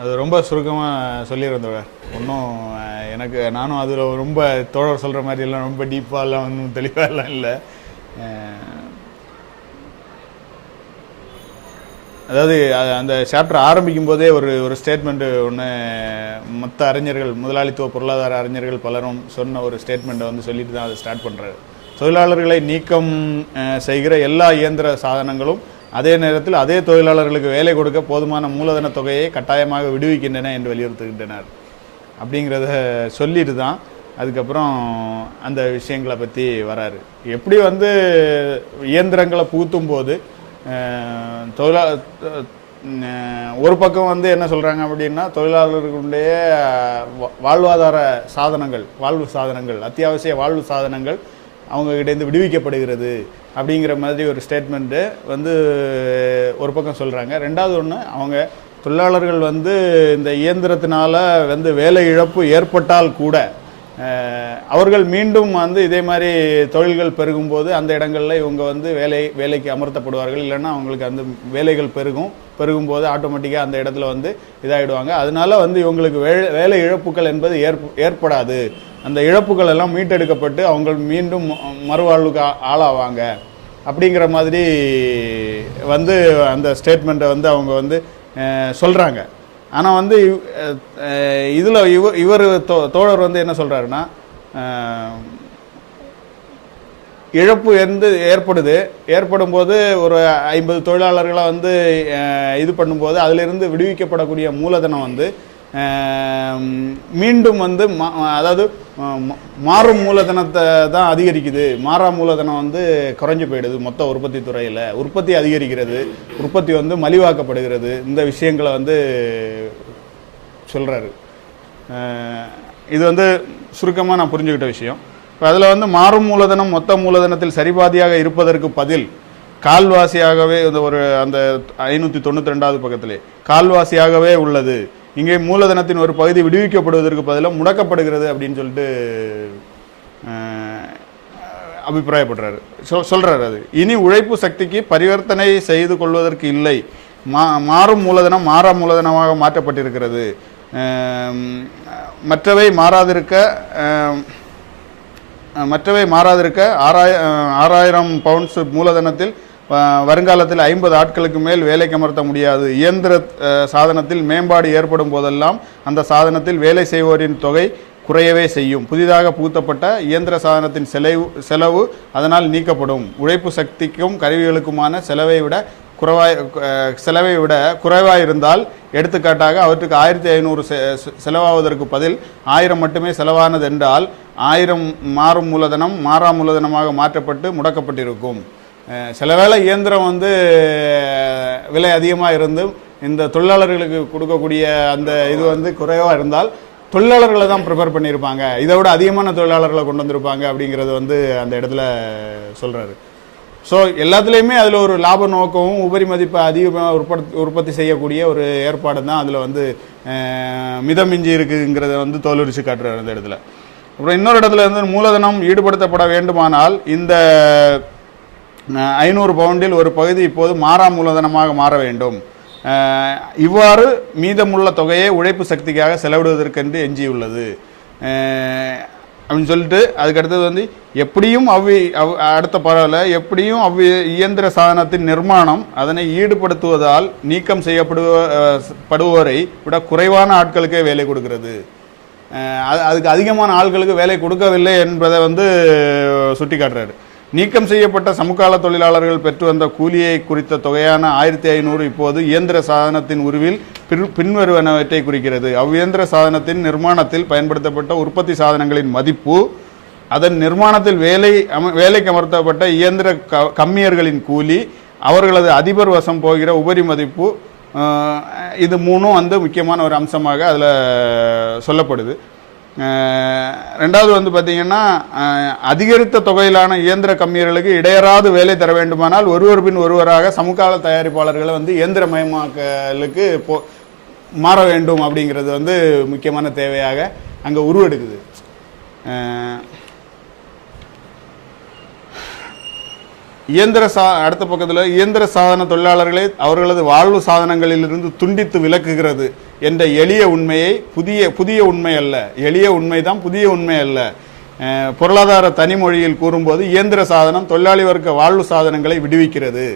அது ரொம்ப சுருக்கமாக சொல்லியிருந்தோட ஒன்றும் எனக்கு நானும் அதில் ரொம்ப தோழர் சொல்கிற மாதிரி எல்லாம் ரொம்ப டீப்பாகலாம் ஒன்றும் தெளிவாகலாம் இல்லை. அதாவது அந்த சாப்டர் ஆரம்பிக்கும் போதே ஒரு ஸ்டேட்மெண்ட்டு ஒன்று மற்ற அறிஞர்கள், முதலாளித்துவ பொருளாதார அறிஞர்கள் பலரும் சொன்ன ஒரு ஸ்டேட்மெண்ட்டை வந்து சொல்லிட்டு தான் அதை ஸ்டார்ட் பண்ணுறாரு. தொழிலாளர்களை நீக்கம் செய்கிற எல்லா இயந்திர சாதனங்களும் அதே நேரத்தில் அதே தொழிலாளர்களுக்கு வேலை கொடுக்க போதுமான மூலதன தொகையை கட்டாயமாக விடுவிக்கின்றன என்று வலியுறுத்துகின்றனர் அப்படிங்கிறத சொல்லிட்டு தான் அதுக்கப்புறம் அந்த விஷயங்களை பற்றி வராரு. எப்படி வந்து இயந்திரங்களை புகுத்தும் போது ஒரு பக்கம் வந்து என்ன சொல்கிறாங்க அப்படின்னா, தொழிலாளர்களுடைய வாழ்வாதார சாதனங்கள், வாழ்வு சாதனங்கள், அத்தியாவசிய வாழ்வு சாதனங்கள் அவங்ககிட்டேருந்து விடுவிக்கப்படுகிறது அப்படிங்கிற மாதிரி ஒரு ஸ்டேட்மெண்ட்டு வந்து ஒரு பக்கம் சொல்கிறாங்க. ரெண்டாவது ஒன்று, அவங்க தொழிலாளர்கள் வந்து இந்த இயந்திரத்தினால வந்து வேலை இழப்பு ஏற்பட்டால் கூட அவர்கள் மீண்டும் வந்து இதே மாதிரி தொழில்கள் பெருகும்போது அந்த இடங்களில் இவங்க வந்து வேலைக்கு அமர்த்தப்படுவார்கள். இல்லைன்னா அவங்களுக்கு அந்த வேலைகள் பெருகும்போது ஆட்டோமேட்டிக்காக அந்த இடத்துல வந்து இதாகிடுவாங்க. அதனால வந்து இவங்களுக்கு வேலை இழப்புகள் என்பது ஏற்படாது. அந்த இழப்புகள் எல்லாம் மீட்டெடுக்கப்பட்டு அவங்க மீண்டும் மறுவாழ்வுக்கு ஆளாவாங்க அப்படிங்கிற மாதிரி வந்து அந்த ஸ்டேட்மெண்ட்டை வந்து அவங்க வந்து சொல்கிறாங்க. ஆனால் வந்து இதில் இவர் தோழர் வந்து என்ன சொல்கிறாருன்னா, இழப்பு ஏற்படும் போது ஒரு 50 தொழிலாளர்களை வந்து இது பண்ணும்போது அதிலிருந்து விடுவிக்கப்படக்கூடிய மூலதனம் வந்து மீண்டும் வந்து அதாவது மாறும் மூலதனத்தை தான் அதிகரிக்குது. மாறா மூலதனம் வந்து குறைஞ்சு போயிடுது. மொத்த உற்பத்தி துறையில் உற்பத்தி அதிகரிக்கிறது, உற்பத்தி வந்து மலிவாக்கப்படுகிறது. இந்த விஷயங்களை வந்து சொல்கிறாரு. இது வந்து சுருக்கமாக நான் புரிஞ்சுக்கிட்ட விஷயம். இப்போ அதில் வந்து மாறும் மூலதனம் மொத்த மூலதனத்தில் சரிபாதியாக இருப்பதற்கு பதில் கால்வாசியாகவே அந்த 592வது பக்கத்திலே கால்வாசியாகவே உள்ளது. இங்கே மூலதனத்தின் ஒரு பகுதி விடுவிக்கப்படுவதற்கு பதிலாக முடக்கப்படுகிறது அப்படின்னு சொல்லிட்டு அபிப்பிராயப்படுறாரு, சொல்றாரு. அது இனி உழைப்பு சக்திக்கு பரிவர்த்தனை செய்து கொள்வதற்கு இல்லை. மாறும் மூலதனம் மாறா மூலதனமாக மாற்றப்பட்டிருக்கிறது. மற்றவை மாறாதிருக்க 6000 பவுண்ட்ஸ் மூலதனத்தில் வருங்காலத்தில் 50 ஆட்களுக்கு மேல் வேலைக்கு அமர்த்த முடியாது. இயந்திர சாதனத்தில் மேம்பாடு ஏற்படும் போதெல்லாம் அந்த சாதனத்தில் வேலை செய்வோரின் தொகை குறையவே செய்யும். புதிதாக புகுத்தப்பட்ட இயந்திர சாதனத்தின் செலவு அதனால் நீக்கப்படும். உழைப்பு சக்திக்கும் கருவிகளுக்குமான செலவை விட குறைவாயிருந்தால், எடுத்துக்காட்டாக அவற்றுக்கு 1500 செலவாவதற்கு பதில் 1000 மட்டுமே செலவானது என்றால் 1000 மாறும் மூலதனம் மாறா மூலதனமாக மாற்றப்பட்டு முடக்கப்பட்டிருக்கும். சில வேளை இயந்திரம் வந்து விலை அதிகமாக இருந்து இந்த தொழிலாளர்களுக்கு கொடுக்கக்கூடிய அந்த இது வந்து குறைவாக இருந்தால் தொழிலாளர்களை தான் ப்ரிப்பேர் பண்ணியிருப்பாங்க, இதை விட அதிகமான தொழிலாளர்களை கொண்டு வந்திருப்பாங்க அப்படிங்கிறது வந்து அந்த இடத்துல சொல்கிறாரு. ஸோ எல்லாத்துலேயுமே அதில் ஒரு லாப நோக்கமும் உபரி மதிப்பை அதிகமாக உற்பத்தி செய்யக்கூடிய ஒரு ஏற்பாடு தான் அதில் வந்து மிதமிஞ்சி இருக்குங்கிறத வந்து தோலுரிச்சு காட்டுறாரு அந்த இடத்துல. அப்புறம் இன்னொரு இடத்துல வந்து மூலதனம் ஈடுபடுத்தப்பட வேண்டுமானால் இந்த 500 பவுண்டில் ஒரு பகுதி இப்போது மாறா மூலதனமாக மாற வேண்டும். இவ்வாறு மீதமுள்ள தொகையை உழைப்பு சக்திக்காக செலவிடுவதற்கென்று எஞ்சியுள்ளது அப்படின்னு சொல்லிட்டு அதுக்கடுத்தது வந்து எப்படியும் அடுத்த பரவாயில்ல எப்படியும் இயந்திர சாதனத்தின் நிர்மாணம் அதனை ஈடுபடுத்துவதால் நீக்கம் செய்யப்படுவோரை விட குறைவான ஆட்களுக்கே வேலை கொடுக்கிறது. அதுக்கு அதிகமான ஆட்களுக்கு வேலை கொடுக்கவில்லை என்பதை வந்து சுட்டி காட்டுறாரு. நீக்கம் செய்யப்பட்ட சமகால தொழிலாளர்கள் பெற்று வந்த கூலியை குறித்த தொகையான 1500 இப்போது இயந்திர சாதனத்தின் உருவில் பின்வருவனவற்றை குறிக்கிறது. அவ்வியந்திர சாதனத்தின் நிர்மாணத்தில் பயன்படுத்தப்பட்ட உற்பத்தி சாதனங்களின் மதிப்பு, அதன் நிர்மாணத்தில் வேலைக்கு அமர்த்தப்பட்ட இயந்திர கம்மியர்களின் கூலி, அவர்களது அதிபர் வசம் போகிற உபரி மதிப்பு, இது மூணும் வந்து முக்கியமான ஒரு அம்சமாக அதில் சொல்லப்படுது. ரெண்டாவது வந்து பார்த்தீங்கன்னா, அதிகரித்த தொகையிலான இயந்திர கம்மியர்களுக்கு இடையறாது வேலை தர வேண்டுமானால் ஒருவர் பின் ஒருவராக சமகால தயாரிப்பாளர்களை வந்து இயந்திரமயமாக்கலுக்கு மாற வேண்டும் அப்படிங்கிறது வந்து முக்கியமான தேவையாக அங்கே உருவெடுக்குது. அடுத்த பக்கத்தில் இயந்திர சாதன தொழிலாளர்களை அவர்களது வாழ்வு சாதனங்களிலிருந்து துண்டித்து விலக்குகிறது என்ற எளிய உண்மையை புதிய உண்மை அல்ல, எளிய உண்மைதான், புதிய உண்மை அல்ல. பொருளாதார தனிமொழியில் கூறும்போது இயந்திர சாதனம் தொழிலாளி வர்க்க வாழ்வு சாதனங்களை விடுவிக்கிறது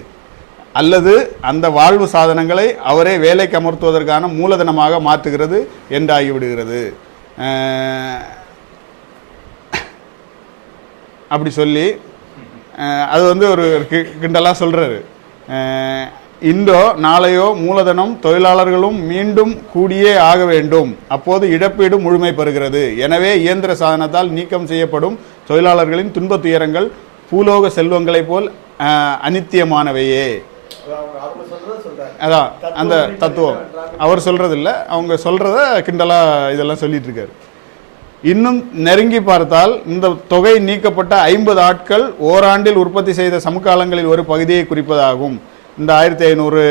அல்லது அந்த வாழ்வு சாதனங்களை அவரே வேலைக்கு அமர்த்துவதற்கான மூலதனமாக மாற்றுகிறது என்றாகிவிடுகிறது. அப்படி சொல்லி அது வந்து ஒரு கிண்டலாக சொல்கிறாரு. இன்றோ நாளையோ மூலதனம் தொழிலாளர்களும் மீண்டும் கூடியே ஆக வேண்டும், அப்போது இழப்பீடு முழுமை பெறுகிறது. எனவே இயந்திர சாதனத்தால் நீக்கம் செய்யப்படும் தொழிலாளர்களின் துன்ப துயரங்கள் பூலோக செல்வங்களை போல் அனித்தியமானவையே. அதான் அந்த தத்துவம் அவர் சொல்றது இல்லை, அவங்க சொல்றத கிண்டலா இதெல்லாம் சொல்லிட்டு இருக்காரு. இன்னும் நெருங்கி பார்த்தால் இந்த தொகை நீக்கப்பட்ட 50 ஆட்கள் ஓராண்டில் உற்பத்தி செய்த சமகாலங்களில் ஒரு பகுதியை குறிப்பதாகும். இந்த 1500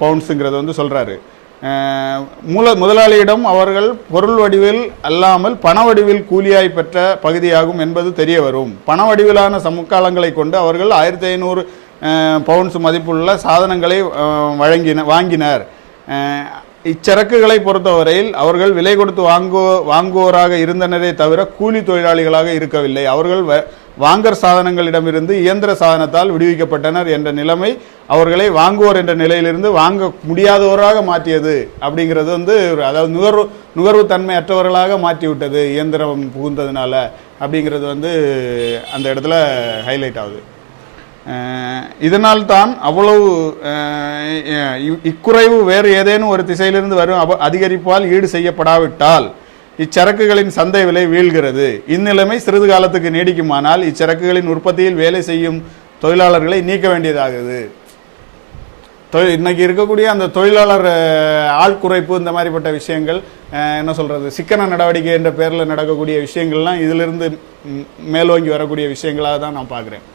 பவுண்ட்ஸுங்கிறது வந்து சொல்றாரு. முதலாளியிடம் அவர்கள் பொருள் வடிவில் அல்லாமல் பண வடிவில் கூலியாய் பெற்ற பகுதியாகும் என்பது தெரிய வரும். பண வடிவிலான சமகாலங்களை கொண்டு அவர்கள் 1500 பவுண்ட்ஸ் மதிப்புள்ள சாதனங்களை வாங்கினர். இச்சரக்குகளை பொறுத்தவரையில் அவர்கள் விலை கொடுத்து வாங்குவோராக இருந்தனரே தவிர கூலி தொழிலாளிகளாக இருக்கவில்லை. அவர்கள் வாங்கர் சாதனங்களிடமிருந்து இயந்திர சாதனத்தால் விடுவிக்கப்பட்டனர் என்ற நிலைமை அவர்களை வாங்குவோர் என்ற நிலையிலிருந்து வாங்க முடியாதவராக மாற்றியது. அப்படிங்கிறது வந்து அதாவது நுகர்வு தன்மை அற்றவர்களாக மாற்றி விட்டது இயந்திரம் புகுந்ததுனால அப்படிங்கிறது வந்து அந்த இடத்துல ஹைலைட் ஆகுது. இதனால் தான் அவ்வளவு இக்குறைவு வேறு ஏதேனும் ஒரு திசையிலிருந்து வரும் அதிகரிப்பால் ஈடு செய்யப்படாவிட்டால் இச்சரக்குகளின் சந்தை விலை வீழ்கிறது. இந்நிலைமை சிறிது காலத்துக்கு நீடிக்குமானால் இச்சரக்குகளின் உற்பத்தியில் வேலை செய்யும் தொழிலாளர்களை நீக்க வேண்டியதாகுது. இன்னைக்கு இருக்கக்கூடிய அந்த தொழிலாளர் ஆள்குறைப்பு இந்த மாதிரிப்பட்ட விஷயங்கள், என்ன சொல்றது, சிக்கன நடவடிக்கை என்ற பேரில் நடக்கக்கூடிய விஷயங்கள்லாம் இதிலிருந்து மேலோங்கி வரக்கூடிய விஷயங்களாக தான் நான் பார்க்குறேன்.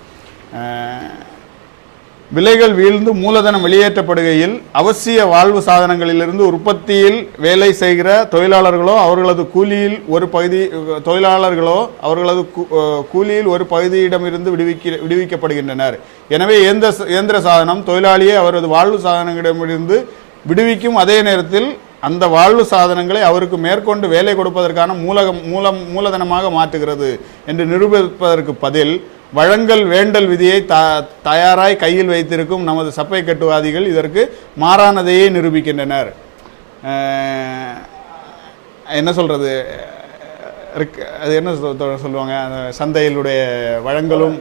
விலைகள் வீழ்ந்து மூலதனம் வெளியேற்றப்படுகையில் அவசிய வாழ்வு சாதனங்களிலிருந்து உற்பத்தியில் வேலை செய்கிற தொழிலாளர்களோ அவர்களது கூலியில் ஒரு பகுதியிடமிருந்து விடுவிக்கப்படுகின்றனர். எனவே இயந்திர சாதனம் தொழிலாளியை அவரது வாழ்வு சாதனங்களிடமிருந்து விடுவிக்கும் அதே நேரத்தில் அந்த வாழ்வு சாதனங்களை அவருக்கு மேற்கொண்டு வேலை கொடுப்பதற்கான மூலதனமாக மாற்றுகிறது என்று நிரூபிப்பதற்கு பதில் வழங்கல் வேண்டல் விதியை தயாராய் கையில் வைத்திருக்கும் நமது சப்பை கட்டுவாதிகள் இதற்கு மாறானதையே நிரூபிக்கின்றனர். என்ன சொல்றது, அது என்ன சொல்லுவாங்க, அந்த சந்தையிலுடைய வழங்கலும்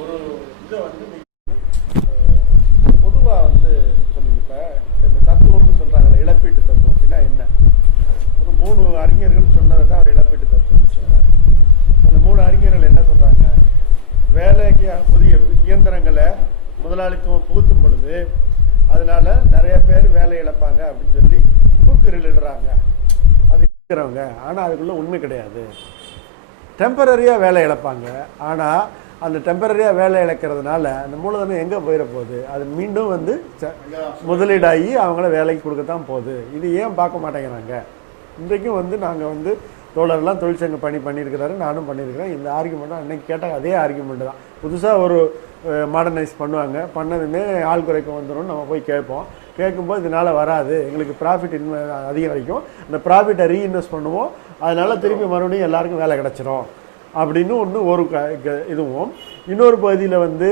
ஒரு இதை வந்து பொதுவாக வந்து சொல்லுங்க. இப்போ இந்த தத்துவம்னு சொல்றாங்கல்ல, இழப்பீட்டு தத்துவம் அப்படின்னா என்ன? ஒரு 3 அறிஞர்கள் சொன்னது தான் அவர் இழப்பீட்டு தத்துவம்னு சொல்றாரு. அந்த 3 அறிஞர்கள் என்ன சொல்றாங்க? வேலைக்கு புதிய இயந்திரங்களை முதலாளித்துவம் புகுத்தும் பொழுது அதனால நிறைய பேர் வேலை இழப்பாங்க அப்படின்னு சொல்லி தூக்கிலிடுறாங்க. அது இருக்கிறவங்க, ஆனால் அதுக்குள்ள உண்மை கிடையாது. டெம்பரரியாக வேலை இழப்பாங்க. ஆனால் அந்த டெம்பரரியாக வேலை இழக்கிறதுனால அந்த மூலதனம் எங்கே போயிட போகுது? அது மீண்டும் வந்து முதலீடாகி அவங்கள வேலைக்கு கொடுக்கத்தான் போகுது. இது ஏன் பார்க்க மாட்டேங்கிறாங்க? இன்றைக்கும் வந்து நாங்கள் வந்து தோழர்லாம் தொழிற்சங்க பண்ணியிருக்கிறாரு, நானும் பண்ணியிருக்கிறேன். இந்த ஆர்குமெண்ட்டும் அன்றைக்கி கேட்டால் அதே ஆர்குமெண்ட் தான். புதுசாக ஒரு மாடர்னைஸ் பண்ணுவாங்க, பண்ணதுமே ஆள் குறைக்க வந்துடும். நம்ம போய் கேட்கும்போது இதனால் வராது, எங்களுக்கு ப்ராஃபிட் அதிகரிக்கும், அந்த ப்ராஃபிட்டை ரீஇன்வெஸ்ட் பண்ணுவோம், அதனால் திருப்பி மறுபடியும் எல்லாருக்கும் வேலை கிடச்சிரும் அப்படின்னு ஒரு இதுவும். இன்னொரு பகுதியில் வந்து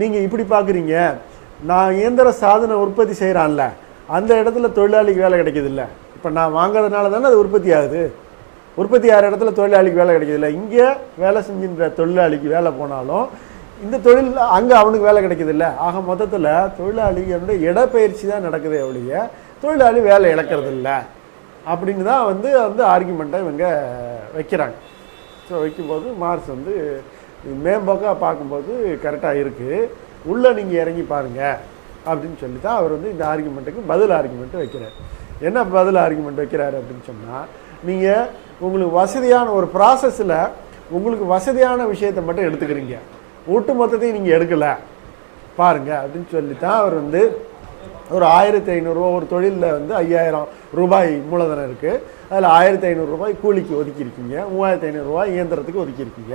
நீங்கள் இப்படி பார்க்குறீங்க, நான் இயந்திர சாதன உற்பத்தி செய்கிறான்ல அந்த இடத்துல தொழிலாளிக்கு வேலை கிடைக்கிது இல்லை. இப்போ நான் வாங்கிறதுனால தானே அது உற்பத்தி ஆகுது. உற்பத்தி ஆகிற இடத்துல தொழிலாளிக்கு வேலை கிடைக்கிது இல்லை. இங்கே வேலை செஞ்சின்ற தொழிலாளிக்கு வேலை போனாலும் இந்த தொழில் அங்கே அவனுக்கு வேலை கிடைக்கிது இல்லை. ஆக மொத்தத்தில் தொழிலாளிகளுடைய இடப்பெயர்ச்சி தான் நடக்குதே ஒழிய தொழிலாளி வேலை இழக்கிறது இல்லை அப்படின்னு தான் வந்து ஆர்குமெண்ட்டை இவங்க வைக்கிறாங்க. ஸோ வைக்கும்போது மார்க்ஸ் வந்து மேம்போக்காக பார்க்கும்போது கரெக்டாக இருக்குது, உள்ளே நீங்கள் இறங்கி பாருங்கள் அப்படின்னு சொல்லி தான் அவர் வந்து இந்த ஆர்குமெண்ட்டுக்கு பதில் ஆர்குமெண்ட் வைக்கிறார். என்ன பதில் ஆர்குமெண்ட் வைக்கிறாரு அப்படின்னு சொன்னால், நீங்கள் உங்களுக்கு வசதியான ஒரு ப்ராசஸில் உங்களுக்கு வசதியான விஷயத்தை மட்டும் எடுத்துக்கிறீங்க, ஒட்டு மொத்தத்தையும் நீங்கள் எடுக்கலை பாருங்கள் அப்படின்னு சொல்லி தான் அவர் வந்து ஒரு 1500 ரூபா ஒரு தொழிலில் வந்து 5000 ரூபாய் மூலதனம் இருக்குது. அதில் 1500 ரூபாய் கூலிக்கு ஒதுக்கியிருக்கீங்க, 3500 ரூபாய் இயந்திரத்துக்கு ஒதுக்கியிருக்கீங்க.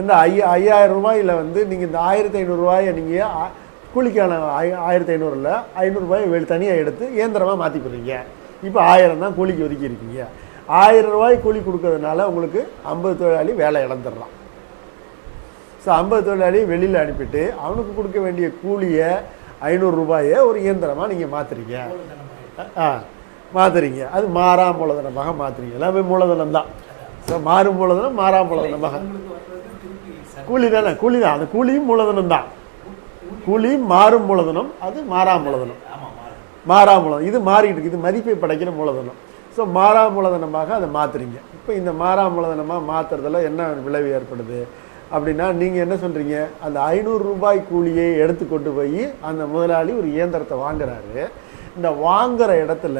இந்த 5000 ரூபாயில் வந்து நீங்கள் இந்த 1500 ரூபாயை நீங்கள் கூலிக்கான 1500ல் 500 ரூபாய் தனியாக எடுத்து இயந்திரமாக மாற்றி போடுறீங்க. இப்போ 1000 தான் கூலிக்கு ஒதுக்கியிருக்கீங்க. 1000 ரூபாய் கூலி கொடுக்கறதுனால உங்களுக்கு 50 தொழிலாளி வேலை இழந்துடலாம். ஸோ 50 தொழிலாளி வெளியில் அனுப்பிட்டு அவனுக்கு கொடுக்க வேண்டிய கூலியை 500 ரூபாயை ஒரு இயந்திரமாக நீங்கள் மாற்றுறீங்க. மாற்றுறீங்க. அது மாறா மூலதனமாக மாற்றுறீங்க. எல்லாமே மூலதனம் தான். ஸோ மாறும் மூலதனம் மாறா மூலதனமாக கூலி தானே, கூலி தான். அந்த கூலியும் மூலதனம் தான். கூலியும் மாறும் மூலதனம், அது மாறா மூலதனம். மாறா மூலதனம் இது மாறிட்டு இருக்கு. இது மதிப்பை படைக்கிற மூலதனம். ஸோ மாறா மூலதனமாக அதை மாற்றுறீங்க. இப்போ இந்த மாறா மூலதனமாக மாற்றுறதுல என்ன விளைவு ஏற்படுது அப்படின்னா, நீங்கள் என்ன சொல்கிறீங்க, அந்த 500 ரூபாய் கூலியை எடுத்து கொண்டு போய் அந்த முதலாளி ஒரு இயந்திரத்தை வாங்குறாரு. இந்த வாங்குகிற இடத்துல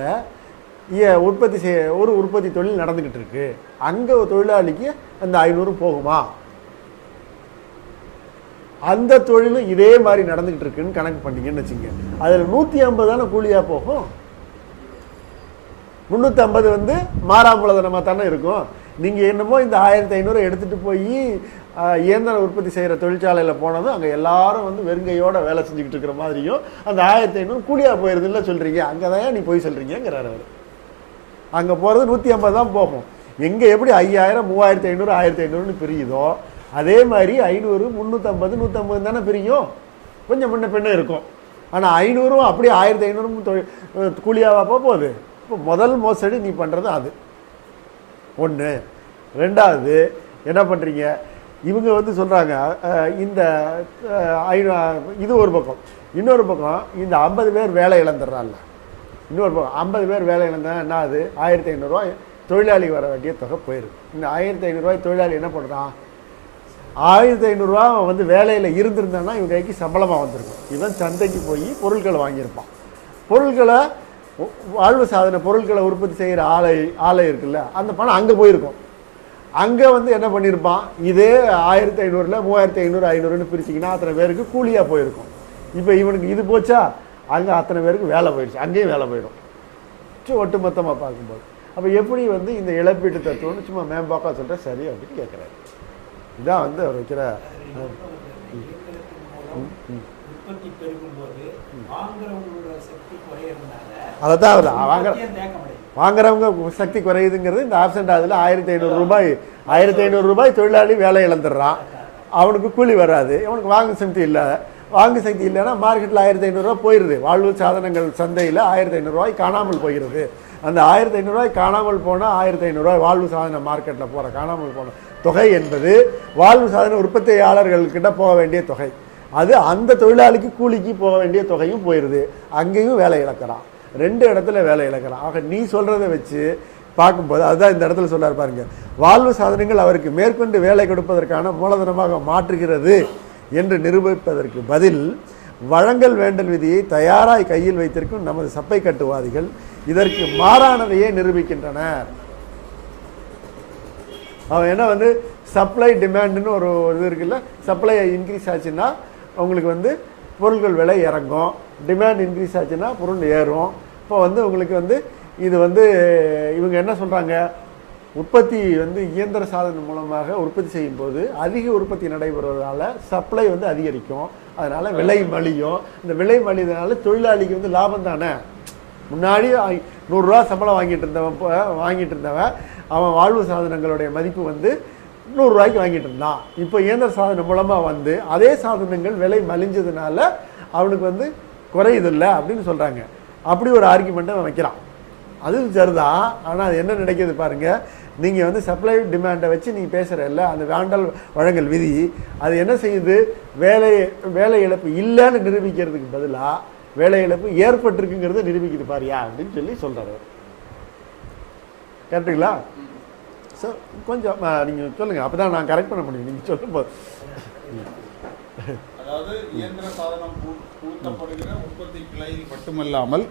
உற்பத்தி தொழில் நடந்துக்கிட்டு இருக்கு. அங்கே தொழிலாளிக்கு அந்த 500 போகுமா? அந்த தொழிலும் இதே மாதிரி நடந்துக்கிட்டு இருக்குன்னு கணக்கு பண்ணிங்கன்னு வச்சுங்க. அதில் 150 தானே கூலியாக போகும். 350 வந்து மாறா மூலதனமாக தானே இருக்கும். நீங்கள் என்னமோ இந்த 1500 எடுத்துகிட்டு போய் இயந்திர உற்பத்தி செய்கிற தொழிற்சாலையில் போனதும் அங்கே எல்லாரும் வந்து வெறுங்கையோட வேலை செஞ்சுக்கிட்டு இருக்கிற மாதிரியும் அந்த 1500 கூலியாக போயிருதுல்ல சொல்கிறீங்க. அங்கே தான் நீ போய் சொல்கிறீங்கிறார் அவர். அங்கே போகிறது 150 தான் போகும். எங்கே எப்படி 5000, 3500, 1500ன்னு பிரியுதோ அதே மாதிரி 500, 350, 150 தானே பிரியும். கொஞ்சம் முன்ன பின்ன இருக்கும். ஆனால் 500 அப்படியே 1500 கூலியாவா போகுது. இப்போ முதல் மோசடி நீ பண்ணுறது அது ஒன்று. ரெண்டாவது என்ன பண்ணுறீங்க, இவங்க வந்து சொல்கிறாங்க இந்த இது ஒரு பக்கம். இன்னொரு பக்கம் இந்த 50 பேர் வேலை இழந்துடுறான்ல. இன்னொரு பக்கம் 50 பேர் வேலை இழந்தா என்ன ஆகுது, 1500 ரூபாய் தொழிலாளிக்கு வர வேண்டிய தொகை போயிருக்கு. இந்த 1500 ரூபாய் தொழிலாளி என்ன பண்ணுறான், 1500 ரூபா வந்து வேலையில் இருந்திருந்தான்னா இவங்க கைக்கு சம்பளமாக வந்திருக்கும். இவன் சந்தைக்கு போய் பொருட்களை வாங்கியிருப்பான். பொருட்களை வாழ்வு சாதன பொருட்களை உற்பத்தி செய்கிற ஆலை இருக்குல்ல, அந்த பணம் அங்கே போயிருக்கும். அங்கே வந்து என்ன பண்ணியிருப்பான், இதே 1500ல் 3500, 500ன்னு பிரிச்சிங்கன்னா அத்தனை பேருக்கு கூலியாக போயிருக்கும். இப்போ இவனுக்கு இது போச்சா, அங்கே அத்தனை பேருக்கு வேலை போயிடுச்சு, அங்கேயும் வேலை போயிடும் ஒட்டு மொத்தமாக பார்க்கும்போது. அப்போ எப்படி வந்து இந்த இழப்பீட்டு தத்துவம்னு சும்மா மேம்பாக்கா சொல்கிற சரி அப்படின்னு கேட்குறாரு. இதான் வந்து அவர் வைக்கிற அதைத்தான் வாங்குறவங்க சக்தி குறையுதுங்கிறது இந்த ஆப்சண்ட். அதில் 1500 ரூபாய் தொழிலாளி வேலை இழந்துடுறான். அவனுக்கு கூலி வராது, அவனுக்கு வாங்கு சக்தி இல்லை. வாங்கு சக்தி இல்லைன்னா மார்க்கெட்டில் 1500 ரூபா போயிடுது. வாழ்வு சாதனங்கள் சந்தையில் 1500 ரூபாய் காணாமல் போகிறது. அந்த 1500 ரூபாய் காணாமல் போனால் 1500 ரூபாய் வாழ்வு சாதன மார்க்கெட்டில் போகிற காணாமல் போன தொகை என்பது வாழ்வு சாதன உற்பத்தியாளர்கள்கிட்ட போக வேண்டிய தொகை. அது அந்த தொழிலாளிக்கு கூலிக்கு போக வேண்டிய தொகையும் போயிடுது. அங்கேயும் வேலை இழக்கிறான். 2 இடத்துல வேலை இழக்கிறான். ஆக நீ சொல்கிறத வச்சு பார்க்கும்போது அதுதான் இந்த இடத்துல சொல்றாரு பாருங்க, வாழ்வு சாதனங்கள் அவருக்கு மேற்கொண்டு வேலை கொடுப்பதற்கான மூலதனமாக மாற்றுகிறது என்று நிரூபிப்பதற்கு பதில் வழங்கல் வேண்டல் விதியை தயாராய் கையில் வைத்திருக்கும் நமது சப்பை கட்டுவாதிகள் இதற்கு மாறானதையே நிரூபிக்கின்றனர். அவன் என்ன வந்து சப்ளை டிமாண்டுன்னு ஒரு இது இருக்குல்ல, சப்ளை இன்க்ரீஸ் ஆச்சுன்னா உங்களுக்கு வந்து பொருட்கள் விலை இறங்கும், டிமாண்ட் இன்க்ரீஸ் ஆச்சுன்னா பொருள் ஏறும். இப்போ வந்து உங்களுக்கு வந்து இது வந்து இவங்க என்ன சொல்கிறாங்க, உற்பத்தி வந்து இயந்திர சாதனம் மூலமாக உற்பத்தி செய்யும் போது அதிக உற்பத்தி நடைபெறுவதால் சப்ளை வந்து அதிகரிக்கும். அதனால் விலை மலியும். இந்த விலை மலியதுனால தொழிலாளிக்கு வந்து லாபம் தானே. முன்னாடி 100 ரூபா சம்பளம் வாங்கிட்டு இருந்தவன் அவன் வாழ்வு சாதனங்களுடைய மதிப்பு வந்து 100 ரூபாய்க்கு வாங்கிட்டு இருந்தான். இப்போ இயந்திர சாதனம் மூலமாக வந்து அதே சாதனங்கள் விலை மலிஞ்சதுனால அவனுக்கு வந்து குறையுதில்லை அப்படின்னு சொல்கிறாங்க. அப்படி ஒரு ஆர்குமெண்ட்டை அவன் வைக்கிறான். அது சரிதான். ஆனால் அது என்ன நடக்குது பாருங்கள், நீங்கள் வந்து சப்ளை டிமாண்டை வச்சு நீங்கள் பேசுகிறல்ல, அந்த வேண்டல் வழங்கல் விதி அது என்ன செய்யுது, வேலை இழப்பு இல்லைன்னு நிரூபிக்கிறதுக்கு பதிலாக வேலை இழப்பு ஏற்பட்டிருக்குங்கிறத நிரூபிக்குது பாரியா அப்படின்னு சொல்லி சொல்கிறாரு. கரெக்டுங்களா? ஸோ கொஞ்சம் நீங்கள் சொல்லுங்கள், அப்போ தான் நான் கரெக்ட் பண்ண முடியும் நீங்கள் சொல்லும்போது. அதாவது இயந்திர சாதனம் புகுத்தப்படுகிற உற்பத்தி கிளையில் மட்டுமல்லாமல்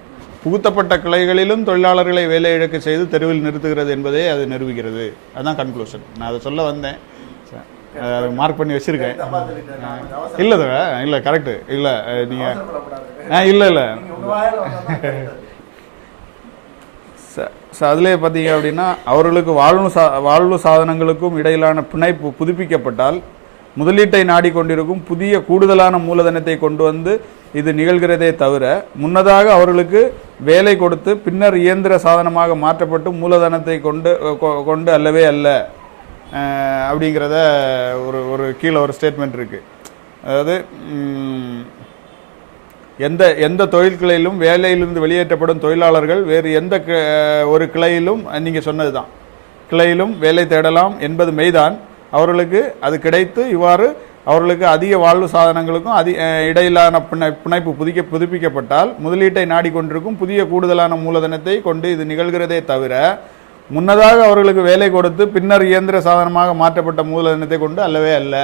புகுத்தப்பட்ட கிளைகளிலும் தொழிலாளர்களை வேலை இழக்க செய்து தெருவில் நிறுத்துகிறது என்பதை அது நிரூபிக்கிறது. அதுதான் கன்க்ளூஷன். நான் அதை சொல்ல வந்தேன். மார்க் பண்ணி வச்சிருக்கேன். தப்பா சொல்லிட்டேன் நான். கொஞ்சம் அவசரம். இல்லை இல்லை கரெக்டு இல்லை நீங்கள் அவசரப்படக்கூடாது. இல்லை நீங்க உங்க வாயில வந்தா தான் correct. அதிலே பார்த்தீங்க அப்படின்னா அவர்களுக்கு வாழ்வு சாதனங்களுக்கும் இடையிலான பிணைப்பு புதுப்பிக்கப்பட்டால் முதலீட்டை நாடிக்கொண்டிருக்கும் புதிய கூடுதலான மூலதனத்தை கொண்டு வந்து இது நிகழ்கிறதே தவிர முன்னதாக அவர்களுக்கு வேலை கொடுத்து பின்னர் இயந்திர சாதனமாக மாற்றப்பட்டு மூலதனத்தை கொண்டு அல்லவே அல்ல அப்படிங்கிறத ஒரு கீழே ஒரு ஸ்டேட்மெண்ட் இருக்கு. அதாவது எந்த தொழில் கிளையிலும் வேலையிலிருந்து வெளியேற்றப்படும் தொழிலாளர்கள் வேறு எந்த ஒரு கிளையிலும் நீங்கள் சொன்னது தான் கிளையிலும் வேலை தேடலாம் என்பது மெய்தான். அவர்களுக்கு அது கிடைத்து இவ்வாறு அவர்களுக்கு அதிக வாழ்வு சாதனங்களுக்கும் இடையிலான பிணைப்பு புதுப்பிக்கப்பட்டால் முதலீட்டை நாடிக்கொண்டிருக்கும் புதிய கூடுதலான மூலதனத்தை கொண்டு இது நிகழ்கிறதே தவிர முன்னதாக அவர்களுக்கு வேலை கொடுத்து பின்னர் இயந்திர சாதனமாக மாற்றப்பட்ட மூலதனத்தை கொண்டு அல்லவே அல்ல.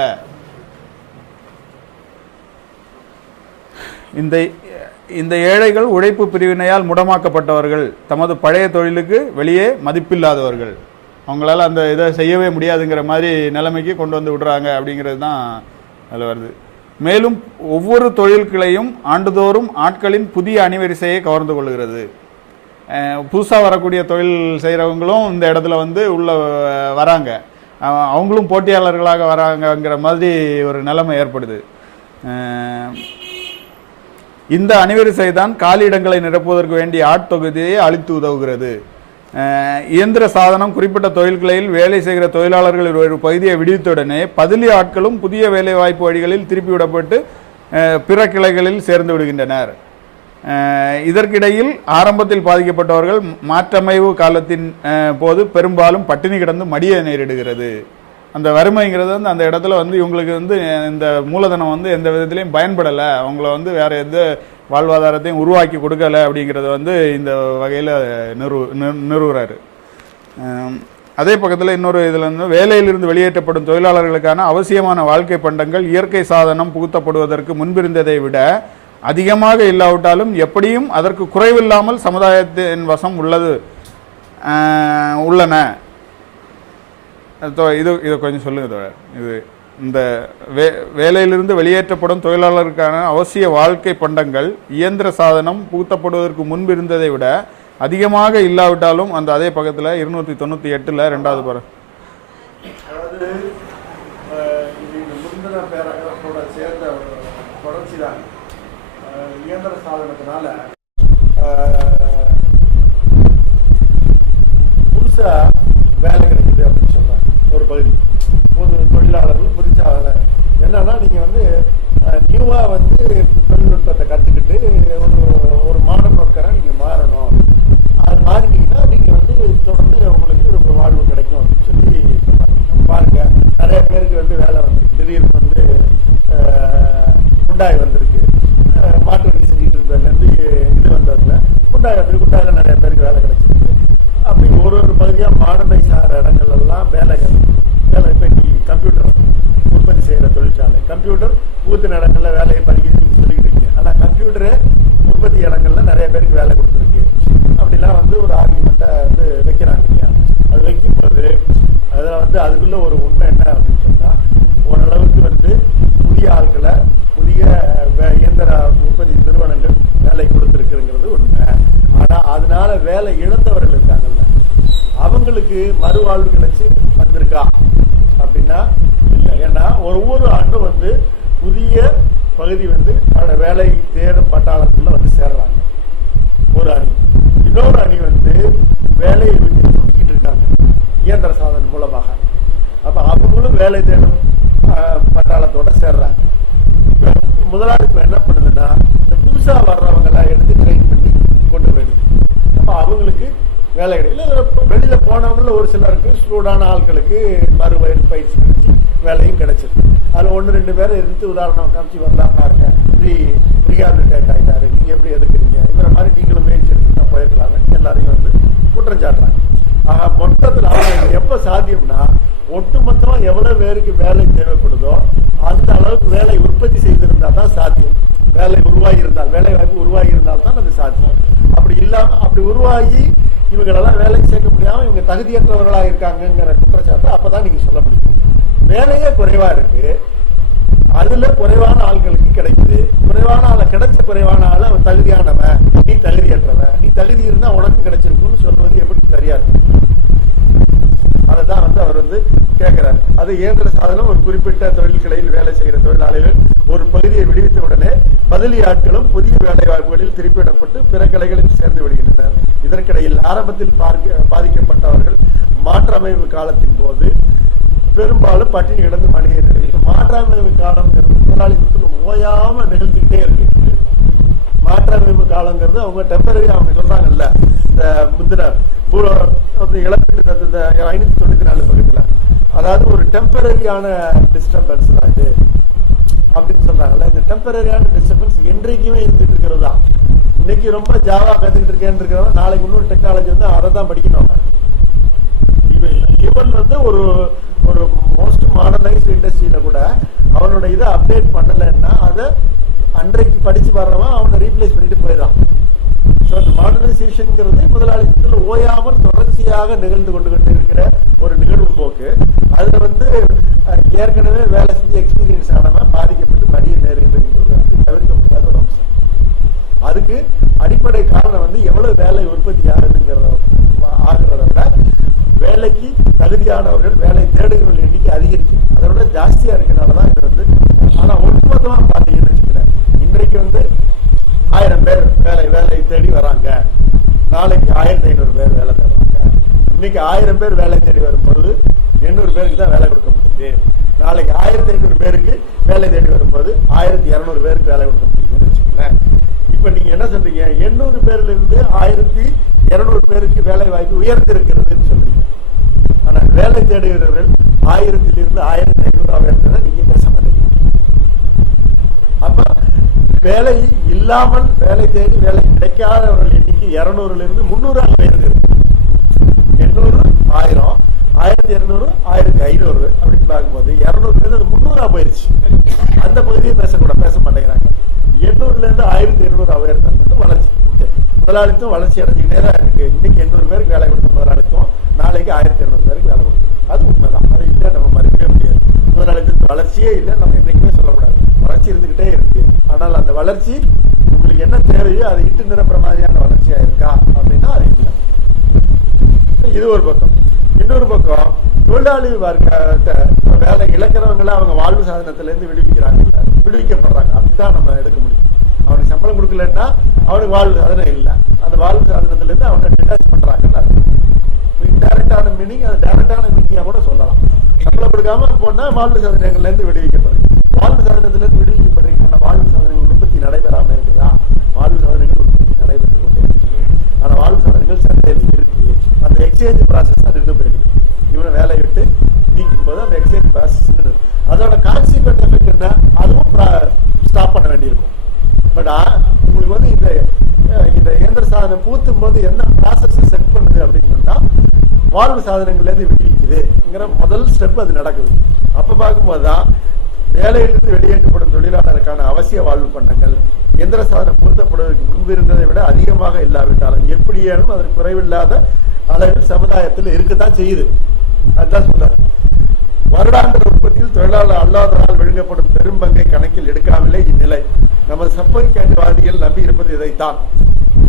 இந்த ஏழைகள் உழைப்பு பிரிவினையால் முடமாக்கப்பட்டவர்கள், தமது பழைய தொழிலுக்கு வெளியே மதிப்பில்லாதவர்கள், அவங்களால அந்த இதை செய்யவே முடியாதுங்கிற மாதிரி நிலைமைக்கு கொண்டு வந்து விடுறாங்க அப்படிங்கிறது தான் அதில் வருது. மேலும் ஒவ்வொரு தொழில் கிளையும் ஆண்டுதோறும் ஆட்களின் புதிய அணிவரிசையை கவர்ந்து கொள்கிறது. புதுசாக வரக்கூடிய தொழில் செய்கிறவங்களும் இந்த இடத்துல வந்து உள்ள வராங்க, அவங்களும் போட்டியாளர்களாக வராங்கங்கிற மாதிரி ஒரு நிலைமை ஏற்படுது. இந்த அணிவரிசை தான் காலியிடங்களை நிரப்புவதற்கு வேண்டிய ஆட்தொகுதியை அளித்து உதவுகிறது. இயந்திர சாதனம் குறிப்பிட்ட தொழில்களில் வேலை செய்கிற தொழிலாளர்கள் ஒரு பகுதியை விடுவித்தவுடனே பதிலி ஆட்களும் புதிய வேலை வாய்ப்பு வழிகளில் திருப்பிவிடப்பட்டு பிற கிளைகளில் சேர்ந்து விடுகின்றனர். இதற்கிடையில் ஆரம்பத்தில் பாதிக்கப்பட்டவர்கள் மாற்றமைவு காலத்தின் போது பெரும்பாலும் பட்டினி கிடந்து மடிய நேரிடுகிறது. அந்த வறுமைங்கிறது வந்து அந்த இடத்துல வந்து இவங்களுக்கு வந்து இந்த மூலதனம் வந்து எந்த விதத்திலையும் பயன்படலை, அவங்கள வந்து வேற எந்த வாழ்வாதாரத்தையும் உருவாக்கி கொடுக்கல அப்படிங்கிறத வந்து இந்த வகையில் நிறுவுறாரு. அதே பக்கத்தில் இன்னொரு இதில் வந்து வேலையிலிருந்து வெளியேற்றப்படும் தொழிலாளர்களுக்கான அவசியமான வாழ்க்கை பண்டங்கள் இயற்கை சாதனம் புகுத்தப்படுவதற்கு முன்பிருந்ததை விட அதிகமாக இல்லாவிட்டாலும் எப்படியும் அதற்கு குறைவில்லாமல் சமுதாயத்தின் வசம் உள்ளன. இது கொஞ்சம் சொல்லுங்க. இது இந்த வேலையிலிருந்து வெளியேற்றப்படும் தொழிலாளருக்கான அவசிய வாழ்க்கை பண்டங்கள் இயந்திர சாதனம் புகுத்தப்படுவதற்கு முன்பு இருந்ததை விட அதிகமாக இல்லாவிட்டாலும் அந்த அதே பக்கத்தில் 298 ரெண்டாவது பாரு. அதாவது இது முந்தின பேராகிராஃபோட சேர்ந்த தொடர்ச்சி தான். இயந்திர சாதனத்தினால புதுசா வேலை கிடைக்குது அப்படின்னு சொல்றாங்க. ஒரு பகுதி தொழிலாளர்கள் புதுசாக என்னன்னா நீங்க வந்து நியூவா வந்து தொழில்நுட்பத்தை கத்துக்கிட்டு ஒரு மாடர்ன் ஒர்க்கரா நீங்க மாறணும். அது மாறினீங்கன்னா நீங்க வந்து தொடர்ந்து உங்களுக்கு ஒரு வாழ்வு கிடைக்கும் அப்படின்னு சொல்லி சொல்றாங்க. பாருங்க, நிறைய பேருக்கு வந்து வேலை வந்திருக்கு. திடீர்னு வந்து குண்டாய் வந்திருக்கு. மாட்டு வண்டி செஞ்சுட்டு இருந்ததுலேருந்து இது வந்ததுல குண்டாய் வந்து குண்டாயில நிறைய பேருக்கு வேலை கிடைச்சிருக்கு. அப்படி ஒரு பகுதியாக மாடர்னைஸ் ஆகிற இடங்கள் எல்லாம் வேலை இப்போ கம்ப்யூட்டர் உற்பத்தி செய்கிற தொழிற்சாலை, கம்ப்யூட்டர் ஊத்தின இடங்கள்ல வேலையை படிக்க சொல்லிக்கிட்டு இருக்கீங்க. ஆனால் கம்ப்யூட்டரு உற்பத்தி இடங்கள்ல நிறைய பேருக்கு வேலை கொடுத்துருக்கு. அப்படிலாம் வந்து ஒரு ஆர்குமெண்ட்டை வந்து வைக்கிறாங்க இல்லையா? அது வைக்கும்போது அதில் வந்து அதுக்குள்ள ஒரு உண்மை என்ன அப்படின்னு சொன்னால், ஓரளவுக்கு வந்து புதிய ஆட்களை புதிய இயந்திர உற்பத்தி நிறுவனங்கள் வேலை கொடுத்துருக்குங்கிறது உண்மை. ஆனால் அதனால வேலை இழந்தவர்கள் இருக்காங்கல்ல, அவங்களுக்கு மறுவாழ்வு கிடைச்சி வந்திருக்கா அப்படின்னா இல்லை. ஏன்னா ஒவ்வொரு ஆண்டும் வந்து புதிய பகுதி வந்து வேலை தேடும் பட்டாளத்துல வந்து சேர்றாங்க ஒரு அணி. இன்னொரு அணி வந்து வேலையை விட்டு தூக்கிட்டு இருக்காங்க இயந்திர சாதனம் மூலமாக. அப்ப அவங்களும் வேலை தேடும் பட்டாளத்தோட சேர்றாங்க. இப்ப முதலாளித்துவம் என்ன பண்ணுதுன்னா, இந்த புதுசா வர்றவங்களை எடுத்து ட்ரெயின் பண்ணி கொண்டு போயிடுது. அப்ப அவங்களுக்கு வேலை கிடைக்கல. வெளியில போனவங்கள ஒரு சிலருக்கு ஸ்லூடான ஆட்களுக்கு மறுவயல் பயிற்சி கிடைச்சி வேலையும் கிடைச்சிருக்கு. அதுல 1-2 பேர் இருந்து உதாரணம் காமிச்சு வரலாம் பாருங்க, ரீஹாபிலிட்டேட் ஆகிட்டாரு, நீங்க எப்படி எதுக்குறீங்க, இவரை மாதிரி நீங்களும் முயற்சி எடுத்துட்டா போயிருக்கலாங்கன்னு எல்லாரையும் வந்து குற்றம் சாட்டுறாங்க. மொத்தத்தில் அவங்க எப்ப சாத்தியம்னா, ஒட்டுமொத்தமா எவ்வளவு பேருக்கு வேலை தேவைப்படுதோ அந்த அளவுக்கு வேலை உற்பத்தி செய்திருந்தா தான் சாத்தியம். வேலை உருவாகி இருந்தால், வேலை வாய்ப்பு உருவாகி இருந்தால் தான் அது சாத்தியம். அப்படி இல்லாம, அப்படி உருவாகி இவங்களெல்லாம் வேலைக்கு சேர்க்க முடியாம இவங்க தகுதியற்றவர்களா இருக்காங்கிற குற்றச்சாட்டு அப்பதான் நீங்க சொல்ல முடியும். வேலையே குறைவா இருக்கு, அதுல குறைவான ஆட்களுக்கு கிடைக்குது. குறைவான ஆள கிடைச்ச குறைவான ஆள அவன் தகுதியானவன், நீ தகுதியற்றவன், நீ தகுதி இருந்தா உனக்கும் கிடைச்சிருக்கும்னு சொல்வது எப்படி சரியா இருக்கும்? அதைதான் அவர் கேட்கிறார். அது இயந்திர சாதனம் ஒரு குறிப்பிட்ட தொழில்களில் வேலை செய்கிற தொழிலாளிகள் ஒரு பகுதியை விடுவித்த உடனே பதிலி ஆட்களும் புதிய வேலை வாய்ப்புகளில் திருப்பிவிடப்பட்டு பிற கலைகளில் சேர்ந்து விடுகின்றனர். இதற்கிடையில் ஆரம்பத்தில் பாதிக்கப்பட்டவர்கள் மாற்றமைவு காலத்தின் போது பெரும்பாலும் பட்டினி கிடந்து மணிய நிலையில் மாற்றமைவு காலம் முதலாளித்தத்தில் ஓயாம நிகழ்ந்துகிட்டே இருக்கு. மாற்றமைவு காலங்கிறது அவங்க டெம்பரரி, அவங்க சொல்றாங்கல்ல இந்த முந்தின இழப்பீட்டு தத்துவ 594 பக்கத்துல, அதாவது ஒரு டெம்பரரியான டிஸ்டர்பன்ஸ் தான் இது அப்படின்னு சொல்றாங்கல்ல. இந்த டெம்பரரியான டிஸ்டர்பன்ஸ் என்றைக்குமே இருந்துட்டு இருக்கிறது தான். இன்னைக்கு ரொம்ப ஜாவா கத்துக்கிட்டு இருக்கேன்னு இருக்கிறவங்க நாளைக்கு இன்னொரு டெக்னாலஜி அதை தான் படிக்கணும். ஈவன் ஒரு ஒரு மோஸ்ட் மாடர்னைஸ்ட் இண்டஸ்ட்ரியில கூட அவனோட இதை அப்டேட் பண்ணலைன்னா அதை அன்றைக்கு படிச்சு வர்றவன் அவனை ரீப்ளேஸ் பண்ணிட்டு போயிடறான். மாடர்னைசேஷன்ங்கிறது முதலாளித்தத்தில் ஓயாமல் தொடர்ச்சியாக நிகழ்ந்து கொண்டு இருக்கிற ஒரு நிகழ்வு போக்கு. அதுல ஏற்கனவே வேலை செஞ்சு எக்ஸ்பீரியன்ஸ் ஆனவன் பாதிக்கப்பட்டு மடிய நேருங்கிறது தவிர்க்க முடியாத ஒரு அம்சம். அதுக்கு அடிப்படை காரணம் எவ்வளவு வேலை உற்பத்தி ஆகுதுங்கிறத ஆகுறத விட வேலைக்கு தகுதியானவர்கள் வேலை தேடுகிறவர்கள் எண்ணிக்கை அதிகரிச்சு அதை விட ஜாஸ்தியா இருக்கிறனாலதான் இது ஆனா ஒட்டுமொத்தமா பாத்தீங்கன்னு வச்சுக்கிறேன், இன்றைக்கு 1000 பேர் வேலை தேடி வராங்க, நாளைக்கு 1500 பேர் வேலை தேடுறாங்க. இன்னைக்கு 1000 பேர் வேலை தேடி வரும்போது 800 பேருக்கு தான் வேலை கொடுக்க முடியுது. நாளைக்கு 1500 பேருக்கு வேலை தேடி வரும்போது 1200 பேருக்கு வேலை கொடுக்க முடியுதுன்னு வச்சுக்கலேன். இப்ப நீங்க என்ன சொல்றீங்க, 800 பேர்ல இருந்து 1200 பேருக்கு வேலை வாய்ப்பு உயர்ந்து இருக்கிறதுன்னு சொல்றீங்க. ஆனா வேலை தேடுகிறவர்கள் 1000 1500 இருந்ததை நீங்க பேச மாட்டேங்க. அப்ப வேலை இல்லாமல் வேலை தேடி வேலை கிடைக்காதவர்கள் எண்ணிக்கை 200 இருந்து 300 உயர்ந்திருக்கு. 800 1000 1200 1500 அப்படின்னு பார்க்கும்போது 200 இருந்து 300 போயிருச்சு. அந்த பகுதியை பேச மாட்டேங்கிறாங்க. 800 இருந்து 1200 உயர்ந்தது மட்டும் வளர்ச்சி. முதலாளித்துவம் வளர்ச்சி அடைஞ்சுக்கிட்டே தான் இருக்கு. இன்னைக்கு 800 பேருக்கு வேலை கொடுத்த முதலாளித்துவம் நாளைக்கு 1200 பேருக்கு வேலை கொடுக்கும். அது உண்மைதான், அது இல்லை நம்ம மறுக்கவே முடியாது. முதலாளித்துவ வளர்ச்சியே இல்லை நம்ம என்னைக்குமே சொல்லக்கூடாது. வளர்ச்சி இருந்துகிட்டே இருக்கு. ஆனால் அந்த வளர்ச்சி உங்களுக்கு என்ன தேவையோ அதை இட்டு நிரப்புற மாதிரியான வளர்ச்சியா இருக்கா அப்படின்னா அது இல்லை. இது ஒரு பக்கம். இன்னொரு பக்கம் தொழிலாளி வர்க்கத்தை வேலை இழக்கிறவங்கள அவங்க வாழ்வு சாதனத்துல இருந்து விடுவிக்கிறாங்கல்ல, விடுவிக்கப்படுறாங்க. அப்படிதான் நம்ம எடுக்க முடியும். அவனுக்கு சம்பளம் கொடுக்கலன்னா அவனுக்கு வாழ்வு சாதனம் இல்லை. அந்த வாழ்வு சாதனத்துல இருந்து அவனை டிட்டாச் பண்றாங்கன்னு இன்டைரக்டான மீனிங், அது டைரக்டான மீனிங்கா கூட சொல்லலாம். சம்பளம் கொடுக்காம போனா வாழ்வு சாதனங்கள்ல இருந்து விடுவிக்கப்படுறீங்க. வாழ்வு சாதனத்துல இருந்து விடுவிக்கப்படுறீங்க. ஆனா வாழ்வு சாதனங்கள் உற்பத்தி நடைபெறாம இருக்குதா? வாழ்வு சாதனங்கள் உற்பத்தி நடைபெற்றுக் கொண்டே இருக்கு. ஆனா வாழ்வு சாதனங்கள் சந்தையில் இருக்கு. அந்த எக்ஸ்சேஞ்ச் ப்ராசஸ் தான் நின்று போயிடுது. இவனை வேலையை விட்டு நீக்கும் போது அந்த எக்ஸ்சேஞ்ச் ப்ராசஸ் நின்று, அதோட கான்சிக்வென்ட் எஃபெக்ட் என்ன, அதுவும் ஸ்டாப் பண்ண வேண்டியிருக்கும். பட் உங்களுக்கு இந்த இயந்திர சாதனம் பூத்தும் போது என்ன ப்ராசஸ் செட் பண்ணுது அப்படின்னு சொன்னா வாழ்வு சாதனங்கள்ல இருந்து விடுவிக்குதுங்கிற முதல் ஸ்டெப் அது நடக்குது. அப்ப பார்க்கும்போதுதான் வேலையிலிருந்து வெளியேற்றப்படும் தொழிலாளருக்கான அவசிய வாழ்வு பண்ணங்கள் இயந்திர சாதனம் பூர்த்தப்படுவதற்கு முன்பு இருந்ததை விட அதிகமாக இல்லாவிட்டாலும் எப்படியேனும் அதற்கு குறைவில்லாத அளவில் சமுதாயத்தில் இருக்கத்தான் செய்யுது. அதுதான் சொல்றாரு. வருடாந்திர உற்பத்தியில் தொழிலாளர் அல்லாததால் விழுங்கப்படும் பெரும் பங்கை கணக்கில் எடுக்காமலே இந்நிலை. நமது சப்பைக்காட்டுவாதிகள் நம்பி இருப்பது இதைத்தான்.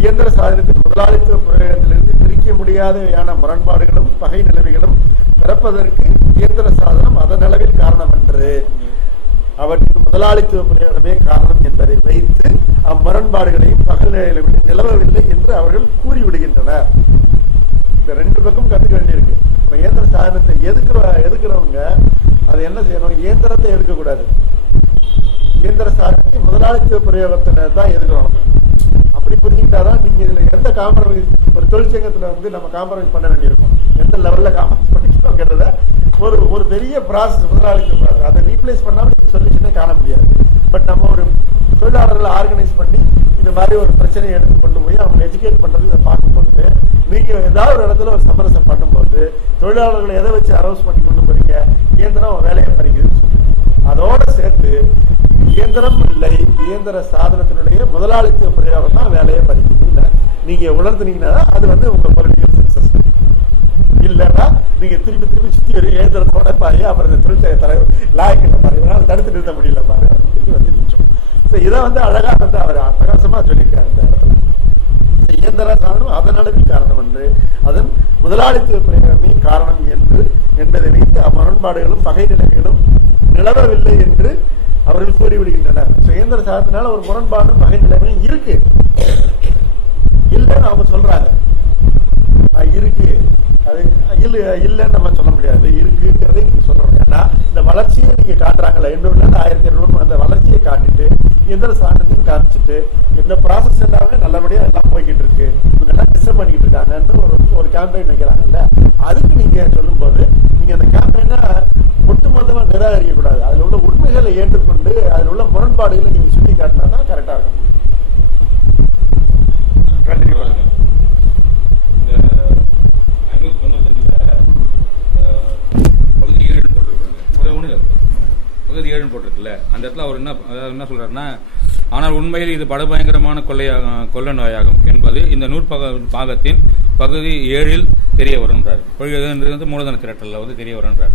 இயந்திர சாதனத்தின் முதலாளித்துவ பிரயோகத்திலிருந்து பிரிக்க முடியாதவையான முரண்பாடுகளும் பகை நிலைமைகளும் பிறப்பதற்கு இயந்திர சாதனம் அதன் அளவில் காரணம் என்று, அவற்றின் முதலாளித்துவ பிரயோகமே காரணம் என்பதை வைத்து அம்முரண்பாடுகளையும் பகல் நிலைமையும் நிலவவில்லை என்று அவர்கள் கூறிவிடுகின்றனர். இந்த ரெண்டு பக்கம் கத்துக்க வேண்டியிருக்கு. இயந்திர சாதனத்தை எதுக்குறவங்க அது என்ன செய்யணும், இயந்திரத்தை எதுக்கக்கூடாது, இயந்திர சாதனத்தை முதலாளித்துவ பிரயோகத்தினை தான் எதுக்கணும். அப்படி புரிஞ்சுக்கிட்டாதான் நீங்க இதுல எந்த காம்ப்ரமைஸ், ஒரு தொழிற்சங்கத்துல நம்ம காம்ப்ரமைஸ் பண்ண வேண்டியிருக்கும், எந்த லெவல்ல காம்ப்ரமைஸ் பண்ணிக்கணுங்கிறத ஒரு பெரிய ப்ராசஸ், முதலாளித்துவ ப்ராசஸ். அதை ரீப்ளேஸ் பண்ணாம நீங்க சொல்யூஷனே காண முடியாது. பட் நம்ம ஒரு தொழிலாளர்களை ஆர்கனைஸ் பண்ணி இந்த மாதிரி ஒரு பிரச்சனையை எடுத்து கொண்டு போய் அவங்க எஜுகேட் பண்றது இதை பார்க்கும் பொழுது, நீங்க ஏதாவது ஒரு இடத்துல ஒரு சமரசம் பண்ணும்போது தொழிலாளர்களை எதை வச்சு அரௌஸ் பண்ணி கொண்டு போறீங்க, இயந்திரம் வேலையை பறிக்குதுன்னு சொல்றீங்க. அதோட சேர்த்து இயந்திரம் இல்லை, இயந்திர சாதனத்தினுடைய முதலாளித்துவ பிரயோகம் தான் வேலையை பறிக்குது. நீங்க உணர்த்துனீங்கன்னா அது உங்க பொலிட்டிக்கல் சக்சஸ். இல்லைன்னா நீங்க திருப்பி திருப்பி சுத்தி வரும் இயந்திரத்தோட பாரு, அப்புறம் இந்த தொழிற்சங்க தலைவர் லாய்க்கில் பாரு, இவனால தடுத்து நிறுத்த முடியல பாரு அப்படின்னு சொல்லி வந்து நிற்கும். இதை வந்து அழகா வந்து அவர் அட்டகாசமா சொல்லியிருக்காரு இந்த இடத்துல. இயந்திர சாதனம் அதன் அளவில் காரணம் என்று, அதன் முதலாளித்துவ பிரேமே காரணம் என்பதை வைத்து முரண்பாடுகளும் பகை நிலைமைகளும் நிலவவில்லை என்று அவர்கள் கூறிவிடுகின்றனர். இயந்திர சாதனத்தினால ஒரு முரண்பாடும் பகை நிலைமையும் இருக்கு இல்லைன்னு அவங்க சொல்றாங்க. இருக்கு, அது இல்லைன்னு நம்ம சொல்ல முடியாது, இருக்குங்கிறதை நீங்க சொல்லணும். ஏன்னா இந்த வளர்ச்சியை நீங்க காட்டுறாங்கல்ல, 800 1200 அந்த வளர்ச்சியை காட்டிட்டு எந்திர சாதனத்தையும் காமிச்சிட்டு இந்த ப்ராசஸ் எல்லாமே நல்லபடியா எல்லாம் போய்கிட்டு இருக்கு, இவங்க எல்லாம் டிஸ்டர்ப் பண்ணிக்கிட்டு இருக்காங்கன்னு ஒரு கேம்பெயின் வைக்கிறாங்கல்ல, அதுக்கு நீங்க சொல்லும் போது நீங்க அந்த கேம்பெயினை ஒட்டுமொத்தமா நிராகரிக்க கூடாது. அதுல உள்ள உண்மைகளை ஏற்றுக்கொண்டு அதுல உள்ள முரண்பாடுகளை நீங்க சுட்டி காட்டினா தான் கரெக்டா இருக்கும். கண்டிப்பா பகுதி 7 போட்டிருக்குல்ல, அந்த இடத்துல அவர் என்ன சொல்றாருன்னா, ஆனால் உண்மையில் இது படுபயங்கரமான கொள்ள நோயாகும் என்பது இந்த பாகத்தின் பகுதி 7 தெரிய வரும்ன்றார். வந்து மூலதன திரட்டல்ல வந்து தெரிய வரும்ன்றார்.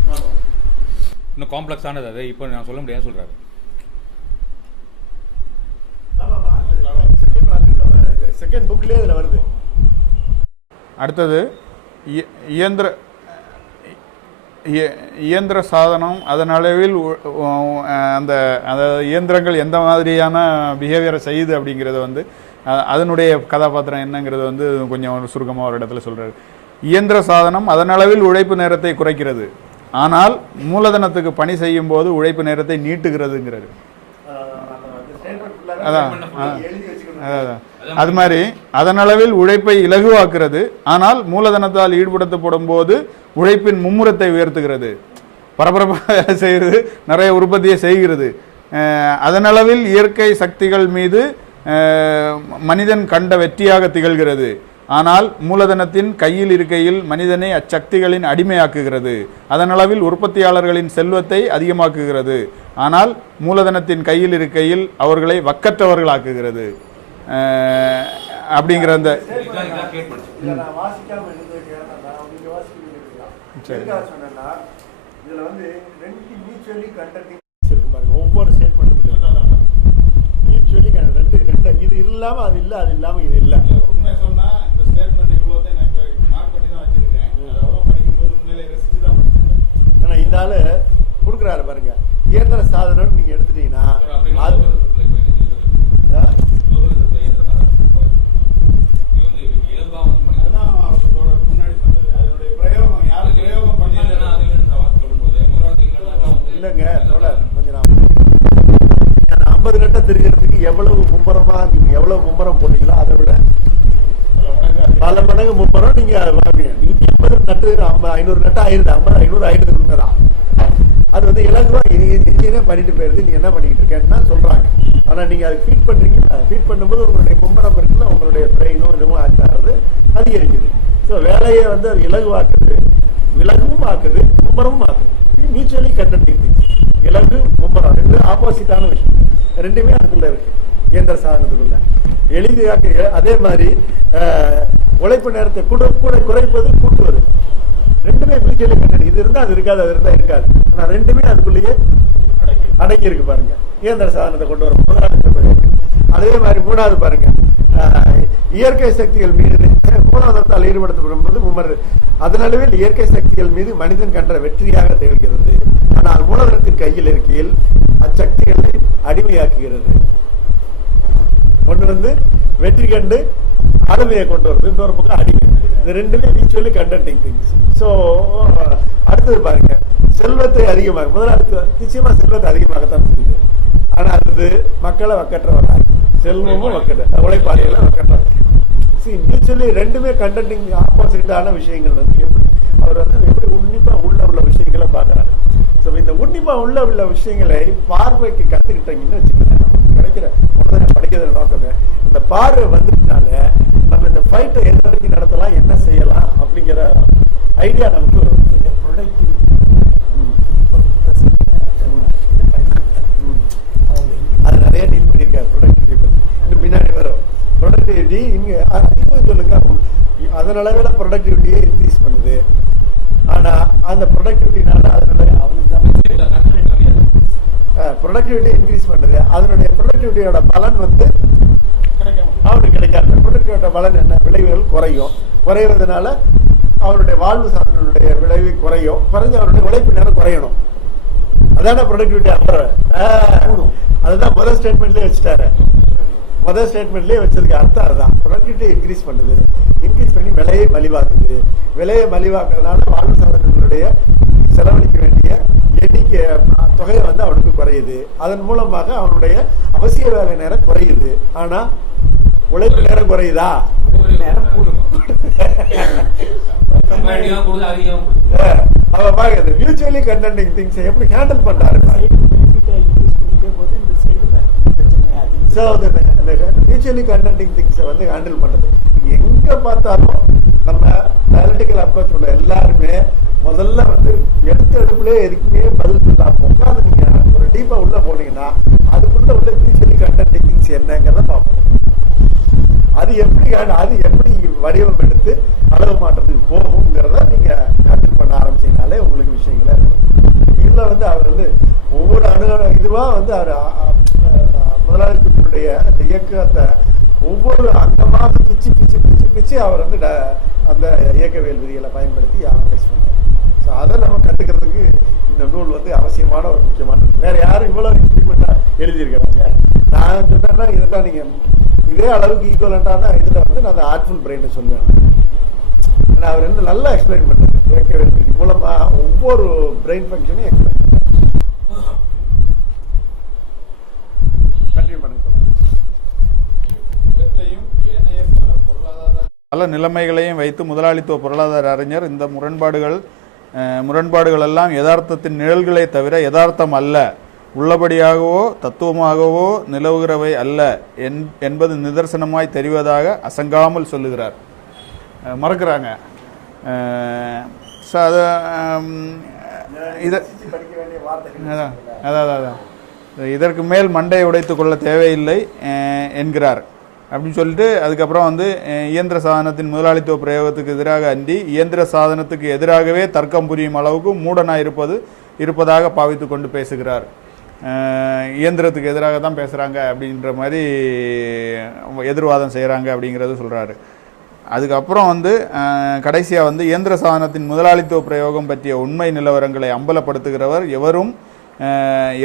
இன்னும் காம்ப்ளெக்ஸானது, அதை இப்போ நான் சொல்ல முடியாது சொல்றாரு. செகண்ட் புக்லயே அதுல வருது. அடுத்தது இயந்திர சாதனம் அதன் அளவில் அந்த இயந்திரங்கள் எந்த மாதிரியான பிஹேவியரை செய்யுது அப்படிங்கிறத வந்து அதனுடைய கதாபாத்திரம் என்னங்கிறது வந்து கொஞ்சம் சுருக்கமாக ஒரு இடத்துல சொல்றாரு. இயந்திர சாதனம் அதன் அளவில் உழைப்பு நேரத்தை குறைக்கிறது, ஆனால் மூலதனத்துக்கு பணி செய்யும் போது உழைப்பு நேரத்தை நீட்டுகிறதுங்கிறாரு. அது மாதிரி அதன் அளவில் உழைப்பை இலகுவாக்குறது, ஆனால் மூலதனத்தால் ஈடுபடுத்தப்படும் போது உழைப்பின் மும்முரத்தை உயர்த்துகிறது. பரபரப்பாக செய்கிறது, நிறைய உற்பத்தியை செய்கிறது. அதன் அளவில் இயற்கை சக்திகள் மீது மனிதன் கண்ட வெற்றியாக திகழ்கிறது, ஆனால் மூலதனத்தின் கையில் இருக்கையில் மனிதனை அச்சக்திகளின் அடிமையாக்குகிறது. அதன் அளவில் உற்பத்தியாளர்களின் செல்வத்தை அதிகமாக்குகிறது, ஆனால் மூலதனத்தின் கையில் இருக்கையில் அவர்களை வக்கற்றவர்களாக்குகிறது. அப்படிங்கிற அந்த ஒவ்வொரு ஸ்டேட்மெண்ட் இது இல்லாம அது இல்ல, அது இல்லாம இது இல்ல. உண்மை சொன்னா இந்த ஸ்டேட்மெண்ட் இவ்வளவு நான் மார்க் பண்ணி தான் வச்சிருக்கேன். அதெல்லாம் படிக்கும்போது உண்மையிலே ரசிச்சு தான் படிச்சேன். ஆனா இந்த ஆளு கொடுக்குறாரு பாருங்க, இயந்திர சாதனம் நீங்க எடுத்துட்டீங்கன்னா இல்லங்க கொஞ்சம் 50 நட்டை தெரிகிறதுக்கு எவ்வளவு மும்பரமா நீங்க எவ்வளவு மும்பரம் போட்டீங்களோ அதை விட பல மடங்கு மும்பரம் நீங்க வாங்குவீங்க. 150 நட்டு 500 நட்டு ஆயிருது, 50 500 ஆயிருது உண்மைதான். அது வந்து இலகுவா இன்ஜினே பண்ணிட்டு போயிருது. நீங்க என்ன பண்ணிக்கிட்டு இருக்கேன்னா சொல்றாங்க. ஆனா நீங்க அதை ஃபீட் பண்றீங்களா, ஃபீட் பண்ணும்போது உங்களுடைய மும்பரம் இருக்குல்ல, உங்களுடைய பிரெயினும் இதுவும் ஆக்ட் ஆகுது, அதிகரிக்குது. ஸோ வேலையை வந்து அது இலகுவாக்குது, விலகும் ஆக்குது, மும்பரமும் ஆக்குது. Mutually conducting things. இலகு மும்பரம் ரெண்டு ஆப்போசிட்டான விஷயம், ரெண்டுமே அதுக்குள்ள இருக்கு இயந்திர சாதனத்துக்குள்ள. எளிதாக அதே மாதிரி உழைப்பு நேரத்தை குறைப்பது, கூட்டுவது, ரெண்டுமே மியூச்சுவலி கண்டக்டிங். இது இருந்தா அது இருக்காது, அது இருந்தா இருக்காது. ஆனா ரெண்டுமே அதுக்குள்ளேயே அடங்கி இருக்கு பாருங்க. இயந்திர சாதனத்தை கொண்டு வரும் முதலாளித்துவ. அதே மாதிரி மூணாவது பாருங்க, இயற்கை சக்திகள் மீது மூலதனத்தால் ஈடுபடுத்தப்படும் போது அதனளவில் இயற்கை சக்திகள் மீது மனிதன் கண்ட வெற்றியாக திகழ்கிறது, ஆனால் மூலதனத்தின் கையில் இருக்கையில் அச்சக்திகளை அடிமையாக்குகிறது. ஒன்று வந்து வெற்றி கண்டு ஆளுமையை கொண்டு வருது, இன்னொரு பக்கம் அடிமை. இது ரெண்டுமே மியூச்சுவலி கண்டக்டிங் திங்ஸ். ஸோ அடுத்தது பாருங்க, செல்வத்தை அதிகமாக முதலாளித்துவம் நிச்சயமா செல்வத்தை அதிகமாகத்தான் செய்யுது, ஆனா அது மக்களை வக்கற்றவர்கள், செல்வமும் வக்கற்ற உழைப்பாளிகளை வக்கற்றாங்க. மியூச்சுவலி ரெண்டுமே கண்டக்டிங் ஆப்போசிட்டான விஷயங்கள் வந்து எப்படி அவர் வந்து எப்படி உன்னிப்பா உள்ள விஷயங்களை பார்க்கறாரு. ஸோ இந்த உன்னிப்பா உள்ள விஷயங்களை பார்வைக்கு கத்துக்கிட்டீங்கன்னு வச்சுக்கோங்க, நமக்கு கிடைக்கிற முதல்ல படிக்கிற நோக்கமே அந்த பார்வை வந்துட்டனால நம்ம இந்த ஃபைட்டை எந்த வரைக்கும் நடத்தலாம், என்ன செய்யலாம் அப்படிங்கிற ஐடியா நமக்கு வரும். அது நிறைய டீல் பண்ணியிருக்காரு ப்ரொடக்டிவிட்டி பற்றி, இன்னும் பின்னாடி வரும். ப்ரொடக்டிவிட்டி இங்கே சொல்லுங்க, அதன் அளவில் ப்ரொடக்டிவிட்டியை இன்க்ரீஸ் பண்ணுது. ஆனா அந்த ப்ரொடக்டிவிட்டினால அதனுடைய ப்ரொடக்டிவிட்டி இன்க்ரீஸ் பண்ணுது. அதனுடைய ப்ரொடக்டிவிட்டியோட பலன் வந்து அவனுக்கு கிடைக்காது. ப்ரொடக்டிவிட்டியோட பலன் என்ன? விளைவுகள் குறைவதனால அவனுடைய வாழ்வு சாதனையுடைய விளைவு குறையும். குறைஞ்ச அவனுடைய உழைப்பு நேரம் குறையணும். அதான ப்ரொடக்டிவிட்டி அதுதான் முதல் ஸ்டேட்மெண்ட்லயே வச்சுட்டாரு. முதல் ஸ்டேட்மெண்ட்லயே வச்சதுக்கு அர்த்தம் அதுதான். ப்ரொடக்டிவிட்டி இன்க்ரீஸ் பண்ணுது. இன்க்ரீஸ் பண்ணி விலையை மலிவாக்குது. விலையை மலிவாக்குறதுனால வாழ்வு சாதனைகளுடைய செலவழிக்க வேண்டிய எண்ணிக்கை தொகை வந்து அவனுக்கு குறையுது. அதன் மூலமாக அவனுடைய அவசிய வேலை நேரம் குறையுது. ஆனா உழைப்பு நேரம் குறையுதா? அவன் பாருங்க மியூச்சுவலி கண்டென்டிங் திங்ஸ் எப்படி ஹேண்டில் பண்றாரு. மியூச்சுவலி கண்டென்டிங் திங்ஸை வந்து ஹேண்டில் பண்றது எங்க பார்த்தாலும் நம்ம டயலெக்டிக்கல் அப்ரோச் உள்ள எல்லாருமே முதல்ல வந்து எடுப்புலயே எதுக்குமே பதில் சொல்லலாம். உட்காந்து நீங்க ஒரு டீப்பா உள்ள போனீங்கன்னா அதுக்குள்ள உள்ள மியூச்சுவலி கண்டென்டிங் திங்ஸ் என்னங்கிறத பார்ப்போம். அது எப்படி வடிவம் எடுத்து அளவு மாற்றத்துக்கு போகுங்கிறத நீங்க ஹேண்டில் பண்ண ஆரம்பிச்சீங்கனாலே உங்களுக்கு விஷயங்களே இதுல வந்து அவர் வந்து ஒவ்வொரு இதுவா வந்து அவர் முதலாளித்துவத்தினுடைய அந்த இயக்கத்தை ஒவ்வொரு அங்கமாக பிச்சு அவர் வந்து அந்த இயக்கவியல் விதிகளை பயன்படுத்தி அனலைஸ் பண்ணார். ஸோ அதை நம்ம கத்துக்கிறதுக்கு இந்த நூல் வந்து அவசியமான ஒரு முக்கியமானது. வேற யாரும் இவ்வளவு இம்ப்ளிமெண்டா எழுதியிருக்கிறாங்க. நான் சொன்னேன்னா இதைத்தான் நீங்க இதே அளவுக்கு ஈக்குவலண்டான இதுல வந்து நான் ஆர்ட்ஃபுல் பிரெயின் சொல்லுவேன். அவர் வந்து நல்லா எக்ஸ்பிளைன் பண்றாரு. இயக்கவியல் விதி மூலமா ஒவ்வொரு பிரெயின் ஃபங்க்ஷனையும் எக்ஸ்பிளைன் பண்றாரு. பல நிலைமைகளையும் வைத்து முதலாளித்துவ பொருளாதார அறிஞர் இந்த முரண்பாடுகள் எல்லாம் யதார்த்தத்தின் நிழல்களை தவிர யதார்த்தம் அல்ல, உள்ளபடியாகவோ தத்துவமாகவோ நிலவுகிறவை அல்ல என்பது நிதர்சனமாய் தெரிவதாக அசங்காமல் சொல்லுகிறார். மறக்கிறாங்க. அதான் இதற்கு மேல் மண்டையை உடைத்துக் கொள்ள தேவையில்லை என்கிறார். அப்படின்னு சொல்லிட்டு அதுக்கப்புறம் வந்து இயந்திர சாதனத்தின் முதலாளித்துவ பிரயோகத்துக்கு எதிராக அன்றி இயந்திர சாதனத்துக்கு எதிராகவே தர்க்கம் புரியும் அளவுக்கு மூடனாய் இருப்பதாக பாவித்து கொண்டு பேசுகிறார். இயந்திரத்துக்கு எதிராக தான் பேசுகிறாங்க அப்படின்ற மாதிரி எதிர்வாதம் செய்கிறாங்க அப்படிங்கிறது சொல்கிறாரு. அதுக்கப்புறம் வந்து கடைசியாக வந்து இயந்திர சாதனத்தின் முதலாளித்துவ பிரயோகம் பற்றிய உண்மை நிலவரங்களை அம்பலப்படுத்துகிறவர் எவரும்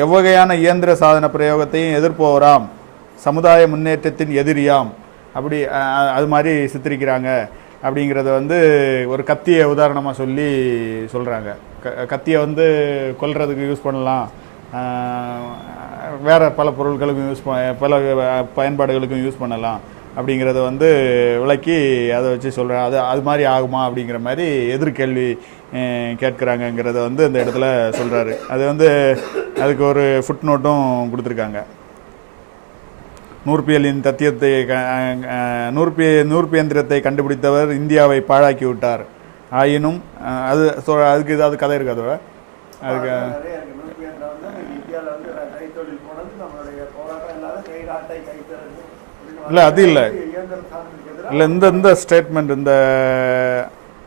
எவ்வகையான இயந்திர சாதன பிரயோகத்தையும் எதிர்ப்பவராம், சமுதாய முன்னேற்றத்தின் எதிரியாம், அப்படி அது மாதிரி சித்தரிக்கிறாங்க அப்படிங்கிறத வந்து ஒரு கத்தியை உதாரணமாக சொல்லி சொல்கிறாங்க. கத்தியை வந்து கொல்றதுக்கு யூஸ் பண்ணலாம், வேறு பல பொருட்களுக்கும் பல பயன்பாடுகளுக்கும் யூஸ் பண்ணலாம் அப்படிங்கிறத வந்து விளக்கி அதை வச்சு சொல்கிறேன். அது மாதிரி ஆகுமா அப்படிங்கிற மாதிரி எதிர்கேள்வி கேட்குறாங்கங்கிறத வந்து இந்த இடத்துல சொல்கிறாரு. அது வந்து அதுக்கு ஒரு ஃபுட் நோட்டும் கொடுத்துருக்காங்க. நூற்பியலின் தத்தியத்தை நூற்பியந்திரத்தை கண்டுபிடித்தவர் இந்தியாவை பாழாக்கி விட்டார். ஆயினும் அதுக்கு ஏதாவது கதை இருக்காதோட அதுக்கு இல்லை அது இல்லை இந்த ஸ்டேட்மெண்ட், இந்த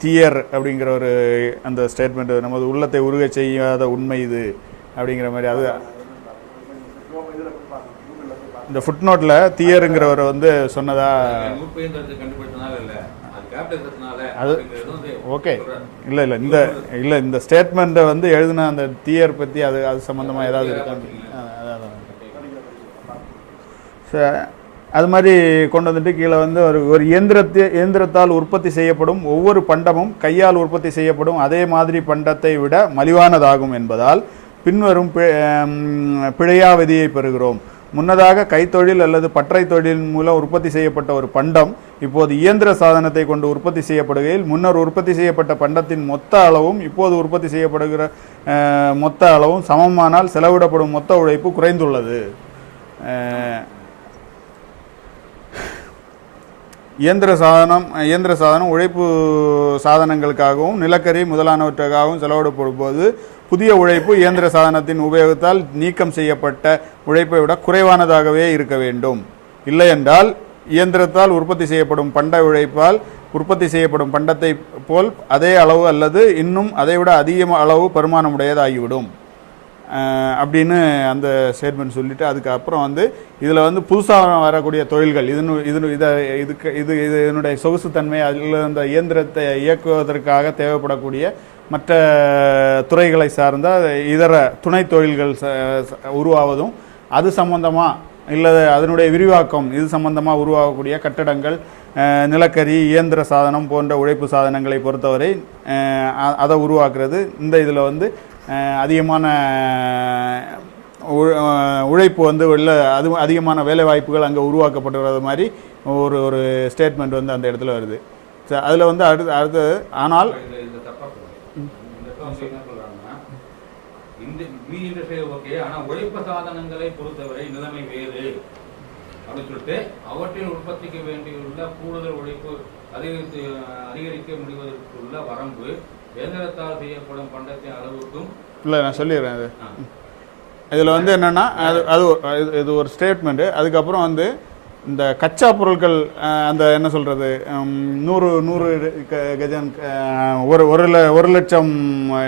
தியர் அப்படிங்கிற ஒரு அந்த ஸ்டேட்மெண்ட் நமது உள்ளத்தை உருக செய்யாத உண்மை இது அப்படிங்கிற மாதிரி அது இந்த ஃபுட் நோட்டில் தியருங்கிறவர் வந்து சொன்னதா அது ஓகே. இல்லை இந்த ஸ்டேட்மெண்ட்டை வந்து எழுதின அந்த தியர் பற்றி அது சம்மந்தமாக ஏதாவது இருக்கான்னு அது மாதிரி கொண்டு வந்துட்டு கீழே வந்து ஒரு இயந்திரத்தால் உற்பத்தி செய்யப்படும் ஒவ்வொரு பண்டமும் கையால் உற்பத்தி செய்யப்படும் அதே மாதிரி பண்டத்தை விட மலிவானதாகும் என்பதால் பின்வரும் பிழையா விதியை பெறுகிறோம். முன்னதாக கைத்தொழில் அல்லது பற்றை தொழிலின் மூலம் உற்பத்தி செய்யப்பட்ட ஒரு பண்டம் இப்போது இயந்திர சாதனத்தை கொண்டு உற்பத்தி செய்யப்படுகையில் முன்னர் உற்பத்தி செய்யப்பட்ட பண்டத்தின் மொத்த அளவும் இப்போது உற்பத்தி செய்யப்படுகிற மொத்த அளவும் சமமானால் செலவிடப்படும் மொத்த உழைப்பு குறைந்துள்ளது. இயந்திர சாதனம் உழைப்பு சாதனங்களுக்காகவும் நிலக்கரி முதலானவற்றுக்காகவும் செலவிடப்படும் போது புதிய உழைப்பு இயந்திர சாதனத்தின் உபயோகத்தால் நீக்கம் செய்யப்பட்ட உழைப்பை விட குறைவானதாகவே இருக்க வேண்டும். இல்லையென்றால் இயந்திரத்தால் உற்பத்தி செய்யப்படும் பண்ட உழைப்பால் உற்பத்தி செய்யப்படும் பண்டத்தை போல் அதே அளவு அல்லது இன்னும் அதைவிட அதிக அளவு பெருமானமுடையதாகிவிடும் அப்படின்னு அந்த ஸ்டேட்மெண்ட் சொல்லிட்டு அதுக்கப்புறம் வந்து இதில் வந்து புதுசாக வரக்கூடிய தொழில்கள் இதனுடைய சொகுசுத்தன்மை அதில் இந்த இயந்திரத்தை இயக்குவதற்காக தேவைப்படக்கூடிய மற்ற துறைகளை சார்ந்த இதர துணை தொழில்கள் உருவாவதும் அது சம்பந்தமாக இல்லை அதனுடைய விரிவாக்கம் இது சம்பந்தமாக உருவாகக்கூடிய கட்டடங்கள் நிலக்கரி இயந்திர சாதனம் போன்ற உழைப்பு சாதனங்களை பொறுத்தவரை அதை உருவாக்குறது இந்த இதில் வந்து அதிகமான உழைப்பு வந்து அது அதிகமான வேலை வாய்ப்புகள் அங்கே உருவாக்கப்பட்டு வர்றது மாதிரி ஒரு ஸ்டேட்மெண்ட் வந்து அந்த இடத்துல வருது. அதில் வந்து அடுத்து ஆனால் உழைப்பு சாதனங்களை பொறுத்தவரை நிலைமை வேறு அப்படின்னு சொல்லிட்டு அவற்றின் உற்பத்திக்கு வேண்டியுள்ள கூடுதல் உழைப்பு அதிகரிக்க முடிவதற்குள்ள வரம்பு இயந்திரத்தால் செய்யப்படும் பண்டத்தின் அளவுக்கும் இல்லை நான் சொல்லிடுறேன். அது இதில் வந்து என்னென்னா இது ஒரு ஸ்டேட்மெண்ட்டு. அதுக்கப்புறம் வந்து இந்த கச்சா பொருட்கள் அந்த என்ன சொல்கிறது 100 கஜம் ஒரு லட்சம்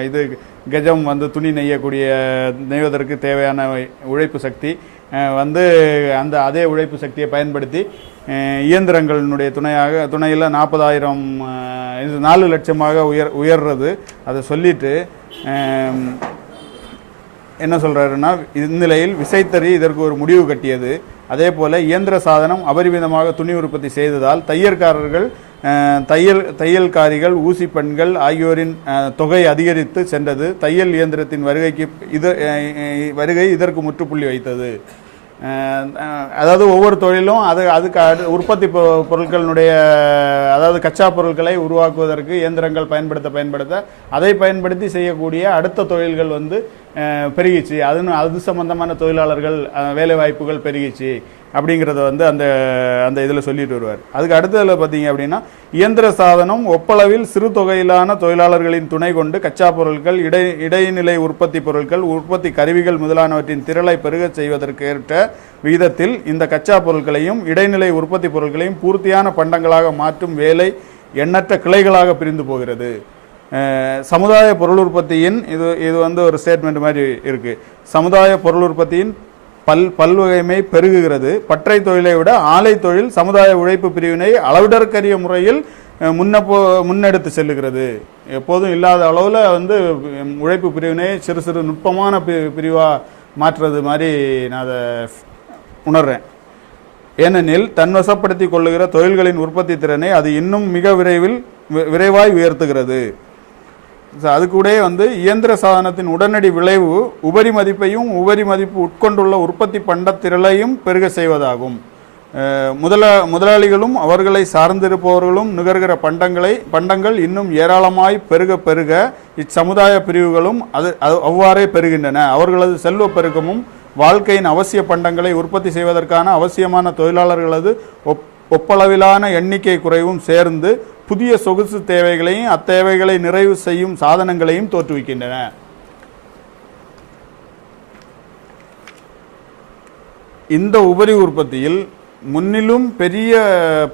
இது கஜம் வந்து துணி நெய்வதற்கு தேவையான உழைப்பு சக்தி வந்து அதே உழைப்பு சக்தியை பயன்படுத்தி இயந்திரங்களினுடைய துணையில் 40,000 4 லட்சமாக உயர்றது அதை சொல்லிட்டு என்ன சொல்கிறாருன்னா இந்நிலையில் விசைத்தறி இதற்கு ஒரு முடிவு கட்டியது. அதே போல் இயந்திர சாதனம் அபரிமிதமாக துணி உற்பத்தி செய்ததால் தையல்காரிகள் ஊசி பெண்கள் ஆகியோரின் தொகை அதிகரித்து சென்றது. தையல் இயந்திரத்தின் வருகை இதற்கு முற்றுப்புள்ளி வைத்தது. அதாவது ஒவ்வொரு தொழிலும் அதுக்கு உற்பத்தி பொருட்களினுடைய அதாவது கச்சா பொருட்களை உருவாக்குவதற்கு இயந்திரங்கள் பயன்படுத்த அதை பயன்படுத்தி செய்யக்கூடிய அடுத்த தொழில்கள் வந்து பெருகிச்சு. அது சம்பந்தமான தொழிலாளர்கள் வேலை வாய்ப்புகள் பெருகிச்சு அப்படிங்கிறத வந்து அந்த இதில் சொல்லிட்டு வருவார். அதுக்கு அடுத்ததில் பார்த்தீங்க அப்படின்னா இயந்திர சாதனம் ஒப்பளவில் சிறு தொகையிலான தொழிலாளர்களின் துணை கொண்டு கச்சா பொருட்கள் இடைநிலை உற்பத்தி பொருட்கள் உற்பத்தி கருவிகள் முதலானவற்றின் திரளை பெருகச் செய்வதற்கேற்ற விகிதத்தில் இந்த கச்சா பொருட்களையும் இடைநிலை உற்பத்தி பொருட்களையும் பூர்த்தியான பண்டங்களாக மாற்றும் வேலை எண்ணற்ற கிளைகளாக பிரிந்து போகிறது. சமுதாய பொருள் உற்பத்தியின் இது வந்து ஒரு ஸ்டேட்மெண்ட் மாதிரி இருக்கு. சமுதாய பொருள் உற்பத்தியின் பல்வகைமை பெருகுகிறது. பற்றை தொழிலை விட ஆலை தொழில் சமுதாய உழைப்பு பிரிவினை அளவிடற்கரிய முறையில் முன்னெடுத்து செல்லுகிறது. எப்போதும் இல்லாத அளவில் வந்து உழைப்பு பிரிவினை சிறு நுட்பமான பிரிவாக மாற்றுறது மாதிரி நான் அதை உணர்றேன். ஏனெனில் தன்வசப்படுத்தி கொள்ளுகிற தொழில்களின் உற்பத்தி திறனை அது இன்னும் மிக விரைவாய் உயர்த்துகிறது. அது கூட வந்து இயந்திர சாதனத்தின் உடனடி விளைவு உபரி மதிப்பு உட்கொண்டுள்ள உற்பத்தி பண்டத்திரளையும் பெருக செய்வதாகும். முதலாளிகளும் அவர்களை சார்ந்திருப்பவர்களும் நுகர்கிற பண்டங்கள் இன்னும் ஏராளமாய் பெருக இச்சமுதாய பிரிவுகளும் அவ்வாறே பெறுகின்றன. அவர்களது செல்வ பெருக்கமும் வாழ்க்கையின் அவசிய பண்டங்களை உற்பத்தி செய்வதற்கான அவசியமான தொழிலாளர்களது ஒப்பளவிலான எண்ணிக்கை குறைவும் சேர்ந்து புதிய சொகுசு தேவைகளையும் அத்தேவைகளை நிறைவு செய்யும் சாதனங்களையும் தோற்றுவிக்கின்றன. இந்த உபரி உற்பத்தியில் முன்னிலும் பெரிய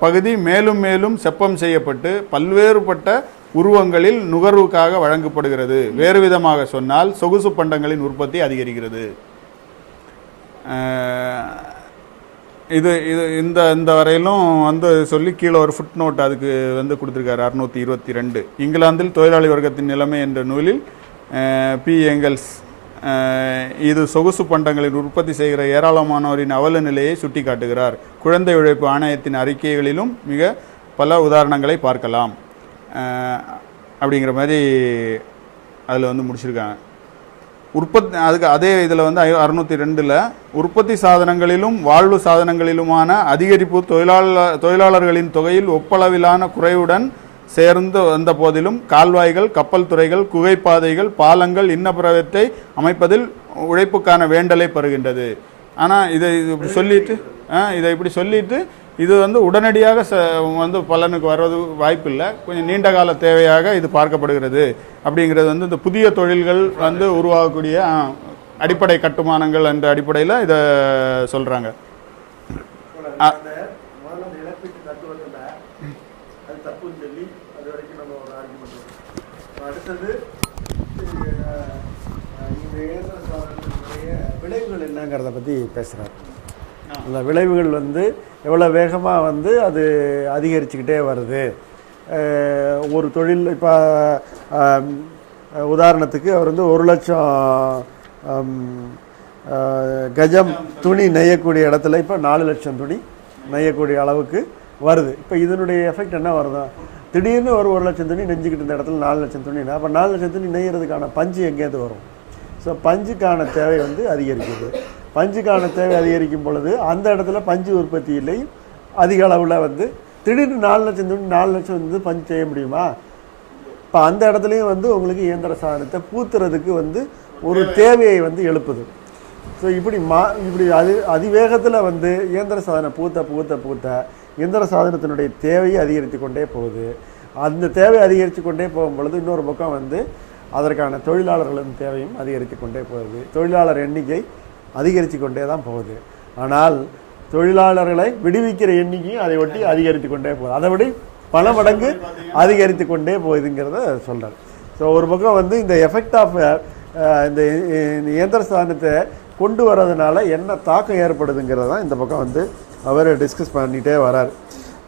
பகுதி மேலும் செப்பம் செய்யப்பட்டு பல்வேறுபட்ட உருவங்களில் நுகர்வுக்காக வழங்கப்படுகிறது. வேறு விதமாக சொன்னால் சொகுசு பண்டங்களின் உற்பத்தி அதிகரிக்கிறது. இந்த வரையிலும் வந்து சொல்லி கீழே ஒரு ஃபுட் நோட் அதுக்கு வந்து கொடுத்துருக்காரு 622. இங்கிலாந்தில் தொழிலாளி வர்க்கத்தின் நிலைமை என்ற நூலில் பி எங்கல்ஸ் இது சொகுசு பண்டங்களின் உற்பத்தி செய்கிற ஏராளமானோரின் அவல நிலையை சுட்டி காட்டுகிறார். குழந்தை உழைப்பு ஆணையத்தின் அறிக்கைகளிலும் மிக பல உதாரணங்களை பார்க்கலாம் அப்படிங்கிற மாதிரி அதில் வந்து முடிச்சிருக்காங்க. அதுக்கு அதே இதில் வந்து 602 உற்பத்தி சாதனங்களிலும் வாழ்வு சாதனங்களிலுமான அதிகரிப்பு தொழிலாளர்களின் தொகையில் ஒப்பளவிலான குறைவுடன் சேர்ந்து வந்த போதிலும் கால்வாய்கள் கப்பல் துறைகள் குகைப்பாதைகள் பாலங்கள் இன்னபிறவற்றை அமைப்பதில் உழைப்புக்கான வேண்டலை பெறுகின்றது. ஆனால் இதை இப்படி சொல்லிட்டு இது வந்து உடனடியாக வந்து பலனுக்கு வர்றது வாய்ப்பு இல்லை. கொஞ்சம் நீண்ட கால தேவையாக இது பார்க்கப்படுகிறது. அப்படிங்கிறது வந்து இந்த புதிய தொழில்கள் வந்து உருவாகக்கூடிய அடிப்படை கட்டுமானங்கள் என்ற அடிப்படையில் இதை சொல்கிறாங்க. இழப்பீட்டு தத்துவத்தில் அது தப்புன்னு அடுத்தது இந்த இயந்திர சாதனத்தினுடைய விளைவுகள் என்னங்கிறத பற்றி பேசுகிறார். அந்த விளைவுகள் வந்து எவ்வளோ வேகமாக வந்து அது அதிகரிச்சுக்கிட்டே வருது. ஒரு தொழில் இப்போ உதாரணத்துக்கு அவர் வந்து 1,00,000 கஜம் துணி நெய்யக்கூடிய இடத்துல இப்போ 4 லட்சம் துணி நெய்யக்கூடிய அளவுக்கு வருது. இப்போ இதனுடைய எஃபெக்ட் என்ன வருதா, திடீர்னு ஒரு 1 லட்சம் துணி நெஞ்சிக்கிட்டு இருந்த இடத்துல 4 லட்சம் துணினா அப்போ 4 லட்சம் துணி நெய்யறதுக்கான பஞ்சு எங்கேருந்து வரும்? ஸோ பஞ்சுக்கான தேவை வந்து அதிகரிக்குது. பஞ்சுக்கான தேவை அதிகரிக்கும் பொழுது அந்த இடத்துல பஞ்சு உற்பத்தி இல்லை அதிக அளவில் வந்து திடீர்னு 4 லட்சம் துணி 4 லட்சம் வந்து பஞ்சு செய்ய முடியுமா? இப்போ அந்த இடத்துலையும் வந்து உங்களுக்கு இயந்திர சாதனத்தை பூத்துறதுக்கு வந்து ஒரு தேவையை வந்து எழுப்புது. ஸோ இப்படி அதிவேகத்தில் வந்து இயந்திர சாதனம் பூத்த இயந்திர சாதனத்தினுடைய தேவையை அதிகரித்து கொண்டே போகுது. அந்த தேவை அதிகரித்து கொண்டே போகும் பொழுது இன்னொரு பக்கம் வந்து அதற்கான தொழிலாளர்களின் தேவையும் அதிகரித்து கொண்டே போகுது. தொழிலாளர் எண்ணிக்கை அதிகரித்து கொண்டே தான் போகுது. ஆனால் தொழிலாளர்களை விடுவிக்கிற எண்ணிக்கையும் அதை ஒட்டி அதிகரித்து கொண்டே போகுது. அதை விட பல மடங்கு அதிகரித்து கொண்டே போகுதுங்கிறத சொல்கிறார். ஸோ ஒரு பக்கம் வந்து இந்த எஃபெக்ட் ஆஃப் இந்த இயந்திர சாதனத்தை கொண்டு வர்றதுனால என்ன தாக்கம் ஏற்படுதுங்கிறது தான் இந்த பக்கம் வந்து அவர் டிஸ்கஸ் பண்ணிகிட்டே வரார்.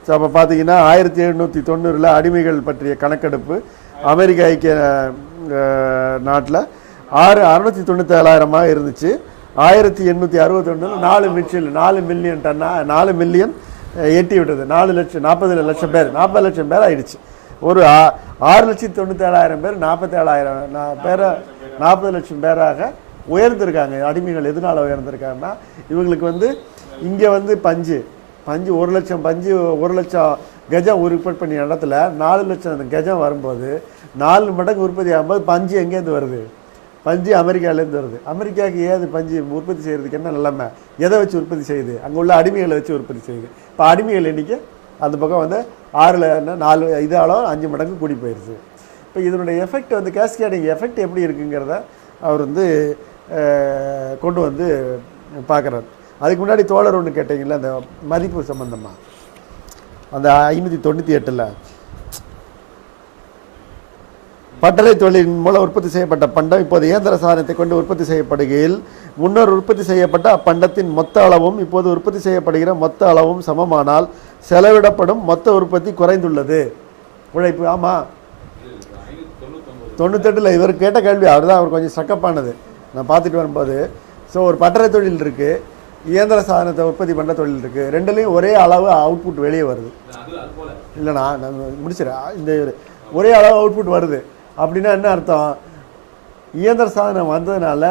ஸோ அப்போ பார்த்தீங்கன்னா 1790 அடிமைகள் பற்றிய கணக்கெடுப்பு அமெரிக்க ஐக்கிய நாட்டில் 697,000 இருந்துச்சு. 1861 4 மில்லியன் டன்னா 4 மில்லியன் எட்டி விட்டது. 40 லட்சம் பேர் ஆயிடுச்சு. ஒரு 6,97,000 பேர் 47,000 பேரை 40 லட்சம் பேராக உயர்ந்திருக்காங்க. அடிமைகள் எதனால உயர்ந்திருக்காங்கன்னா இவங்களுக்கு வந்து இங்கே வந்து பஞ்சு 1 லட்சம் பஞ்சு 1 லட்சம் கஜம் உற்பத்தி பண்ணிய இடத்துல 4 லட்சம் கஜம் வரும்போது 4 மடங்கு உற்பத்தி ஆகும்போது பஞ்சு எங்கேருந்து வருது? பஞ்சு அமெரிக்காவிலேருந்து வருது. அமெரிக்காவுக்கு ஏது பஞ்சு உற்பத்தி செய்கிறதுக்கு என்ன நிலைமை? எதை வச்சு உற்பத்தி செய்யுது? அங்கே உள்ள அடிமைகளை வச்சு உற்பத்தி செய்யுது. இப்போ அடிமைகள் எண்ணிக்கை அந்த பக்கம் வந்து 4 இதால 5 மடங்கு கூடி போயிடுச்சு. இப்போ இதனுடைய எஃபெக்ட் வந்து கேஸ்கேடிங் எஃபெக்ட் எப்படி இருக்குங்கிறத அவர் வந்து கொண்டு வந்து பார்க்குறாரு. அதுக்கு முன்னாடி தோழர் ஒன்று கேட்டீங்களா, அந்த மதிப்பு சம்பந்தமாக அந்த 598 பட்டறை தொழிலின் மூலம் உற்பத்தி செய்யப்பட்ட பண்டம் இப்போது இயந்திர சாதனத்தை கொண்டு உற்பத்தி செய்யப்படுகையில் முன்னர் உற்பத்தி செய்யப்பட்ட அப்பண்டத்தின் மொத்த அளவும் இப்போது உற்பத்தி செய்யப்படுகிற மொத்த அளவும் சமமானால் செலவிடப்படும் மொத்த உற்பத்தி குறைந்துள்ளது. உழைப்பு ஆமாம் 98 இவர் கேட்ட கேள்வி அவர் கொஞ்சம் ஸ்ட்ரக்கப்பானது நான் பார்த்துட்டு வரும்போது. ஸோ ஒரு பட்டறை தொழில் இருக்குது, இயந்திர சாதனத்தை உற்பத்தி பண்ணுற தொழில் இருக்குது. ரெண்டுலேயும் ஒரே அளவு அவுட்புட் வெளியே வருது. இல்லைண்ணா நான் முடிச்சிடறேன். இந்த ஒரே அளவு அவுட்புட் வருது அப்படின்னா என்ன அர்த்தம்? இயந்திர சாதனம் வந்ததுனால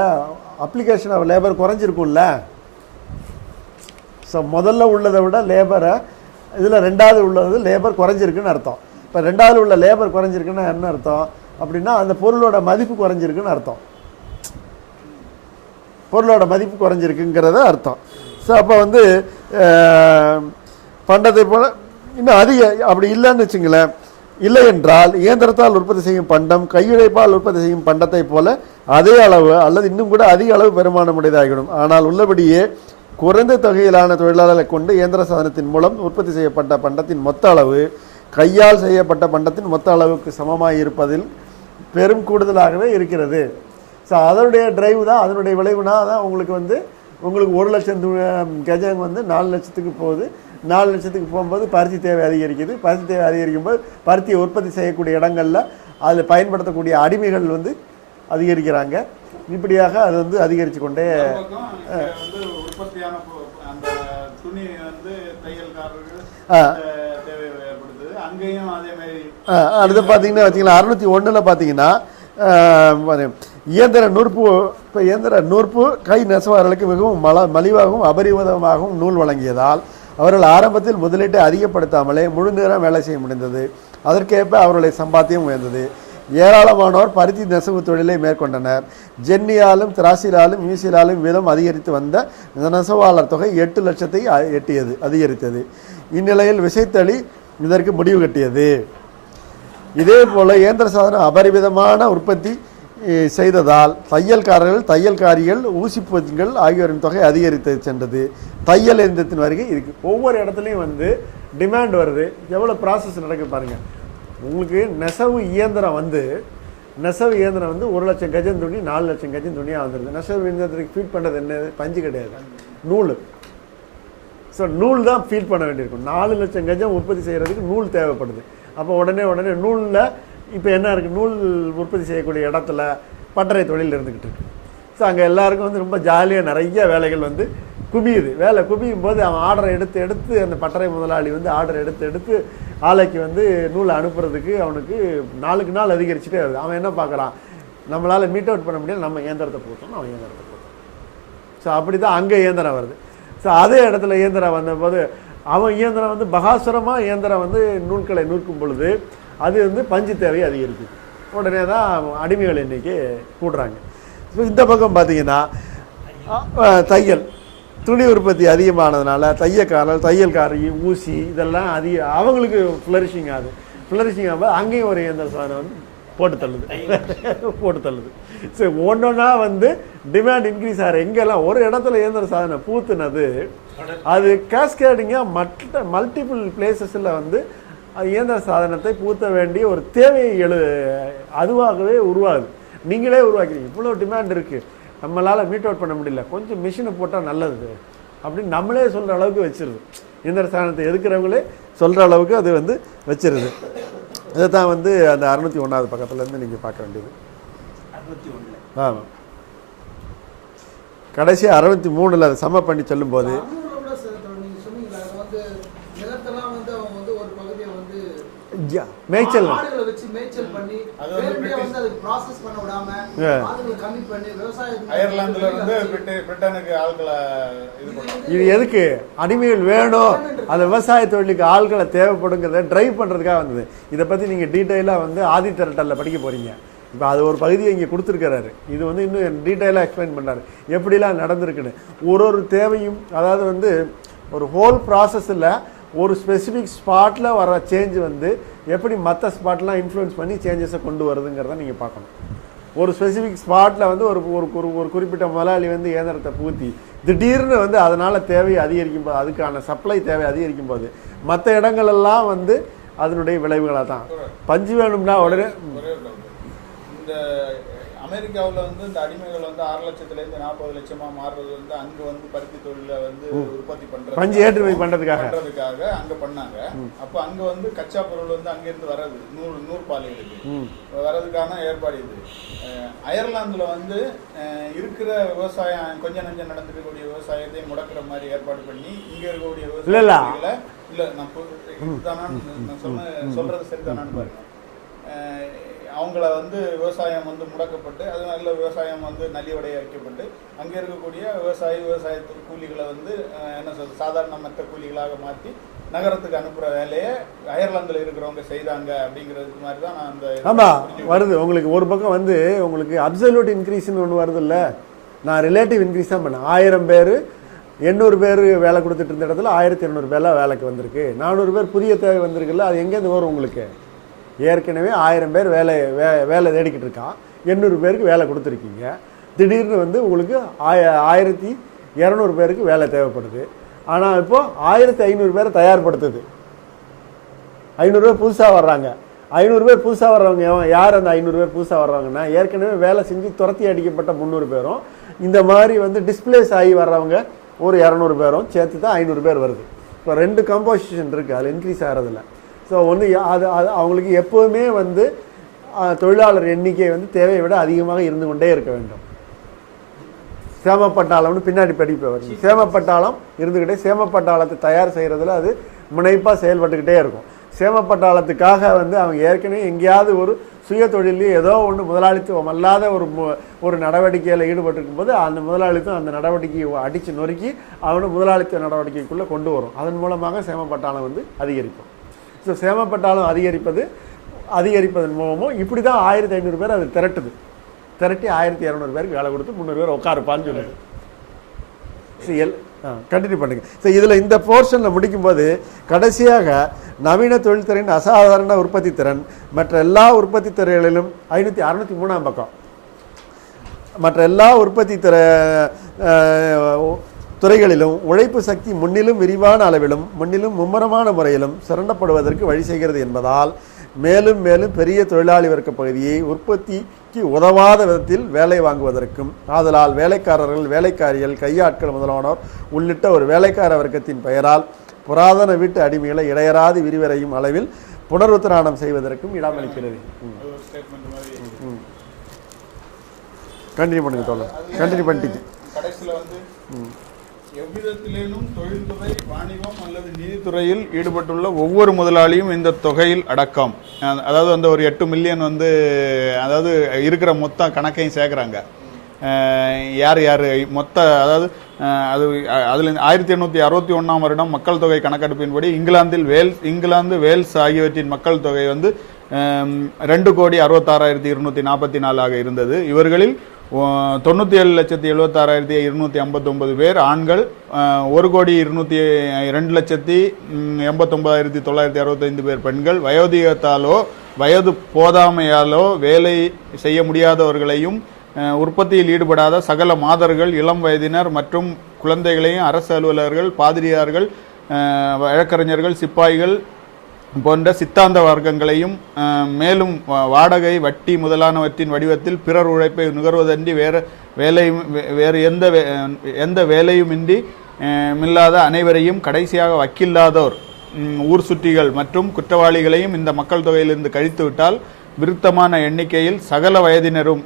அப்ளிகேஷன் ஆஃப் லேபர் குறைஞ்சிருக்கும்ல. ஸோ முதல்ல உள்ளதை விட லேபரை இதில் 2வது உள்ளது லேபர் குறைஞ்சிருக்குன்னு அர்த்தம். இப்போ 2வது உள்ள லேபர் குறைஞ்சிருக்குன்னா என்ன அர்த்தம் அப்படின்னா அந்த பொருளோட மதிப்பு குறைஞ்சிருக்குன்னு அர்த்தம். பொருளோட மதிப்பு குறைஞ்சிருக்குங்கிறத அர்த்தம். ஸோ அப்போ வந்து பண்டத்தை போல இன்னும் அதிக அப்படி இல்லைன்னு வச்சுங்களேன். இல்லை என்றால் இயந்திரத்தால் உற்பத்தி செய்யும் பண்டம் கையுழைப்பால் உற்பத்தி செய்யும் பண்டத்தை போல அதே அளவு அல்லது இன்னும் கூட அதிக அளவு பெருமானம் உடையதாகிடும். ஆனால் உள்ளபடியே குறைந்த தொகையிலான தொழிலாளர்களை கொண்டு இயந்திர சாதனத்தின் மூலம் உற்பத்தி செய்யப்பட்ட பண்டத்தின் மொத்த அளவு கையால் செய்யப்பட்ட பண்டத்தின் மொத்த அளவுக்கு சமமாக இருப்பதில் பெரும் கூடுதலாகவே இருக்கிறது. ஸோ அதனுடைய டிரைவ் தான், அதனுடைய விளைவுனா தான் உங்களுக்கு 1 லட்சம் கஜம் வந்து 4 லட்சத்துக்கு போகுது. 4 லட்சத்துக்கு போகும்போது பருத்தி தேவை அதிகரிக்குது. பருத்தி தேவை அதிகரிக்கும் போது பருத்தியை உற்பத்தி செய்யக்கூடிய இடங்களில் அதில் பயன்படுத்தக்கூடிய அடிமைகள் வந்து அதிகரிக்கிறாங்க. இப்படியாக அது வந்து அதிகரித்து கொண்டே உற்பத்தியான அந்த துணி வந்து தையல்காரர்கள் தேவைப்படுது. அங்கேயும் அதே மாதிரி அடுத்து பார்த்தீங்கன்னா வச்சுக்கலாம் 601 பார்த்தீங்கன்னா இயந்திர நூற்பு கை நெசவாளர்களுக்கு மிகவும் மலிவாகவும் அபரிமிதமாகவும் நூல் வழங்கியதால் அவர்கள் ஆரம்பத்தில் முதலீட்டை அதிகப்படுத்தாமலே முழு நேரம் வேலை செய்ய முடிந்தது. அதற்கேற்ப அவர்களுடைய சம்பாத்தியம் உயர்ந்தது. ஏராளமானோர் பருத்தி நெசவு தொழிலை மேற்கொண்டனர். ஜென்னியாலும் திராசிலாலும் மியூசிலாலும் வீதம் அதிகரித்து வந்த நெசவாளர் தொகை 8 லட்சத்தை அதிகரித்தது. இந்நிலையில் விசைத்தளி இதற்கு முடிவு கட்டியது. இதே போல இயந்திர சாதனம் அபரிமிதமான உற்பத்தி செய்ததால் தையல்காரிகள் ஊசிப்பூச்சிகள் ஆகியோரின் தொகை அதிகரித்து சென்றது. தையல் இயந்திரத்தின் வருகை இதுக்கு ஒவ்வொரு இடத்துலையும் வந்து டிமாண்ட் வருது. எவ்வளோ ப்ராசஸ் நடக்குது பாருங்கள். உங்களுக்கு நெசவு இயந்திரம் வந்து நெசவு இயந்திரம் வந்து 1 லட்சம் கஜம் துணி 4 லட்சம் கஜம் துணியாக வந்துருது. நெசவு இயந்திரத்துக்கு ஃபீட் பண்ணுறது என்ன? பஞ்சு கிடையாது, நூல். ஸோ நூல் தான் ஃபீட் பண்ண வேண்டியிருக்கும். 4 லட்சம் கஜம் உற்பத்தி செய்கிறதுக்கு நூல் தேவைப்படுது. அப்போ உடனே நூலில் இப்போ என்ன இருக்குது, நூல் உற்பத்தி செய்யக்கூடிய இடத்துல பட்டறை தொழில் இருந்துக்கிட்டு இருக்கு. ஸோ அங்கே எல்லாருக்கும் வந்து ரொம்ப ஜாலியாக நிறைய வேலைகள் வந்து குவியுது. வேலை குவியும் போது அவன் ஆர்டரை எடுத்து அந்த பட்டறை முதலாளி வந்து ஆர்டர் எடுத்து ஆலைக்கு வந்து நூலை அனுப்புறதுக்கு அவனுக்கு நாளுக்கு நாள் அதிகரிச்சுட்டே வருது. அவன் என்ன பார்க்குறான், நம்மளால் மீட் அவுட் பண்ண முடியாது, நம்ம இயந்திரத்தை போட்டோம், அவன் இயந்திரத்தை போட்டோம். ஸோ அப்படி தான் அங்கே இயந்திரம் வருது. ஸோ அதே இடத்துல இயந்திரம் வந்தபோது அவன் இயந்திரம் வந்து பகாசுரமாக இயந்திரம் வந்து நூல்களை நூற்கும் பொழுது அது வந்து பஞ்சு தேவையை அதிகரிக்குது. உடனே தான் அடிமைகள் எண்ணிக்கை கூடுறாங்க. ஸோ இந்த பக்கம் பார்த்தீங்கன்னா தையல் துணி உற்பத்தி அதிகமானதுனால தையல்காரி ஊசி இதெல்லாம் அவங்களுக்கு ஃப்ளரிஷிங் ஆகுது. ஃப்ளரிஷிங் ஆகும்போது அங்கேயும் ஒரு இயந்திர சாதனம் வந்து போட்டு தள்ளுது. ஸோ ஒன்றொன்னா வந்து டிமாண்ட் இன்க்ரீஸ் ஆகிற எங்கெல்லாம் ஒரு இடத்துல இயந்திர சாதனம் பூத்துனது அது கேஸ்கேடிங்காக மல்டிபிள் பிளேசஸில் வந்து இயந்திர சாதனத்தை பூத்த வேண்டிய ஒரு தேவையை அதுவாகவே உருவாகுது. நீங்களே உருவாக்கிறீங்க. இவ்வளோ டிமாண்ட் இருக்குது, நம்மளால் மீட் அவுட் பண்ண முடியல, கொஞ்சம் மிஷினை போட்டால் நல்லது அப்படின்னு நம்மளே சொல்கிற அளவுக்கு வச்சிருது. இயந்திர சாதனத்தை எதுக்கிறவங்களே சொல்கிற அளவுக்கு அது வந்து வச்சிருது. இதை தான் வந்து அந்த 601வது பக்கத்துலேருந்து நீங்கள் பார்க்க வேண்டியது. 601 ஆமாம். கடைசி 63ல் அதை சம பண்ணி சொல்லும்போது மேய்ச்சல் இது எதுக்கு அடிமைகள் வேணும், அந்த விவசாய தொழிலுக்கு ஆட்களை தேவைப்படுங்கிறத டிரைவ் பண்றதுக்காக வந்தது. இதை பத்தி நீங்க டீட்டெயிலாக வந்து ஆதித்திரட்டல்ல படிக்க போறீங்க. இப்போ அது ஒரு பகுதியை இங்கே கொடுத்துருக்கிறாரு. இது வந்து இன்னும் டீட்டெயிலாக எக்ஸ்பிளைன் பண்ணாரு எப்படிலாம் நடந்திருக்குன்னு. ஒரு தேவையும் அதாவது வந்து ஒரு ஹோல் ப்ராசஸில் ஒரு ஸ்பெசிஃபிக் ஸ்பாட்டில் வர சேஞ்ச் வந்து எப்படி மற்ற ஸ்பாட்லாம் இன்ஃப்ளூயன்ஸ் பண்ணி சேஞ்சஸை கொண்டு வருதுங்கிறத நீங்கள் பார்க்கணும். ஒரு ஸ்பெசிஃபிக் ஸ்பாட்டில் வந்து ஒரு குறிப்பிட்ட முதலாளி வந்து இயந்திரத்தை பூத்தி திடீர்னு வந்து அதனால் தேவை அதிகரிக்கும் போது, அதுக்கான சப்ளை தேவை அதிகரிக்கும் போது மற்ற இடங்களெல்லாம் வந்து அதனுடைய விளைவுகளாக தான். பஞ்சு வேணும்னா உடனே இந்த அமெரிக்காவில் வந்து இந்த அடிமைகள் வந்து 6 லட்சத்துலேருந்து 40 லட்சமாக மாறுறது வந்து அங்கே வந்து பருத்தி தொழிலை வந்து உற்பத்தி பண்ணுறது பஞ்சு ஏற்றுமதி பண்ணுறதுக்காக அங்கே பண்ணாங்க. அப்போ அங்கே வந்து கச்சா பொருள் வந்து அங்கேருந்து வர்றது நூற்பாலைகளுக்கு வர்றதுக்கான ஏற்பாடு இது. அயர்லாந்தில் வந்து இருக்கிற விவசாயம் கொஞ்சம் நஞ்சம் நடந்துக்கக்கூடிய விவசாயத்தை முடக்கிற மாதிரி ஏற்பாடு பண்ணி இங்கே இருக்கக்கூடிய விவசாயிகளை இல்லை நான் சொல்றது சரிதானான்னு பாருங்க. அவங்கள வந்து விவசாயம் வந்து முடக்கப்பட்டு அது நல்ல விவசாயம் வந்து நலிவடைய வைக்கப்பட்டு அங்கே இருக்கக்கூடிய விவசாயத்து கூலிகளை வந்து என்ன சொல்றது சாதாரண மற்ற கூலிகளாக மாற்றி நகரத்துக்கு அனுப்புகிற வேலையை அயர்லாந்தில் இருக்கிறவங்க செய்தாங்க அப்படிங்கிறது மாதிரி தான் நான் அந்த ஆமாம் வருது. உங்களுக்கு ஒரு பக்கம் வந்து உங்களுக்கு அப்சல்யூட் இன்க்ரீஸ்ன்னு ஒன்று வருது இல்லை, நான் ரிலேட்டிவ் இன்க்ரீஸ் தான் பண்ணேன். 1000 பேர் 800 பேர் வேலை கொடுத்துட்டு இருந்த இடத்துல 1200 பேர்லாம் வேலைக்கு வந்திருக்கு. 400 பேர் புதிய தேவை வந்திருக்குல்ல, அது எங்கேருந்து வரும் உங்களுக்கு? ஏற்கனவே 1000 பேர் வேலை தேடிக்கிட்டு இருக்கான், 800 பேருக்கு வேலை கொடுத்துருக்கீங்க. திடீர்னு வந்து உங்களுக்கு 1200 பேருக்கு வேலை தேவைப்படுது. ஆனால் இப்போ 1500 பேரை தயார்படுத்துது. 500 பேர் புதுசாக வர்றாங்க. 500 பேர் புதுசாக வர்றவங்க யார்? அந்த 500 பேர் புதுசாக வர்றாங்கன்னா ஏற்கனவே வேலை செஞ்சு துரத்தி அடிக்கப்பட்ட 300 பேரும் இந்த மாதிரி வந்து டிஸ்பிளேஸ் ஆகி வர்றவங்க ஒரு 200 பேரும் சேர்த்து தான் 500 பேர் வருது. இப்போ 2 கம்போசிஷன் இருக்குது, அதில் இன்க்ரீஸ் ஆகிறதில்ல. ஸோ வந்து அது அவங்களுக்கு எப்போவுமே வந்து தொழிலாளர் எண்ணிக்கை வந்து தேவையை விட அதிகமாக இருந்து கொண்டே இருக்க வேண்டும். சேமப்பட்டாளம்னு பின்னாடி படிப்பு வருது. சேமப்பட்டாளம் இருந்துக்கிட்டே சேமப்பட்டாளத்தை தயார் செய்கிறதுல அது முனைப்பாக செயல்பட்டுக்கிட்டே இருக்கும். சேமப்பட்டாளத்துக்காக வந்து அவங்க ஏற்கனவே எங்கேயாவது ஒரு சுய தொழிலையும் ஏதோ ஒன்று முதலாளித்துவம் அல்லாத ஒரு நடவடிக்கையில் ஈடுபட்டிருக்கும் போது அந்த முதலாளித்துவம் அந்த நடவடிக்கையை அடித்து நொறுக்கி அவனை முதலாளித்துவ நடவடிக்கைக்குள்ளே கொண்டு வரும். அதன் மூலமாக சேமப்பட்டாளம் வந்து அதிகரிக்கும். ஸோ சேமப்பட்டாலும் அதிகரிப்பதன் மூலமும் இப்படி தான் 1500 பேர் அது திரட்டி 1200 பேருக்கு வேலை கொடுத்து 300 பேர் உட்காருப்பான்னு சொல்லுது. கண்டினியூ பண்ணுங்க. ஸோ இதில் இந்த போர்ஷனில் முடிக்கும்போது கடைசியாக நவீன தொழில்துறையின் அசாதாரண உற்பத்தி திறன் மற்ற எல்லா உற்பத்தி துறைகளிலும் 603ஆம் பக்கம் மற்ற எல்லா உற்பத்தி துறைகளிலும் உழைப்பு சக்தி முன்னிலும் விரிவான அளவிலும் முன்னிலும் மும்முரமான முறையிலும் சுரண்டப்படுவதற்கு வழி செய்கிறது என்பதால் மேலும் மேலும் பெரிய தொழிலாளி வர்க்க பகுதியை உற்பத்திக்கு உதவாத விதத்தில் வேலை வாங்குவதற்கும், ஆதலால் வேலைக்காரர்கள், வேலைக்காரிகள், கையாட்கள் முதலானோர் உள்ளிட்ட ஒரு வேலைக்கார வர்க்கத்தின் பெயரால் புராதன வீட்டு அடிமைகளை இடையராது விரிவடையும் அளவில் புனருத்தராணம் செய்வதற்கும் இடமளிக்கிறது. கண்டினியூ பண்ணுங்க தோழர், கண்டினியூ பண்ணிட்டீங்க. கடைசியில் வந்து எவ்விதத்திலேனும் தொழில்துறை, வாணிபம் அல்லது நீதித்துறையில் ஈடுபட்டுள்ள ஒவ்வொரு முதலாளியும் இந்த தொகையில் அடக்கம். அதாவது வந்து ஒரு 8 மில்லியன் வந்து, அதாவது இருக்கிற மொத்த கணக்கையும் சேர்க்குறாங்க. யார் யார் மொத்த, அதாவது அதில் 1861ஆம் வருடம் மக்கள் தொகை கணக்கெடுப்பின்படி இங்கிலாந்து, வேல்ஸ் ஆகியவற்றின் மக்கள் தொகை வந்து 2,66,244 இருந்தது. இவர்களில் 97,76,259 பேர் ஆண்கள், 1,202,89,965 பேர் பெண்கள். வயோதிகத்தாலோ வயது போதாமையாலோ வேலை செய்ய முடியாதவர்களையும் உற்பத்தியில் ஈடுபடாத சகல மாதர்கள், இளம் வயதினர் மற்றும் குழந்தைகளையும் அரசு அலுவலர்கள், பாதிரியார்கள், வழக்கறிஞர்கள், சிப்பாய்கள் போன்ற சித்தாந்த வர்க்கங்களையும் மேலும் வாடகை, வட்டி முதலானவற்றின் வடிவத்தில் பிறர் உழைப்பை நுகர்வதன்றி வேறு எந்த வேலையுமின்றி மில்லாத அனைவரையும், கடைசியாக வக்கில்லாதோர், ஊர் சுற்றிகள் மற்றும் குற்றவாளிகளையும் இந்த மக்கள் தொகையிலிருந்து கழித்துவிட்டால் விருத்தமான எண்ணிக்கையில் சகல வயதினரும்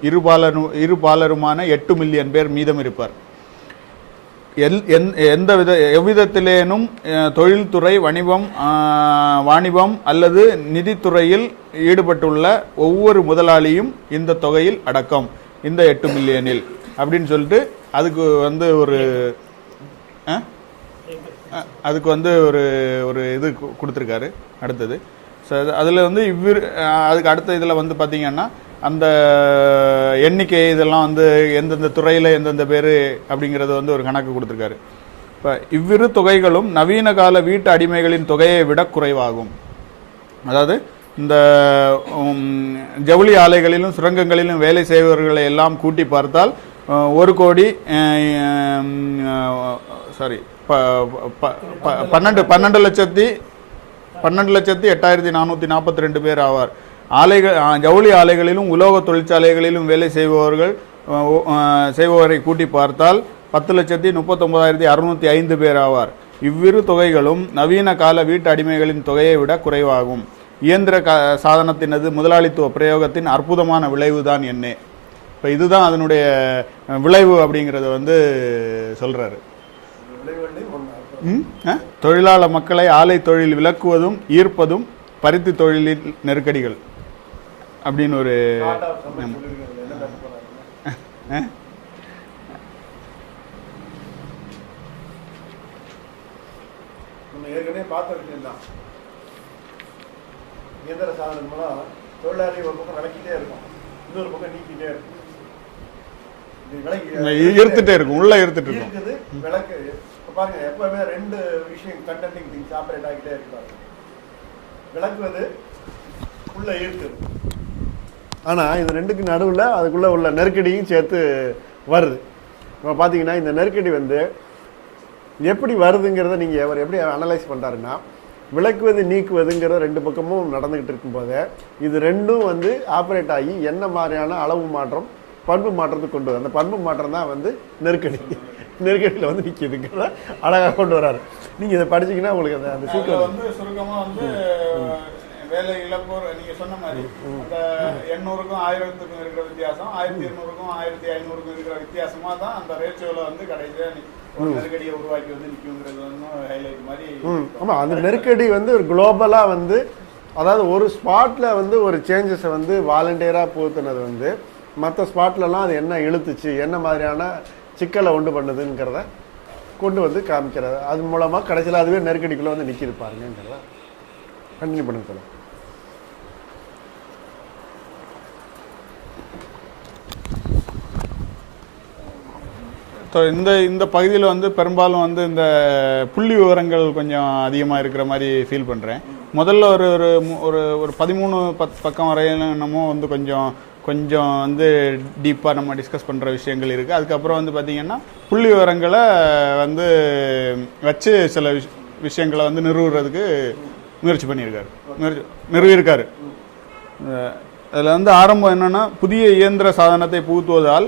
இருபாலருமான 8 மில்லியன் பேர் மீதம் இருப்பார். எவ்விதத்திலேனும் தொழில்துறை, வாணிபம் அல்லது நிதித்துறையில் ஈடுபட்டுள்ள ஒவ்வொரு முதலாளியும் இந்த தொகையில் அடக்கம், இந்த 8 மில்லியனில் அப்படின்னு சொல்லிட்டு அதுக்கு வந்து ஒரு இது கொடுத்துருக்காரு. அடுத்தது அதில் வந்து அதுக்கு அடுத்த இதில் வந்து பார்த்தீங்கன்னா அந்த எண்ணிக்கை இதெல்லாம் வந்து எந்தெந்த துறையில் எந்தெந்த பேர் அப்படிங்கிறது வந்து ஒரு கணக்கு கொடுத்துருக்காரு. இப்போ இவ்விரு தொகைகளும் நவீன கால வீட்டு அடிமைகளின் தொகையை விட குறைவாகும். அதாவது இந்த ஜவுளி ஆலைகளிலும் சுரங்கங்களிலும் வேலை செய்பவர்களை எல்லாம் கூட்டி பார்த்தால் 12,08,442 பேர் ஆவார். ஜவுளி ஆலைகளிலும் உலோக தொழிற்சாலைகளிலும் வேலை செய்பவரை கூட்டி பார்த்தால் 10,39,605 பேர் ஆவார். இவ்விரு தொகைகளும் நவீன கால வீட்டு அடிமைகளின் தொகையை விட குறைவாகும். இயந்திர சாதனத்தினது முதலாளித்துவ பிரயோகத்தின் அற்புதமான விளைவு தான் என்ன. இப்போ இதுதான் அதனுடைய விளைவு அப்படிங்கிறத வந்து சொல்றாரு. தொழிலாளர் மக்களை ஆலை தொழில் விலக்குவதும் ஈர்ப்பதும் பருத்தி தொழிலின் நெருக்கடிகள் அப்படின்னு ஒரு ஏற்கனவே பார்த்த விஷயம் தான். இயந்திர சாதனம் மூலம் தொழிலாளி ஒரு பக்கம் விளக்கிட்டே இருக்கும், இன்னொரு பக்கம் நீக்கிட்டே இருக்கும், இருந்துட்டே இருக்கும், உள்ள இருந்துட்டு இருக்குது விளக்கு. பாருங்க, எப்பவுமே 2 விஷயம் கண்டென்டிங் திங்ஸ் ஆப்ரேட் ஆகிட்டே இருப்பாங்க. விளக்குவது உள்ள இருக்குது, ஆனா இது 2க்கு நடுவில் அதுக்குள்ள உள்ள நெருக்கடியும் சேர்த்து வருது. இப்போ பார்த்தீங்கன்னா இந்த நெருக்கடி வந்து எப்படி வருதுங்கிறத நீங்கள் அவர் எப்படி அனலைஸ் பண்ணுறாருன்னா, விளக்குவது நீக்குவதுங்கிற 2 பக்கமும் நடந்துக்கிட்டு இருக்கும்போது இது 2ம் வந்து ஆப்ரேட் ஆகி என்ன மாதிரியான அளவு மாற்றம், பண்பு மாற்றத்துக்கு கொண்டு வரும். அந்த பண்பு மாற்றம் தான் வந்து நெருக்கடியில் வந்து நிற்கிதுங்கிறத அழகாக கொண்டு வர்றாரு. நீங்கள் இதை படிச்சீங்கன்னா உங்களுக்கு அந்த சீக்கிரம் வந்து சுருக்கமாக வந்து வேலை இழப்போர் நீங்க சொன்ன மாதிரி அந்த 800க்கும் 1000க்கும் இருக்கிற வித்தியாசம் 1200க்கும் 1500க்கும் இருக்கிற வித்தியாசமா தான் அந்த ரேஷியோல வந்து கடைசியா ஒரு நெருக்கடியை உருவாக்கி வந்து நிற்குங்கிறது வந்து ஹைலைட் மாதிரி. ஆமா, அந்த நெருக்கடி வந்து ஒரு குளோபலா வந்து, அதாவது ஒரு ஸ்பாட்ல வந்து ஒரு சேஞ்சஸை வந்து வாலண்டியரா போத்துனது வந்து மற்ற ஸ்பாட்லலாம் அது என்ன இழுத்துச்சு, என்ன மாதிரியான சிக்கலை உண்டு பண்ணுதுங்கிறத கொண்டு வந்து காமிக்கிறது. அது மூலமா கடைசியில் அதுவே நெருக்கடிக்குள்ள வந்து நிற்கிருப்பாருங்கிறத கண்டினியூ பண்ணுங்க சார். இந்த பகுதியில் வந்து பெரும்பாலும் வந்து இந்த புள்ளி விவரங்கள் கொஞ்சம் அதிகமாக இருக்கிற மாதிரி ஃபீல் பண்ணுறேன். முதல்ல ஒரு ஒரு ஒரு 13 பக்கம் வரையிலும் என்னமோ வந்து கொஞ்சம் வந்து டீப்பாக நம்ம டிஸ்கஸ் பண்ணுற விஷயங்கள் இருக்குது. அதுக்கப்புறம் வந்து பார்த்திங்கன்னா புள்ளி விவரங்களை வந்து வச்சு சில விஷயங்களை வந்து நிறுவுறதுக்கு முயற்சி பண்ணியிருக்காரு, நிறுவியிருக்காரு. அதில் வந்து ஆரம்பம் என்னன்னா, புதிய இயந்திர சாதனத்தை புகுத்துவதால்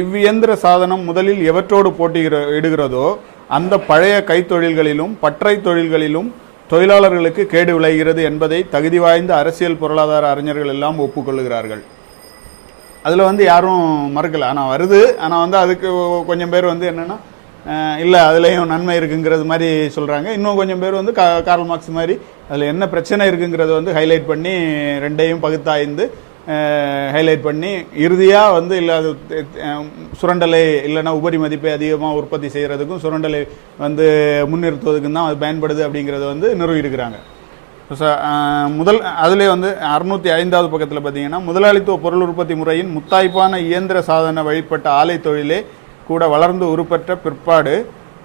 இவ்வியந்திர சாதனம் முதலில் எவற்றோடு போட்டியிடுகிறதோ அந்த பழைய கைத்தொழில்களிலும் பற்றை தொழில்களிலும் தொழிலாளர்களுக்கு கேடு விளைகிறது என்பதை தகுதி வாய்ந்த அரசியல் பொருளாதார அறிஞர்கள் எல்லாம் ஒப்புக்கொள்ளுகிறார்கள். அதில் வந்து யாரும் மறுக்கலை. ஆனால் வருது. ஆனால் வந்து அதுக்கு கொஞ்சம் பேர் வந்து என்னென்னா, இல்லை அதுலேயும் நன்மை இருக்குங்கிறது மாதிரி சொல்கிறாங்க. இன்னும் கொஞ்சம் பேர் வந்து கார்ல் மார்க்ஸ் மாதிரி அதில் என்ன பிரச்சனை இருக்குங்கிறத வந்து ஹைலைட் பண்ணி ரெண்டையும் பகுத்தாய்ந்து ஹைலைட் பண்ணி இறுதியாக வந்து இல்லை அது சுரண்டலை இல்லைன்னா உபரி மதிப்பை அதிகமாக உற்பத்தி செய்கிறதுக்கும் சுரண்டலை வந்து முன்னிறுத்துவதுக்கும் தான் அது பயன்படுது அப்படிங்கிறத வந்து நிறுவியிருக்கிறாங்க. முதல் அதிலே வந்து 605வது பக்கத்தில் பார்த்தீங்கன்னா, முதலாளித்துவ பொருள் உற்பத்தி முறையின் முத்தாய்ப்பான இயந்திர சாதன வழிபட்ட ஆலை தொழிலே கூட வளர்ந்து உருப்பெற்ற பிற்பாடு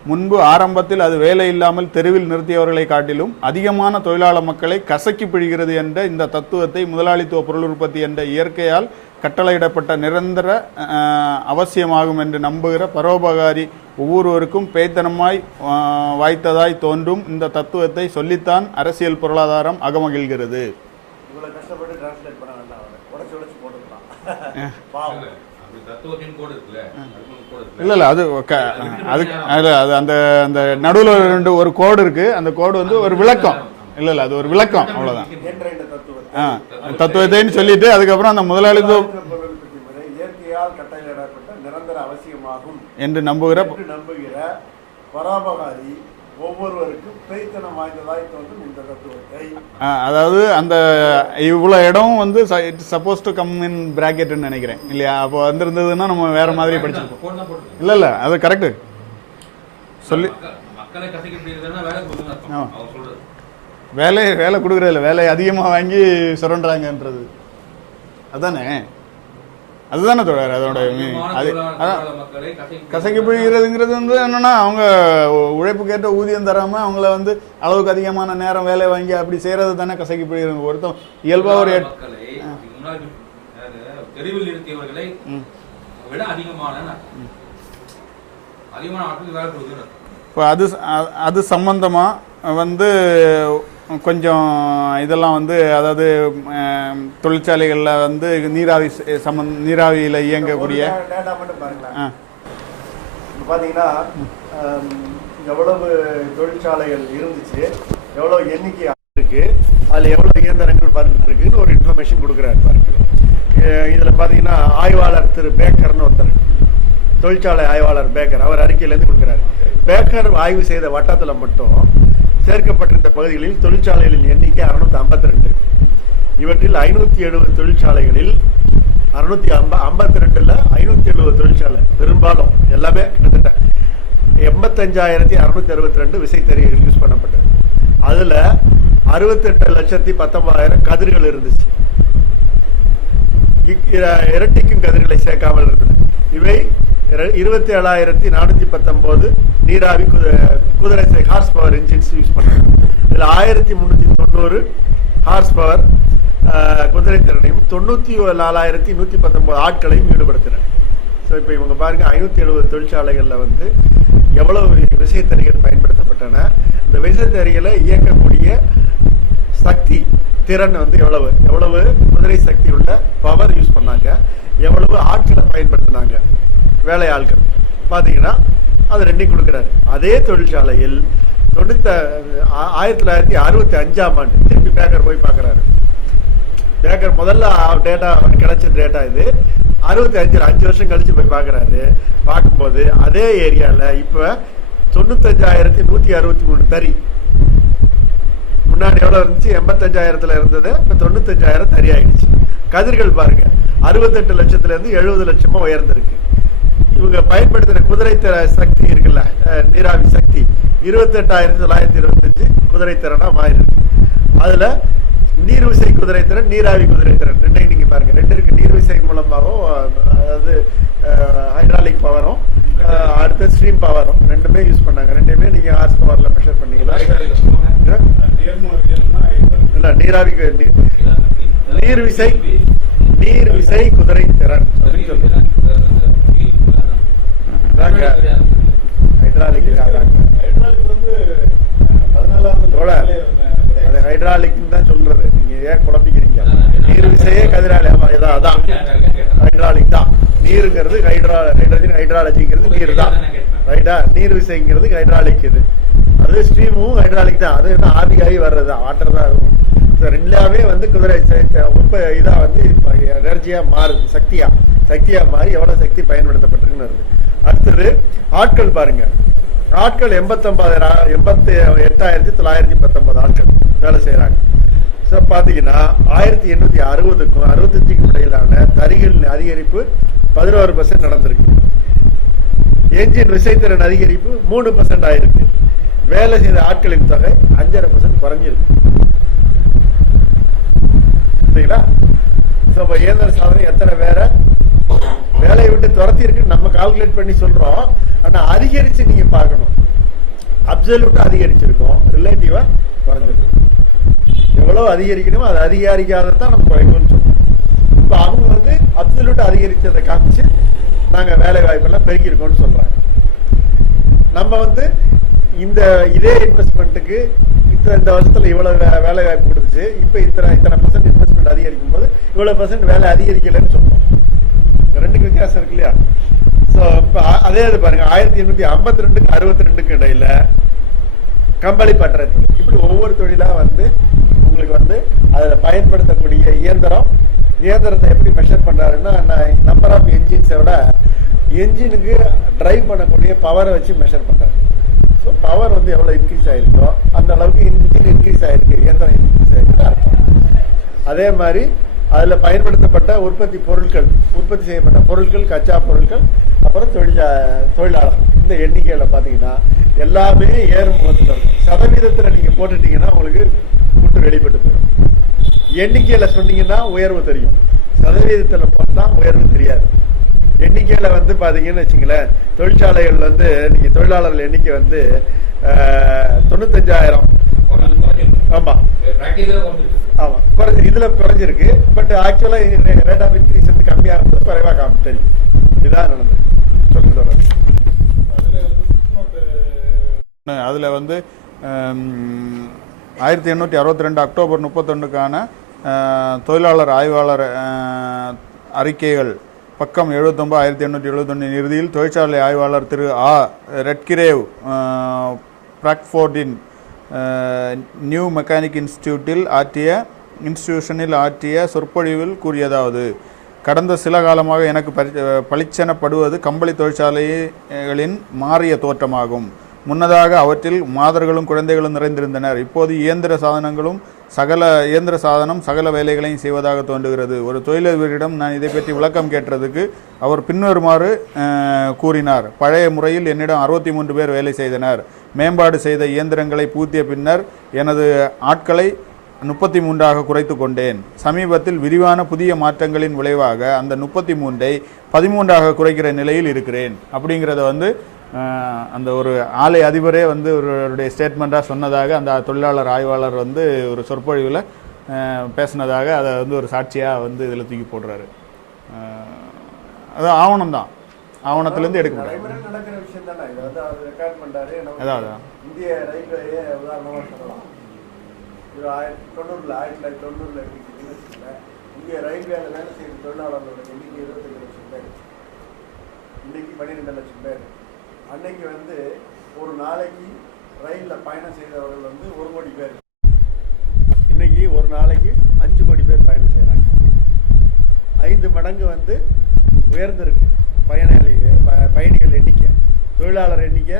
முன்பு ஆரம்பத்தில் அது வேலை இல்லாமல் தெருவில் நிறுத்தியவர்களை காட்டிலும் அதிகமான தொழிலாளர் மக்களை கசக்கி பிழிகிறது என்ற இந்த தத்துவத்தை முதலாளித்துவ பொருள் உற்பத்தி என்ற இயற்கையால் கட்டளையிடப்பட்ட நிரந்தர அவசியமாகும் என்று நம்புகிற பரோபகாரி ஒவ்வொருவருக்கும் பேய்த்தனமாய் வாய்த்ததாய் தோன்றும் இந்த தத்துவத்தை சொல்லித்தான் அரசியல் பொருளாதாரம் அகமகிழ்கிறது. இல்ல இல்ல அது அந்த அந்த நடுவில் ஒரு கோடு இருக்கு. அந்த கோடு வந்து ஒரு விளக்கம். இல்ல இல்ல அது ஒரு விளக்கம், அவ்வளவுதான். தத்துவத்தைன்னு சொல்லிட்டு அதுக்கப்புறம் அந்த முதலாளித்துவ இயற்கையால் கட்டளையிடப்பட்ட நிரந்தர அவசியமாகும் என்று நம்புகிற பரோபகாரி ஒவ்வொருவருக்கும் பேய்த்தனம் வாய்ந்ததாய் தோன்றும் இந்த தத்துவத்தை. அதாவது அந்த இவ்வளவு இடம் வந்து சப்போஸ் டு கம் இன் பிராக்கெட்னு நினைக்கிறேன் இல்லையா? அப்போ வந்திருந்ததுன்னா நம்ம வேற மாதிரி படிச்சிருப்போம். இல்ல இல்ல அது கரெக்ட் சொல்லி வேலை கொடுக்கறது இல்லை, வேலை அதிகமாக வாங்கி சுரண்டுறாங்கன்றது அதானே. அதுதானே தொடர் அதோட அது கசக்கி பிடிக்கிறதுங்கிறது வந்து என்னன்னா, அவங்க உழைப்புக்கேற்ற ஊதியம் தராம அவங்கள வந்து அளவுக்கு அதிகமான நேரம் வேலை வாங்கி அப்படி செய்யறது தானே கசக்கி பிடிக்கிறது. ஒருத்தம் இயல்பா ஒரு தெருவில் இருக்கியவர்களை விட அதிகமான இப்போ அது சம்பந்தமா வந்து கொஞ்சம் இதெல்லாம் வந்து, அதாவது தொழிற்சாலைகளில் வந்து நீராவியில் இயங்கக்கூடிய பார்த்தீங்கன்னா எவ்வளவு தொழிற்சாலைகள் இருந்துச்சு, எவ்வளோ எண்ணிக்கை இருக்கு, அதில் எவ்வளோ இயந்திரங்கள் பார்த்துட்டு இருக்குன்னு ஒரு இன்ஃபர்மேஷன் கொடுக்குறாரு பாருங்க. இதில் பார்த்தீங்கன்னா ஆய்வாளர் திரு பேக்கர்னு ஒருத்தர், தொழிற்சாலை ஆய்வாளர் பேக்கர், அவர் அறிக்கையிலேருந்து கொடுக்குறாரு. பேக்கர் ஆய்வு செய்த வட்டத்தில் மட்டும் சேர்க்கப்பட்டிருந்த பகுதிகளில் தொழிற்சாலைகளின் எண்ணிக்கை 652. இவற்றில் 570 தொழிற்சாலைகளில் 652ல் 570 தொழிற்சாலை, பெரும்பாலும் எல்லாமே கிட்டத்தட்ட 85,662 விசைத்தறிகள் யூஸ் பண்ணப்பட்டது. அதுல 68,19,000 கதிர்கள் இருந்துச்சு. இரட்டிக்கும் கதிர்களை சேர்க்காமல் இருந்தது. இவை 27,419 நீராவி குதிரை ஹார்ஸ் பவர் இன்ஜின்ஸ் யூஸ் பண்ணாங்க. இதில் 1,390 ஹார்ஸ் பவர் குதிரை திறனையும் 94,119 ஆட்களையும் ஈடுபடுத்தினாங்க. ஸோ இப்போ இவங்க பாருங்க, 570 தொழிற்சாலைகளில் வந்து எவ்வளவு விசைத்தறிகள் பயன்படுத்தப்பட்டன, இந்த விசைத்தறிகளை இயக்கக்கூடிய சக்தி திறன் வந்து எவ்வளவு குதிரை சக்தி உள்ள பவர் யூஸ் பண்ணாங்க, எவ்வளவு ஆட்களை பயன்படுத்தினாங்க, வேலை ஆட்கள் பார்த்தீங்கன்னா அது ரெண்டையும் கொடுக்குறாரு. அதே தொழிற்சாலையில் 1965ஆம் ஆண்டு திருப்பி பேக்கர் போய் பார்க்குறாரு. பேக்கர் முதல்ல டேட்டா கிடைச்ச டேட்டா இது. 65 5 வருஷம் கழிச்சு போய் பார்க்குறாரு. பார்க்கும்போது அதே ஏரியாவில் இப்போ 95,163 தறி. முன்னாடி எவ்வளோ இருந்துச்சு? 85,000 இருந்தது, இப்போ 95,000 தறி ஆயிடுச்சு. கதிர்கள் பாருங்க, 68 லட்சத்துலேருந்து 70 லட்சமா உயர்ந்திருக்கு. இவங்க பயன்படுத்துகிற குதிரை சக்தி இருக்குல்ல, நீராவி சக்தி 28,925 குதிரை திறனா மாறிருக்கு. அதுல நீர்விசை குதிரை திறன், நீராவி குதிரை திறன் ரெண்டையும் நீங்க பாருங்க. ரெண்டு இருக்கு. நீர்விசை மூலமாகவும், அதாவது ஹைட்ராலிக் பவரும், அடுத்த ஸ்ட்ரீம் பவரும் ரெண்டுமே யூஸ் பண்ணாங்க. ரெண்டுமே நீங்க ஹார்ஸ் பவர்ல மெஷர் பண்ணீங்களா? இல்ல, நீராவி நீர்விசை குதிரை திறன் அப்படின்னு சொல்லுங்க. ஹைட்ராலிக் வந்து அது ஹைட்ராலிக் தான் சொல்றது. நீங்க ஏன் குழப்பிக்கிறீங்க? நீர் விசையே கதிராலி. ஆமா, அதான் ஹைட்ராலிக் தான். நீருங்கிறது ஹைட்ரஜன், ஹைட்ராலஜிங்கிறது நீர் தான், ரைட்டா? நீர் விசைங்கிறது ஹைட்ராலிக். இது அது ஸ்ட்ரீமும் ஹைட்ராலிக் தான். அது என்ன ஆவியாகி வர்றது தான், வாட்டர் தான். இருக்கும் ரெண்டாவே வந்து குதிரை இதா வந்து எனர்ஜியா மாறுது, சக்தியா மாறி எவ்வளவு சக்தி பயன்படுத்தப்பட்டிருக்குன்னு வருது. அடுத்தது ஆட்கள் பாருங்க. ஆட்கள் 88,919 ஆட்கள் வேலை செய்யறாங்க. பாத்தீங்கன்னா 1860க்கும் 65க்கும் இடையிலான தறிகள் அதிகரிப்பு 11% நடந்திருக்கு. என்ஜின் விசைத்திறன் அதிகரிப்பு 3% ஆயிருக்கு. வேலை செய்த ஆட்களின் தொகை 5.5% குறைஞ்சிருக்கு. இயந்திர சாதனை எத்தனை பேர வேலையை விட்டு துரத்தி இருக்கு நம்ம கால்குலேட் பண்ணி சொல்றோம். ஆனா அதிகரிச்சு நீங்க பார்க்கணும். அப்சல்யூட்டா அதிகரிச்சிருக்கும், ரிலேட்டிவா குறைஞ்சிருக்கும். எவ்வளவு அதிகரிக்கணுமோ அது அதிகரிக்காதான் நம்ம குறைக்கணும்னு சொல்றோம். இப்ப அவங்க வந்து அப்சல்யூட்டா அதிகரிச்சதை காமிச்சு நாங்க வேலை வாய்ப்பெல்லாம் பெருக்கிருக்கோம்னு சொல்றாங்க. நம்ம வந்து இதே இன்வெஸ்ட்மெண்ட்டுக்கு இந்த வருஷத்துல இவ்வளவு வேலை வாய்ப்பு கொடுத்துச்சு, இப்ப இத்தனை % இன்வெஸ்ட்மெண்ட் அதிகரிக்கும் போது இவ்வளவு % வேலை அதிகரிக்கலன்னு சொல்றோம். ரெண்டுக்கு வித்தியாசம் இருக்கு இல்லையா? அதே இது பாருங்க, 1852க்கு 62க்கு இடையில கம்பளி பற்ற தொழில். இப்படி ஒவ்வொரு தொழிலா வந்து உங்களுக்கு வந்து அதுல பயன்படுத்தக்கூடிய இயந்திரத்தை எப்படி மெஷர் பண்றாருன்னா, நம்பர் ஆஃப் என்ஜின்ஸை விட என்ஜினுக்கு டிரைவ் பண்ணக்கூடிய பவரை வச்சு மெஷர் பண்றாரு. ஸோ பவர் வந்து எவ்வளவு இன்க்ரீஸ் ஆயிருக்கோ அந்த அளவுக்கு இன்ஜின் இன்க்ரீஸ் ஆயிருக்கு, இயந்திரம் இன்க்ரீஸ் ஆயிருக்கு அர்த்தம். அதே மாதிரி அதுல பயன்படுத்தப்பட்ட உற்பத்தி செய்யப்பட்ட பொருட்கள், கச்சா பொருட்கள், அப்புறம் தொழிலாளர், இந்த எண்ணிக்கையில பாத்தீங்கன்னா எல்லாமே ஏறும் முகத்துல இருக்கும். சதவீதத்துல நீங்க போட்டுட்டீங்கன்னா உங்களுக்கு கூட்டு வெளிப்பட்டு போயிடும். எண்ணிக்கையில சொன்னீங்கன்னா உயர்வு தெரியும், சதவீதத்துல போட்டா உயர்வு தெரியாது. எண்ணிக்கையில வந்து பாத்தீங்கன்னு வச்சுங்களேன், தொழிற்சாலைகள் வந்து நீங்க தொழிலாளர்கள் எண்ணிக்கை வந்து 95,000. ஆமா ஆமா இதுல குறைஞ்சிருக்கு. பட் ஆக்சுவலா ரேட் ஆஃப் இன்க்ரீஸ் வந்து கம்மியாகும்போது குறைவா தெரியும். இதுதான் நடந்தது. சொல்லுங்க தொடர்ந்து. அதுல வந்து 1862 அக்டோபர் 31க்கான தொழிலாளர் ஆய்வாளர் அறிக்கைகள் பக்கம் 79, 1871 இறுதியில் தொழிற்சாலை ஆய்வாளர் திரு ரெட்கிரேவ் பிராக்ஃபோர்டின் நியூ மெக்கானிக் இன்ஸ்டிடியூஷனில் ஆற்றிய சொற்பொழிவில் கூறியதாவது: கடந்த சில காலமாக எனக்கு பளிச்செனப்படுவது கம்பளி தொழிற்சாலைகளின் மாறிய தோற்றமாகும். முன்னதாக அவற்றில் மாதர்களும் குழந்தைகளும் நிறைந்திருந்தனர். இப்போது இயந்திர சாதனம் சகல வேலைகளையும் செய்வதாக தோன்றுகிறது. ஒரு தொழிலதிபரிடம் நான் இதை பற்றி விளக்கம் கேட்டதுக்கு அவர் பின்வருமாறு கூறினார்: பழைய முறையில் என்னிடம் 63 பேர் வேலை செய்தனர். மேம்பாடு செய்த இயந்திரங்களை பூத்திய பின்னர் எனது ஆட்களை 33ஆக குறைத்து கொண்டேன். சமீபத்தில் விரிவான புதிய மாற்றங்களின் விளைவாக அந்த 33ஐ 13ஆக குறைக்கிற நிலையில் இருக்கிறேன். அப்படிங்கிறத வந்து அந்த ஒரு ஆலை அதிபரே வந்து அவருடைய ஸ்டேட்மெண்ட்டாக சொன்னதாக அந்த தொழிலாளர் ஆய்வாளர் வந்து ஒரு சொற்பொழிவில் பேசினதாக அதை வந்து ஒரு சாட்சியாக வந்து இதில் தூக்கி போடுறாரு. அது ஆவணம் தான், ஆவணத்திலேருந்து எடுக்க முடியாது. நடக்கிற விஷயம் தானே இது. வந்து அவர் ரெக்கார்ட் பண்றாரு. அதான் இந்திய ரயில்வேயே உதாரணமாக சொல்லலாம். இது 1990 இந்திய ரயில்வேல வேலை செய்யும் தொழிலாளர்களோட எண்ணிக்கை 25 லட்சம் பேர், இன்னைக்கு 12 லட்சம் பேர். அன்னைக்கு வந்து ஒரு நாளைக்கு ரயில்ல பயணம் செய்தவர்கள் வந்து 1 கோடி பேர். இன்னைக்கு ஒரு நாளைக்கு 5 கோடி பேர் பயணம் செய்யறாங்க. 5 மடங்கு வந்து உயர்ந்திருக்கு பயணிகள் எண்ணிக்கை. தொழிலாளர் எண்ணிக்கை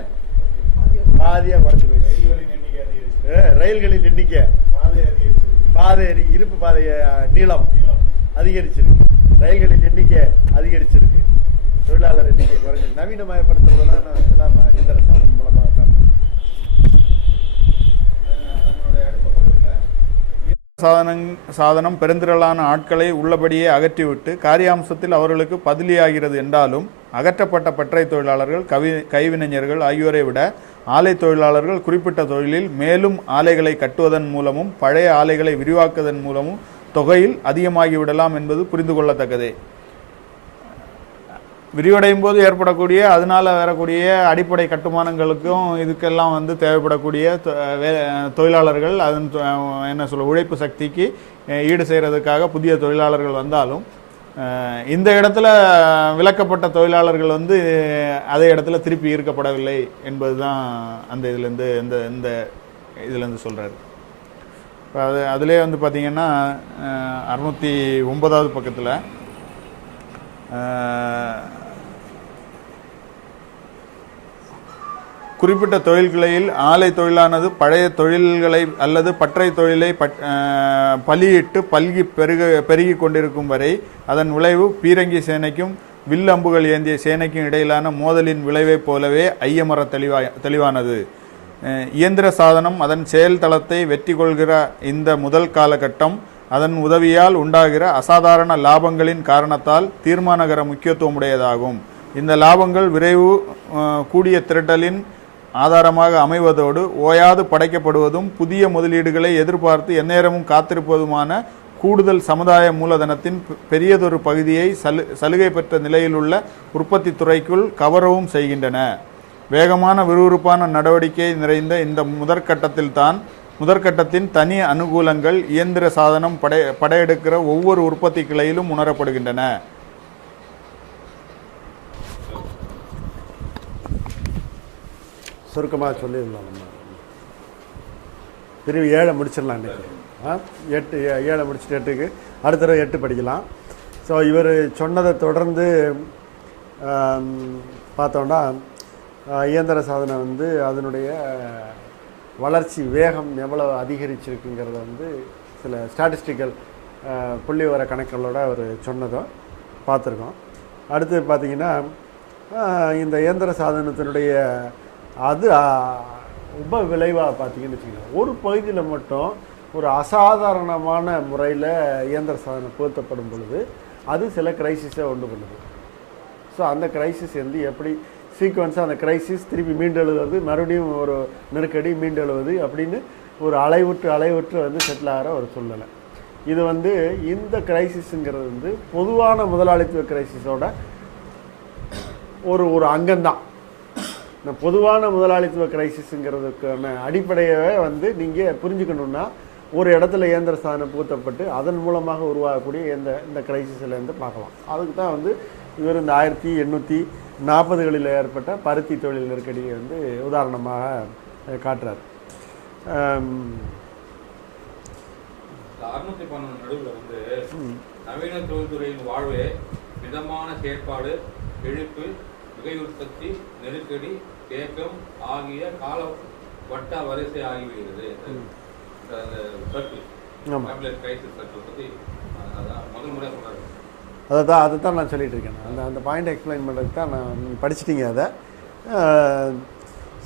பாதியா குறைஞ்சு போயிடுச்சு. ரயில்களின் எண்ணிக்கை இருப்பு பாதை நீளம் அதிகரிச்சிருக்கு. ரயில்களின் எண்ணிக்கை அதிகரிச்சிருக்கு. தொழிலாளர் எண்ணிக்கை குறைஞ்சி நவீனமயப்படுத்துவதெல்லாம் இதெல்லாம் இயந்திர சாதனம் மூலமாக தான். சாதனம் பெருந்திரளான ஆட்களை உள்ளபடியே அகற்றிவிட்டு காரியாம்சத்தில் அவர்களுக்கு பதிலியாகிறது என்றாலும் அகற்றப்பட்ட பற்றை தொழிலாளர்கள், கைவினைஞர்கள் ஆகியோரை விட ஆலை தொழிலாளர்கள் குறிப்பிட்ட தொழிலில் மேலும் ஆலைகளை கட்டுவதன் மூலமும் பழைய ஆலைகளை விரிவாக்குவதன் மூலமும் தொகையில் அதிகமாகிவிடலாம் என்பது புரிந்து கொள்ளத்தக்கதே. விரிவடையும் போது ஏற்படக்கூடிய அதனால வரக்கூடிய அடிப்படை கட்டுமானங்களுக்கும் இதுக்கெல்லாம் வந்து தேவைப்படக்கூடிய தொழிலாளர்கள் அதன் என்ன சொல்ல உழைப்பு சக்திக்கு ஈடு செய்கிறதுக்காக புதிய தொழிலாளர்கள் வந்தாலும் இந்த இடத்துல விலக்கப்பட்ட தொழிலாளர்கள் வந்து அதே இடத்துல திருப்பி ஈர்க்கப்படவில்லை என்பது தான் அந்த இதுலேருந்து இந்த இதுலேருந்து சொல்கிறாரு. இப்போ அதிலே வந்து பார்த்திங்கன்னா 609வது பக்கத்தில் குறிப்பிட்ட தொழில்களில் ஆலை தொழிலானது பழைய தொழில்களை அல்லது பற்றை தொழிலை பலியிட்டு பெருகி கொண்டிருக்கும் வரை அதன் விளைவு பீரங்கி சேனைக்கும் வில் அம்புகள் ஏந்திய சேனைக்கும் இடையிலான மோதலின் விளைவைப் போலவே ஐயமர தெளிவானது. இயந்திர சாதனம் அதன் செயல் தளத்தை வெற்றி கொள்கிற இந்த முதல் காலகட்டம் அதன் உதவியால் உண்டாகிற அசாதாரண லாபங்களின் காரணத்தால் தீர்மானகர முக்கியத்துவமுடையதாகும். இந்த லாபங்கள் விரைவு கூடிய திரட்டலின் ஆதாரமாக அமைவதோடு ஓயாது படைக்கப்படுவதும் புதிய முதலீடுகளை எதிர்பார்த்து எந்நேரமும் காத்திருப்பதுமான கூடுதல் சமுதாய மூலதனத்தின் பெரியதொரு பகுதியை சலுகை பெற்ற நிலையிலுள்ள உற்பத்தி துறைக்குள் கவரவும் செய்கின்றன. வேகமான விறுவிறுப்பான நடவடிக்கை நிறைந்த இந்த முதற்கட்டத்தின் தனி அனுகூலங்கள் இயந்திர சாதனம் படையெடுக்கிற ஒவ்வொரு உற்பத்தி கிளையிலும் உணரப்படுகின்றன. சுருக்கமாக சொல்லிடலாம். நம்ம பிரிவு 7 முடிச்சிடலாம் இன்றைக்கி. 7 முடிச்சுட்டு 8க்கு அடுத்த தடவை 8 படிக்கலாம். ஸோ இவர் சொன்னதை தொடர்ந்து பார்த்தோன்னா இயந்திர சாதனை வந்து அதனுடைய வளர்ச்சி வேகம் எவ்வளோ அதிகரிச்சிருக்குங்கிறத வந்து சில ஸ்டாட்டிஸ்டிக்கல் புள்ளி வர கணக்குகளோட அவர் சொன்னதும் பார்த்துருக்கோம். அடுத்து பார்த்திங்கன்னா இந்த இயந்திர சாதனத்தினுடைய அது உப விளைவாக பார்த்தீங்கன்னு வச்சுக்கோங்க, ஒரு பகுதியில் மட்டும் ஒரு அசாதாரணமான முறையில் இயந்திர சாதனம் புகுத்தப்படும் பொழுது அது சில கிரைசிஸை உண்டு பண்ணுது. ஸோ அந்த கிரைசிஸ் வந்து எப்படி சீக்வன்ஸாக அந்த கிரைசிஸ் திருப்பி மீண்டெழுவது, மறுபடியும் ஒரு நெருக்கடி மீண்டெழுவது அப்படின்னு ஒரு அலைவுற்று வந்து செட்டில் ஆகிற ஒரு சூழ்நிலை. இது வந்து இந்த கிரைசிஸுங்கிறது வந்து பொதுவான முதலாளித்துவ கிரைசிஸோட ஒரு அங்கம்தான். இந்த பொதுவான முதலாளித்துவ கிரைசிஸுங்கிறதுக்கான அடிப்படையவே வந்து நீங்கள் புரிஞ்சுக்கணுன்னா ஒரு இடத்துல இயந்திர சாதனம் புகுத்தப்பட்டு அதன் மூலமாக உருவாகக்கூடிய இந்த கிரைசிஸ்லேருந்து பார்க்கலாம். அதுக்கு தான் வந்து இவர் இந்த 1840களில் ஏற்பட்ட பருத்தி தொழில் நெருக்கடியை வந்து உதாரணமாக காட்டுறார். 612 நடுவில் வந்து நவீன தொழில்துறையின் வாழ்வே மிதமான செயற்பாடு, இழுப்பு, மிகை உற்பத்தி, நெருக்கடி, தேக்கம் ஆகிய கால வட்ட வரிசை ஆகிவிடுகிறது. அதை தான் நான் சொல்லிட்டு இருக்கேன். அந்த பாயிண்ட் எக்ஸ்பிளைன் பண்ணுறதுக்கு தான் நான் படிச்சிட்டிங்க அதை.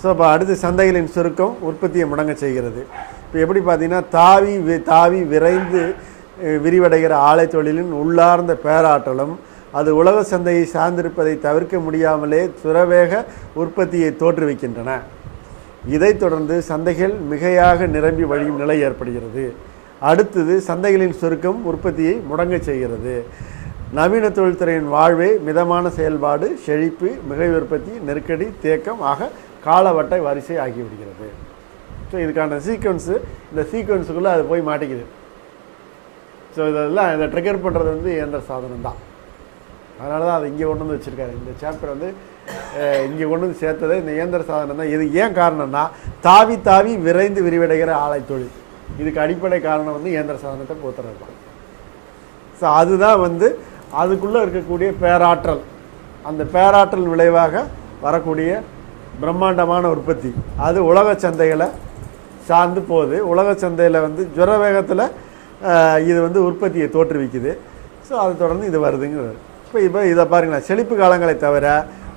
ஸோ இப்போ அடுத்து சந்தைகளின் சுருக்கம் உற்பத்தியை முடங்க செய்கிறது. இப்போ எப்படி பார்த்தீங்கன்னா தாவி விரைந்து விரிவடைகிற ஆலை தொழிலின் உள்ளார்ந்த பேராற்றலும் அது உலக சந்தையை சார்ந்திருப்பதை தவிர்க்க முடியாமலே துரவேக உற்பத்தியை தோற்றுவிக்கின்றன. இதைத் தொடர்ந்து சந்தைகள் மிகையாக நிரம்பி வழியும் நிலை ஏற்படுகிறது. அடுத்தது சந்தைகளின் சுருக்கம் உற்பத்தியை முடங்க செய்கிறது. நவீன தொழில்துறையின் வாழ்வே மிதமான செயல்பாடு, செழிப்பு, மிகை உற்பத்தி, நெருக்கடி, தேக்கம் ஆக காலவட்டை வரிசை ஆகிவிடுகிறது. ஸோ இதுக்கான சீக்வன்ஸு இந்த சீக்வன்ஸுக்குள்ளே அது போய் மாட்டிக்குது. ஸோ இதெல்லாம் இதை ட்ரிகர் பண்ணுறது வந்து இயந்திர சாதனம் தான். அதனால தான் அதை இங்கே கொண்டு வந்து வச்சுருக்காரு. இந்த சாப்டர் வந்து இங்கே கொண்டு வந்து சேர்த்தது இந்த இயந்திர சாதனம் தான். இது ஏன் காரணம்னா தாவி விரைந்து விரிவடைகிற ஆலை தொழில். இதுக்கு அடிப்படை காரணம் வந்து இயந்திர சாதனத்தை போத்துறது தான். ஸோ அதுதான் வந்து அதுக்குள்ளே இருக்கக்கூடிய பேராற்றல், அந்த பேராற்றல் விளைவாக வரக்கூடிய பிரம்மாண்டமான உற்பத்தி அது உலக சந்தைகளை சார்ந்து போகுது. உலக சந்தையில் வந்து ஜுர வேகத்தில் இது வந்து உற்பத்தியை தோற்றுவிக்குது. ஸோ அதை தொடர்ந்து இது வருதுங்கிறது. இப்போ இதை பாருங்களேன், செழிப்பு காலங்களை தவிர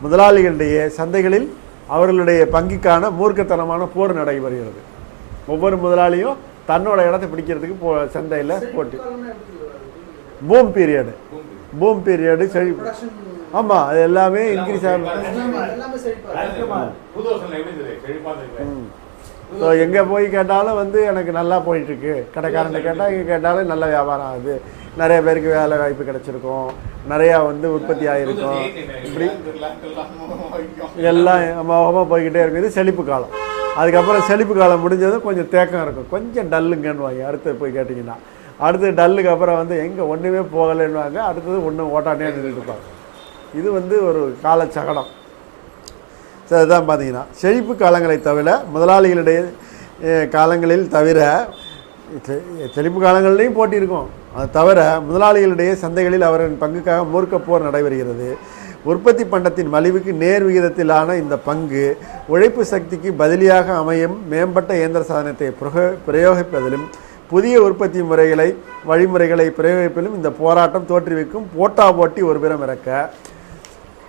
முதலாளிகளிடையே சந்தைகளில் அவர்களுடைய பங்குக்கான மூர்க்கத்தனமான போர் நடைபெறுகிறது. ஒவ்வொரு முதலாளியும் தன்னோட இடத்தை பிடிக்கிறதுக்கு சந்தையில் போட்டு பூம் பீரியடு செழிப்பு. ஆமாம், அது எல்லாமே இன்க்ரீஸ் ஆகும். ஸோ எங்கே போய் கேட்டாலும் வந்து எனக்கு நல்லா போயிட்டுருக்கு, கடைக்காரன் கேட்டால் இங்கே கேட்டாலும் நல்ல வியாபாரம் ஆகுது, நிறைய பேருக்கு வேலை வாய்ப்பு கிடச்சிருக்கும், நிறையா வந்து உற்பத்தி ஆகிருக்கும். இப்படி எல்லாம் அமோகமாக போய்கிட்டே இருக்கும். இது செழிப்பு காலம். அதுக்கப்புறம் செழிப்பு காலம் முடிஞ்சதும் கொஞ்சம் தேக்கம் இருக்கும், கொஞ்சம் டல்லுங்கன்னுவாங்க. அடுத்து போய் கேட்டிங்கன்னா அடுத்து டல்லுக்கு அப்புறம் வந்து எங்கே ஒன்றுமே போகலைன்னுவாங்க. அடுத்தது ஒன்றும் ஓட்டானே நின்றுட்டுருப்பாங்க. இது வந்து ஒரு காலச்சகடம். ஸோ அதுதான் பார்த்தீங்கன்னா செழிப்பு காலங்களை தவிர முதலாளிகளுடைய காலங்களில் தவிர செழிப்பு காலங்கள்லேயும் போட்டி இருக்கும். அது தவிர முதலாளிகளுடைய சந்தைகளில் அவரின் பங்குக்காக மூர்க்க போர் நடைபெறுகிறது. உற்பத்தி பண்டத்தின் மலிவுக்கு நேர் விகிதத்திலான இந்த பங்கு உழைப்பு சக்திக்கு பதிலியாக அமையும் மேம்பட்ட இயந்திர சாதனத்தை பிரயோகிப்பதிலும் புதிய உற்பத்தி வழிமுறைகளை பிரயோகிப்பதிலும் இந்த போராட்டம் தோற்றுவிக்கும். போட்டா போட்டி ஒருபுறம் இறக்க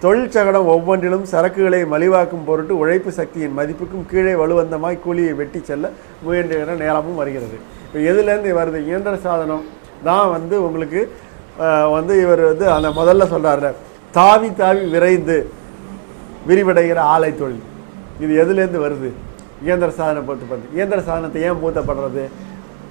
தொழிற்சகடம் ஒவ்வொன்றிலும் சரக்குகளை மலிவாக்கும் பொருட்டு உழைப்பு சக்தியின் மதிப்புக்கும் கீழே வலுவந்தமாய் கூலியை வெட்டி செல்ல முயன்ற நேரமும் வருகிறது. இப்போ எதுலேருந்து வருது? இயந்திர சாதனம் தான் வந்து உங்களுக்கு வந்து இவர் வந்து அந்த முதல்ல சொல்கிறாரு, தாவி தாவி விரைந்து விரிவடைகிற ஆலை தொழில். இது எதுலேருந்து வருது? இயந்திர சாதனம் பொறுத்து. இயந்திர சாதனத்தை ஏன் பூத்தப்படுறது?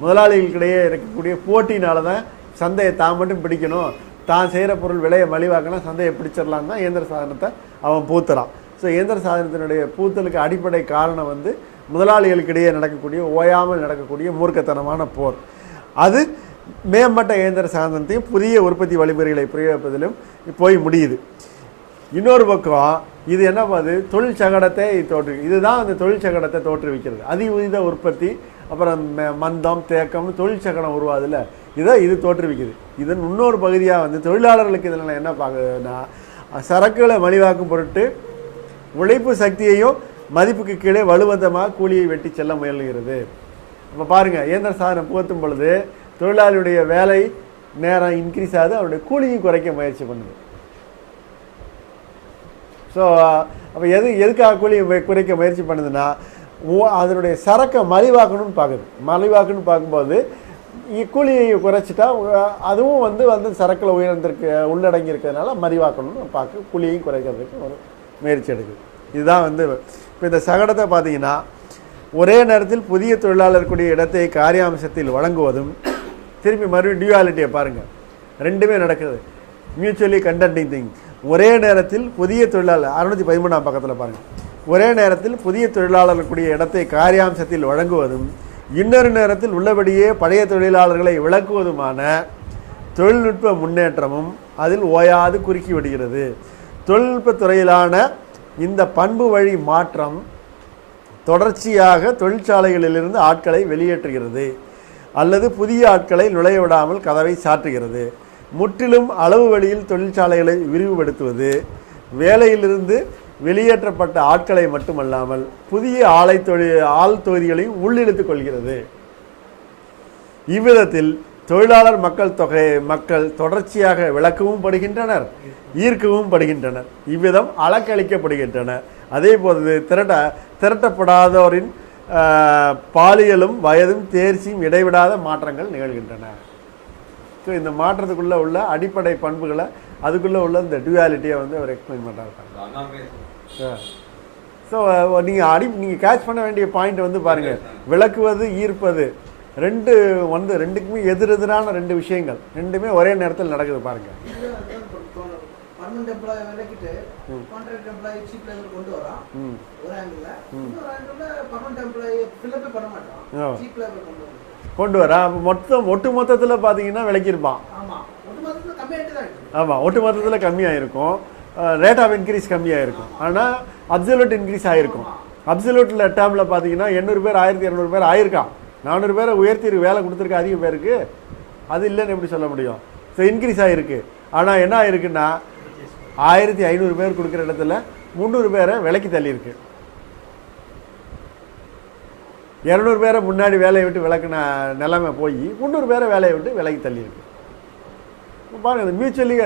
முதலாளிகளுக்கிடையே இருக்கக்கூடிய போட்டினால தான் சந்தையை தான் மட்டும் பிடிக்கணும், தான் செய்கிற பொருள் விலையை மலிவாக்கணும், சந்தையை பிடிச்சிடலாம் தான் இயந்திர சாதனத்தை அவன் பூத்துறான். ஸோ இயந்திர சாதனத்தினுடைய பூத்தலுக்கு அடிப்படை காரணம் வந்து முதலாளிகளுக்கிடையே நடக்கக்கூடிய ஓயாமல் நடக்கக்கூடிய மூர்க்கத்தனமான போர். அது மேம்பட்ட இயந்திர சாதனத்தையும் புதிய உற்பத்தி வழிமுறைகளை பிரயோகிப்பதிலும் போய் முடியுது. இன்னொரு பக்கம் இது என்ன பண்ணுது? தொழிற்சகடத்தை இதுதான் அந்த தொழிற்சகடத்தை தோற்றுவிக்கிறது. அதிவித உற்பத்தி, அப்புறம் மந்தம் தேக்கம், தொழிற்சகடம் உருவாதில்ல, இது தோற்றுவிக்குது. இதன் இன்னொரு பகுதியாக வந்து தொழிலாளர்களுக்கு இதில் என்ன பார்க்குதுன்னா, சரக்குகளை மலிவாக்கும் பொருட்டு உழைப்பு சக்தியையும் மதிப்புக்கு கீழே வலுவந்தமாக கூலியை வெட்டி செல்ல முயல்கிறது. இப்போ பாருங்கள், இயந்திர சாதனம் புகுத்தும் பொழுது தொழிலாளியுடைய வேலை நேரம் இன்க்ரீஸ் ஆகுது, அவருடைய கூலியும் குறைக்க முயற்சி பண்ணுது. ஸோ அப்போ எதுக்காக கூலியை குறைக்க முயற்சி பண்ணுதுன்னா, அதனுடைய சரக்கை மலிவாக்கணும்னு பார்க்குது. மலிவாக்கணும்னு பார்க்கும்போது கூலியை குறைச்சிட்டா அதுவும் வந்து சரக்கில் உள்ளடங்கி இருக்கிறதுனால மலிவாக்கணும்னு பார்க்க கூலியையும் குறைக்கிறதுக்கு ஒரு முயற்சி எடுக்குது. இதுதான் வந்து இப்போ இந்த சகடத்தை பார்த்தீங்கன்னா, ஒரே நேரத்தில் புதிய தொழிலாளர்களுடைய இடத்தை காரியாம்சத்தில் வழங்குவதும், திருப்பி மறுபடியும் டியூவாலிட்டியை பாருங்கள், ரெண்டுமே நடக்குது. Mutually contending thing. ஒரே நேரத்தில் புதிய தொழிலாளர் 613 பக்கத்தில் பாருங்கள், ஒரே நேரத்தில் புதிய தொழிலாளர்களுடைய இடத்தை காரியாம்சத்தில் வழங்குவதும் இன்னொரு நேரத்தில் உள்ளபடியே பழைய தொழிலாளர்களை விளக்குவதுமான தொழில்நுட்ப முன்னேற்றமும் அதில் ஓயாது குறுக்கி விடுகிறது. தொழில்நுட்பத் துறையிலான இந்த பண்பு வழி மாற்றம் தொடர்ச்சியாக தொழிற்சாலைகளிலிருந்து ஆட்களை வெளியேற்றுகிறது அல்லது புதிய ஆட்களை நுழைய விடாமல் கதவை சாற்றுகிறது. முற்றிலும் அளவு வழியில் தொழிற்சாலைகளை விரிவுபடுத்துவது வேலையிலிருந்து வெளியேற்றப்பட்ட ஆட்களை மட்டுமல்லாமல் புதிய ஆள் தொகுதிகளையும் உள்ளிழுத்துக் கொள்கிறது. இவ்விதத்தில் தொழிலாளர் மக்கள் தொடர்ச்சியாக விளக்கவும் படுகின்றனர், ஈர்க்கவும் படுகின்றனர். இவ்விதம் அலக்களிக்கப்படுகின்றனர். அதே போது திரட்டப்படாதோரின் பாலியலும் வயதும் தேர்ச்சியும் இடைவிடாத மாற்றங்கள் நிகழ்கின்றன. ஸோ இந்த மாற்றத்துக்குள்ளே உள்ள அடிப்படை பண்புகளை, அதுக்குள்ளே உள்ள இந்த டியூவாலிட்டியை வந்து அவர் எக்ஸ்பிளைன் பண்ணுறாரு. ஸோ நீங்கள் கேட்ச் பண்ண வேண்டிய பாயிண்ட் வந்து பாருங்கள், விளக்குவது ஈர்ப்பது ரெண்டுக்குமே எதிரெதிரான ரெண்டு விஷயங்கள், ரெண்டுமே ஒரே நேரத்தில் நடக்குது பாருங்கள். கொண்டு வரா ஒட்டு மொத்தத்தில் பார்த்தீங்கன்னா விளக்கியிருப்பான். ஆமாம், ஒட்டு மொத்தத்தில் கம்மியாக இருக்கும், ரேட் ஆஃப் இன்க்ரீஸ் கம்மியாக இருக்கும், ஆனால் அப்சல்யூட் இன்க்ரீஸ் ஆகிருக்கும். அப்சல்யூட்டில் டேர்மில் பார்த்தீங்கன்னா 800 பேர் 1200 பேர் ஆயிருக்கான், 400 பேரை உயர்த்தி வேலை கொடுத்துருக்க அதிக பேருக்கு, அது இல்லைன்னு எப்படி சொல்ல முடியும்? ஸோ இன்க்ரீஸ் ஆகிருக்கு. ஆனால் என்ன ஆயிருக்குன்னா 1500 பேர் கொடுக்குற இடத்துல 300 பேரை விலைக்கு தள்ளியிருக்கு. 200 பேரை முன்னாடி வேலையை விட்டு விளக்குன நிலைமை போய் 300 பேரை வேலையை விட்டு விலைக்கு தள்ளியிருக்கு. பாருங்கள், மியூச்சுவலி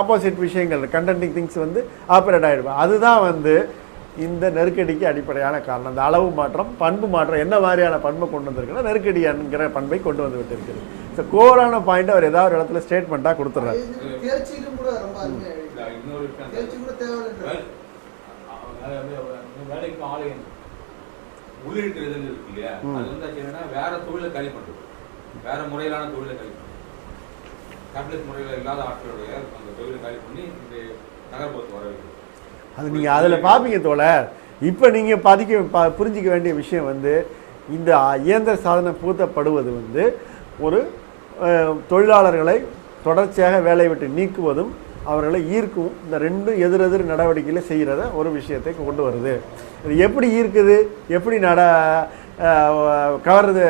ஆப்போசிட் விஷயங்கள், கண்டென்டிங் திங்ஸ் வந்து ஆப்ரேட் ஆகிடுவோம். அதுதான் வந்து இந்த நெருக்கடிக்கு அடிப்படையான காரணம். அந்த அளவு மாற்றம், பண்பு மாற்றம் என்ன மாதிரியான பண்பை கொண்டு வந்திருக்குன்னா நெருக்கடி என்கிற பண்பை கொண்டு வந்து விட்டு இருக்குது. ஸோ கோரான பாயிண்ட் அவர் ஏதாவது ஒரு இடத்துல ஸ்டேட்மெண்ட்டாக கொடுத்துட்றாரு. வேற தொழிலை கழிப்பது, வேற முறையிலான தொழிலை கழிப்பது. கேபிட்டலிஸ்ட் முறையில் இல்லாத ஆட்களுடைய அந்த தொழிலை காலி பண்ணி இந்த நகர்ப்புறத்து வர வைக்கிறது. அது நீங்கள் அதில் பார்ப்பீங்க தோழர். இப்போ நீங்கள் புரிஞ்சிக்க வேண்டிய விஷயம் வந்து இந்த இயந்திர சாதனை புகுத்தப்படுவது வந்து ஒரு தொழிலாளர்களை தொடர்ச்சியாக வேலையை விட்டு நீக்குவதும் அவர்களை ஈர்க்கும், இந்த ரெண்டும் எதிரெதிர் நடவடிக்கையில் செய்கிறத ஒரு விஷயத்தை கொண்டு வருது. இது எப்படி ஈர்க்குது, எப்படி கவர்றது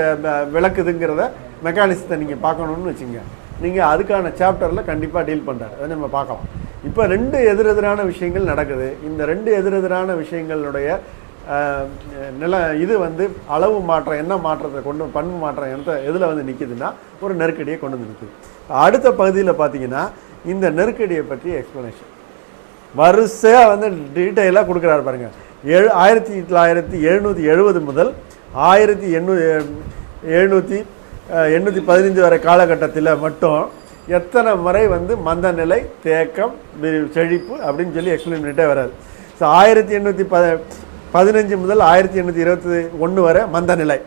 விளக்குதுங்கிறத மெக்கானிசத்தை நீங்கள் பார்க்கணுன்னு வச்சுங்க. நீங்கள் அதுக்கான சாப்டரில் கண்டிப்பாக டீல் பண்ணுறாரு, அதை நம்ம பார்க்கலாம். இப்போ ரெண்டு எதிரெதிரான விஷயங்கள் நடக்குது. இந்த ரெண்டு எதிரெதிரான விஷயங்களுடைய இது வந்து அளவு மாற்றம், என்ன மாற்றத்தை பண்பு மாற்றம் எதில் வந்து நிற்குதுன்னா ஒரு நெருக்கடியை கொண்டு வந்து நிற்குது. அடுத்த பகுதியில் பார்த்தீங்கன்னா இந்த நெருக்கடியை பற்றி எக்ஸ்ப்ளனேஷன் வரிசையாக வந்து டீட்டெயிலாக கொடுக்குறாரு பாருங்கள். 1770 முதல் 1815 வரை காலகட்டத்தில் மட்டும் எத்தனை முறை வந்து மந்த நிலை, தேக்கம், செழிப்பு அப்படின்னு சொல்லி எக்ஸ்பிளைன் பண்ணிட்டே வராது. ஸோ 1815 முதல் 1821 வரை மந்த நிலை,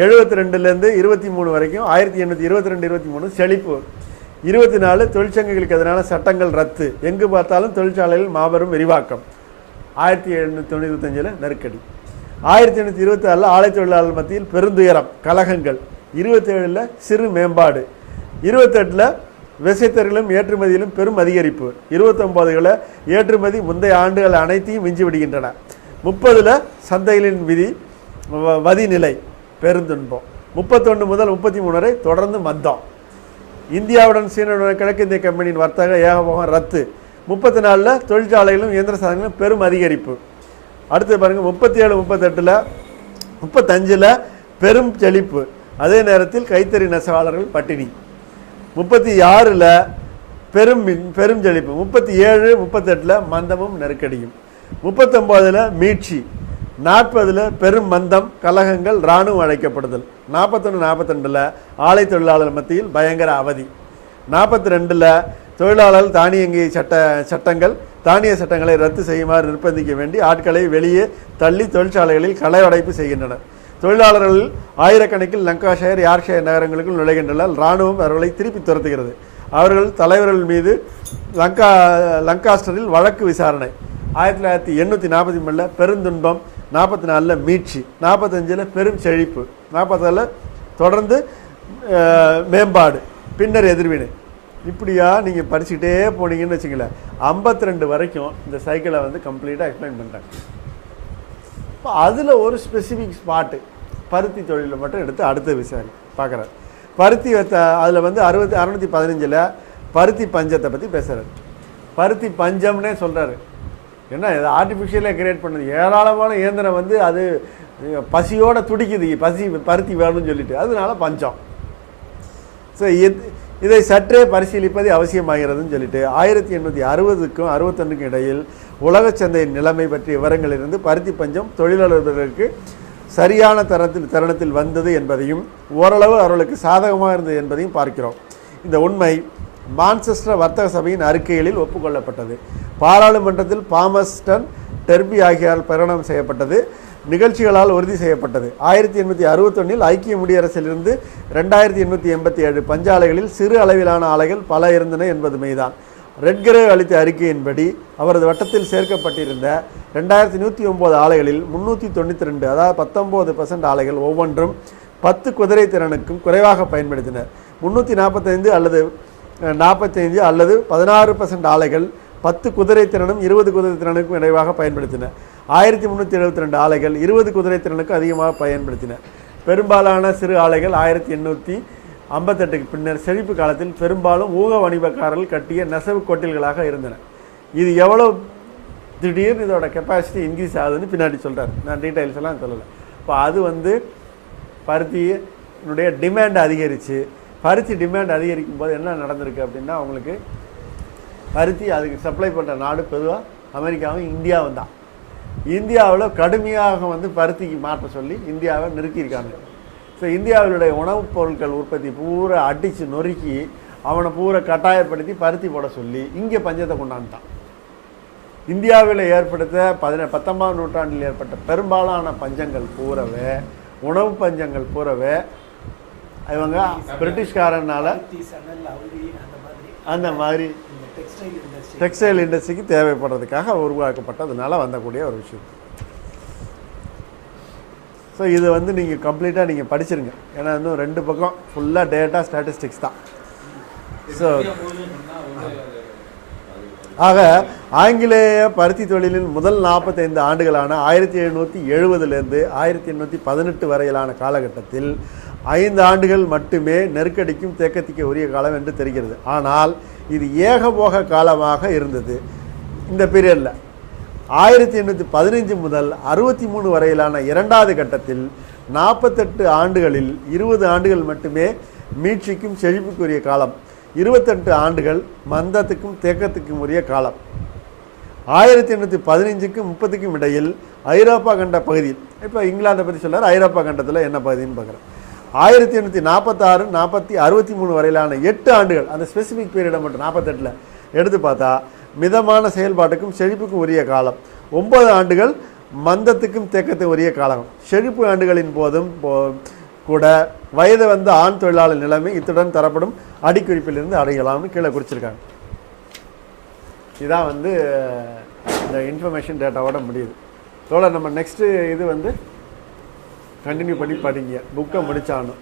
72லேருந்து 23 வரைக்கும் 1822-23 செழிப்பு, 24 தொழிற்சங்கங்களுக்கு எதிரான சட்டங்கள் ரத்து, எங்கு பார்த்தாலும் தொழிற்சாலையில் மாபெரும் விரிவாக்கம், 1895 நெருக்கடி, 1826 ஆலை தொழிலாளர் மத்தியில் பெருந்துயரம், கலகங்கள், 27 சிறு மேம்பாடு, 28 விசைத்தறிகளும் ஏற்றுமதியிலும் பெரும் அதிகரிப்பு, 29 ஏற்றுமதி முந்தைய ஆண்டுகள் அனைத்தையும் மிஞ்சி விடுகின்றன, 30 சந்தைகளின் வதிநிலை பெருந்துன்பம், 31 முதல் 33 வரை தொடர்ந்து மந்தம், இந்தியாவுடன் சீனாவுடன் கிழக்கிந்திய கம்பெனியின் வர்த்தக ஏகபோகம் ரத்து, 34 தொழிற்சாலைகளும் இயந்திர சாதனங்களும் பெரும் அதிகரிப்பு. அடுத்து பாருங்கள் 37, 35 பெரும் செழிப்பு, அதே நேரத்தில் கைத்தறி நெசவாளர்கள் பட்டினி, 36 பெரும் செழிப்பு, 37, 38 மந்தமும் நெருக்கடியும், 39 மீட்சி, 40 பெரும் மந்தம், கலகங்கள், இராணுவம் அழைக்கப்படுதல், 41, 42 ஆலை தொழிலாளர் மத்தியில் பயங்கர அவதி, 42 தொழிலாளர்கள் தானிய சட்டங்களை ரத்து செய்யுமாறு நிர்பந்திக்க வேண்டி ஆட்களை வெளியே தள்ளி தொழிற்சாலைகளில் களை உடைப்பு செய்கின்றனர். தொழிலாளர்கள் ஆயிரக்கணக்கில் லங்காஷயர், யார்க்ஷயர் நகரங்களுக்குள் நுழைகின்றனர். இராணுவம் அவர்களை திருப்பி துரத்துகிறது. அவர்கள் தலைவர்கள் மீது லங்காஸ்டரில் வழக்கு விசாரணை, 1843 பெருந்துன்பம், 44 மீட்சி, 45 பெரும் செழிப்பு, 47 தொடர்ந்து மேம்பாடு, பின்னர் எதிர்வினை. இப்படியா நீங்கள் படிச்சுக்கிட்டே போனீங்கன்னு வச்சுங்களேன், 52 வரைக்கும் இந்த சைக்கிளை வந்து கம்ப்ளீட்டாக எக்ஸ்பிளைன் பண்ணுறாங்க. இப்போ அதில் ஒரு ஸ்பெசிஃபிக் ஸ்பாட்டு பருத்தி தொழிலை மட்டும் எடுத்து அடுத்த பார்க்குறாரு. பருத்தி அதில் வந்து 615 பருத்தி பஞ்சத்தை பற்றி பேசுகிறார். பருத்தி பஞ்சம்னே சொல்கிறாரு. என்ன இது ஆர்டிஃபிஷியலாக கிரியேட் பண்ணது, ஏராளமான இயந்திரம் வந்து அது பசியோடு துடிக்குது, பருத்தி வேணும்னு சொல்லிட்டு, அதனால பஞ்சம். ஸோ இதை சற்றே பரிசீலிப்பது அவசியமாகிறதுன்னு சொல்லிட்டு 1860க்கும் 61க்கும் இடையில் உலக சந்தையின் நிலைமை பற்றிய விவரங்களிலிருந்து பருத்தி பஞ்சம் தொழிலாளர்களுக்கு சரியான தருணத்தில் வந்தது என்பதையும் ஓரளவு அவர்களுக்கு சாதகமாக இருந்தது என்பதையும் பார்க்கிறோம். இந்த உண்மை மான்செஸ்டர் வர்த்தக சபையின் அறிக்கைகளில் ஒப்புக்கொள்ளப்பட்டது. பாராளுமன்றத்தில் பாமஸ்டன் டெர்பி ஆகியோரால் பிரகடனம் செய்யப்பட்டது, நிகழ்ச்சிகளால் உறுதி செய்யப்பட்டது. 1861 ஐக்கிய குடியரசிலிருந்து 2887 பஞ்சாலைகளில் சிறு அளவிலான ஆலைகள் பல இருந்தன என்பது மெய்தான். ரெட்கிரேவ் அளித்த அறிக்கையின்படி அவரது வட்டத்தில் சேர்க்கப்பட்டிருந்த 2109 ஆலைகளில் 392, அதாவது 19% ஆலைகள் ஒவ்வொன்றும் 10 குதிரை திறனுக்கும் குறைவாக பயன்படுத்தின. 345 அல்லது 45 அல்லது 16% ஆலைகள் 10 குதிரை திறனும் 20 குதிரை திறனுக்கும் இடைவாக பயன்படுத்தின. 1372 ஆலைகள் 20 குதிரை திறனுக்கு அதிகமாக பயன்படுத்தின. பெரும்பாலான சிறு ஆலைகள் 1858க்கு பின்னர் செழிப்பு காலத்தில் பெரும்பாலும் ஊக வணிகக்காரர்கள் கட்டிய நெசவு கொட்டில்களாக இருந்தன. இது எவ்வளோ திடீர்னு இதோட கெப்பாசிட்டி இன்க்ரீஸ் ஆகுதுன்னு பின்னாடி சொல்கிறார். நான் டீட்டெயில்ஸ் எல்லாம் சொல்லலை. இப்போ அது வந்து பருத்தியினுடைய டிமாண்ட் அதிகரித்து, பருத்தி டிமாண்ட் அதிகரிக்கும் போது என்ன நடந்திருக்கு அப்படின்னா, அவங்களுக்கு பருத்தி அதுக்கு சப்ளை பண்ணுற நாடு பொதுவாக அமெரிக்காவும் இந்தியாவும் தான். இந்தியாவில் கடுமையாக வந்து பருத்திக்கு மாற்ற சொல்லி இந்தியாவை நிறுத்தியிருக்காங்க. ஸோ இந்தியாவினுடைய உணவுப் பொருட்கள் உற்பத்தி பூரா அடித்து நொறுக்கி அவனை பூரா கட்டாயப்படுத்தி பருத்தி போட சொல்லி இங்கே பஞ்சத்தை கொண்டாந்துட்டான். இந்தியாவில் ஏற்படுத்த 19ஆம் நூற்றாண்டில் ஏற்பட்ட பெரும்பாலான பஞ்சங்கள் பூரவே, உணவு பஞ்சங்கள் பூரவே இவங்க பிரிட்டிஷ்காரனால அந்த மாதிரி டெக்ஸ்டைல் இண்டஸ்ட்ரிக்கு தேவைப்படுறதுக்காக உருவாக்கப்பட்டதுனால வந்தக்கூடிய ஒரு விஷயம். ஸோ இது வந்து நீங்கள் கம்ப்ளீட்டாக நீங்கள் படிச்சிருங்க. ஏன்னா இன்னும் 2 பக்கம் ஃபுல்லாக டேட்டா ஸ்டாட்டிஸ்டிக்ஸ் தான். ஸோ ஆக ஆங்கிலேய பருத்தி தொழிலின் முதல் 45 ஆண்டுகளான 1770லேருந்து 1818 வரையிலான காலகட்டத்தில் 5 ஆண்டுகள் மட்டுமே நெருக்கடிக்கும் தேக்கத்திற்கு உரிய காலம் என்று தெரிகிறது. ஆனால் இது ஏகபோக காலமாக இருந்தது. இந்த பீரியடில் 1815 முதல் 63 வரையிலான 2வது கட்டத்தில் 48 ஆண்டுகளில் 20 ஆண்டுகள் மட்டுமே மீட்சிக்கும் செழிப்புக்குரிய காலம், 28 ஆண்டுகள் மந்தத்துக்கும் தேக்கத்துக்கும் உரிய காலம். 1815க்கும் 30க்கும் இடையில் ஐரோப்பா கண்ட பகுதியில், இப்போ இங்கிலாந்தை பற்றி சொல்கிறார், ஐரோப்பா கண்டத்தில் என்ன பகுதின்னு பார்க்குறேன். 1846, 40, 63 வரையிலான 8 ஆண்டுகள், அந்த ஸ்பெசிஃபிக் பீரியடை மட்டும் 48ல் எடுத்து பார்த்தா மிதமான செயல்பாட்டுக்கும் செழிப்புக்கும் உரிய காலம். 9 ஆண்டுகள் மந்தத்துக்கும் தேக்கத்துக்கும் உரிய காலம். செழிப்பு ஆண்டுகளின் போதும் கூட வயது வந்த ஆண் தொழிலாளர் நிலைமை இத்துடன் தரப்படும் அடிக்குறிப்பிலிருந்து அடையலாம்னு கீழே குறிச்சிருக்காங்க. இதான் வந்து இந்த இன்ஃபர்மேஷன் டேட்டாவோட முடியுது. தோழர் நம்ம நெக்ஸ்ட்டு இது வந்து கண்டினியூ பண்ணி படிங்க, புக்கை முடிச்சாகணும்.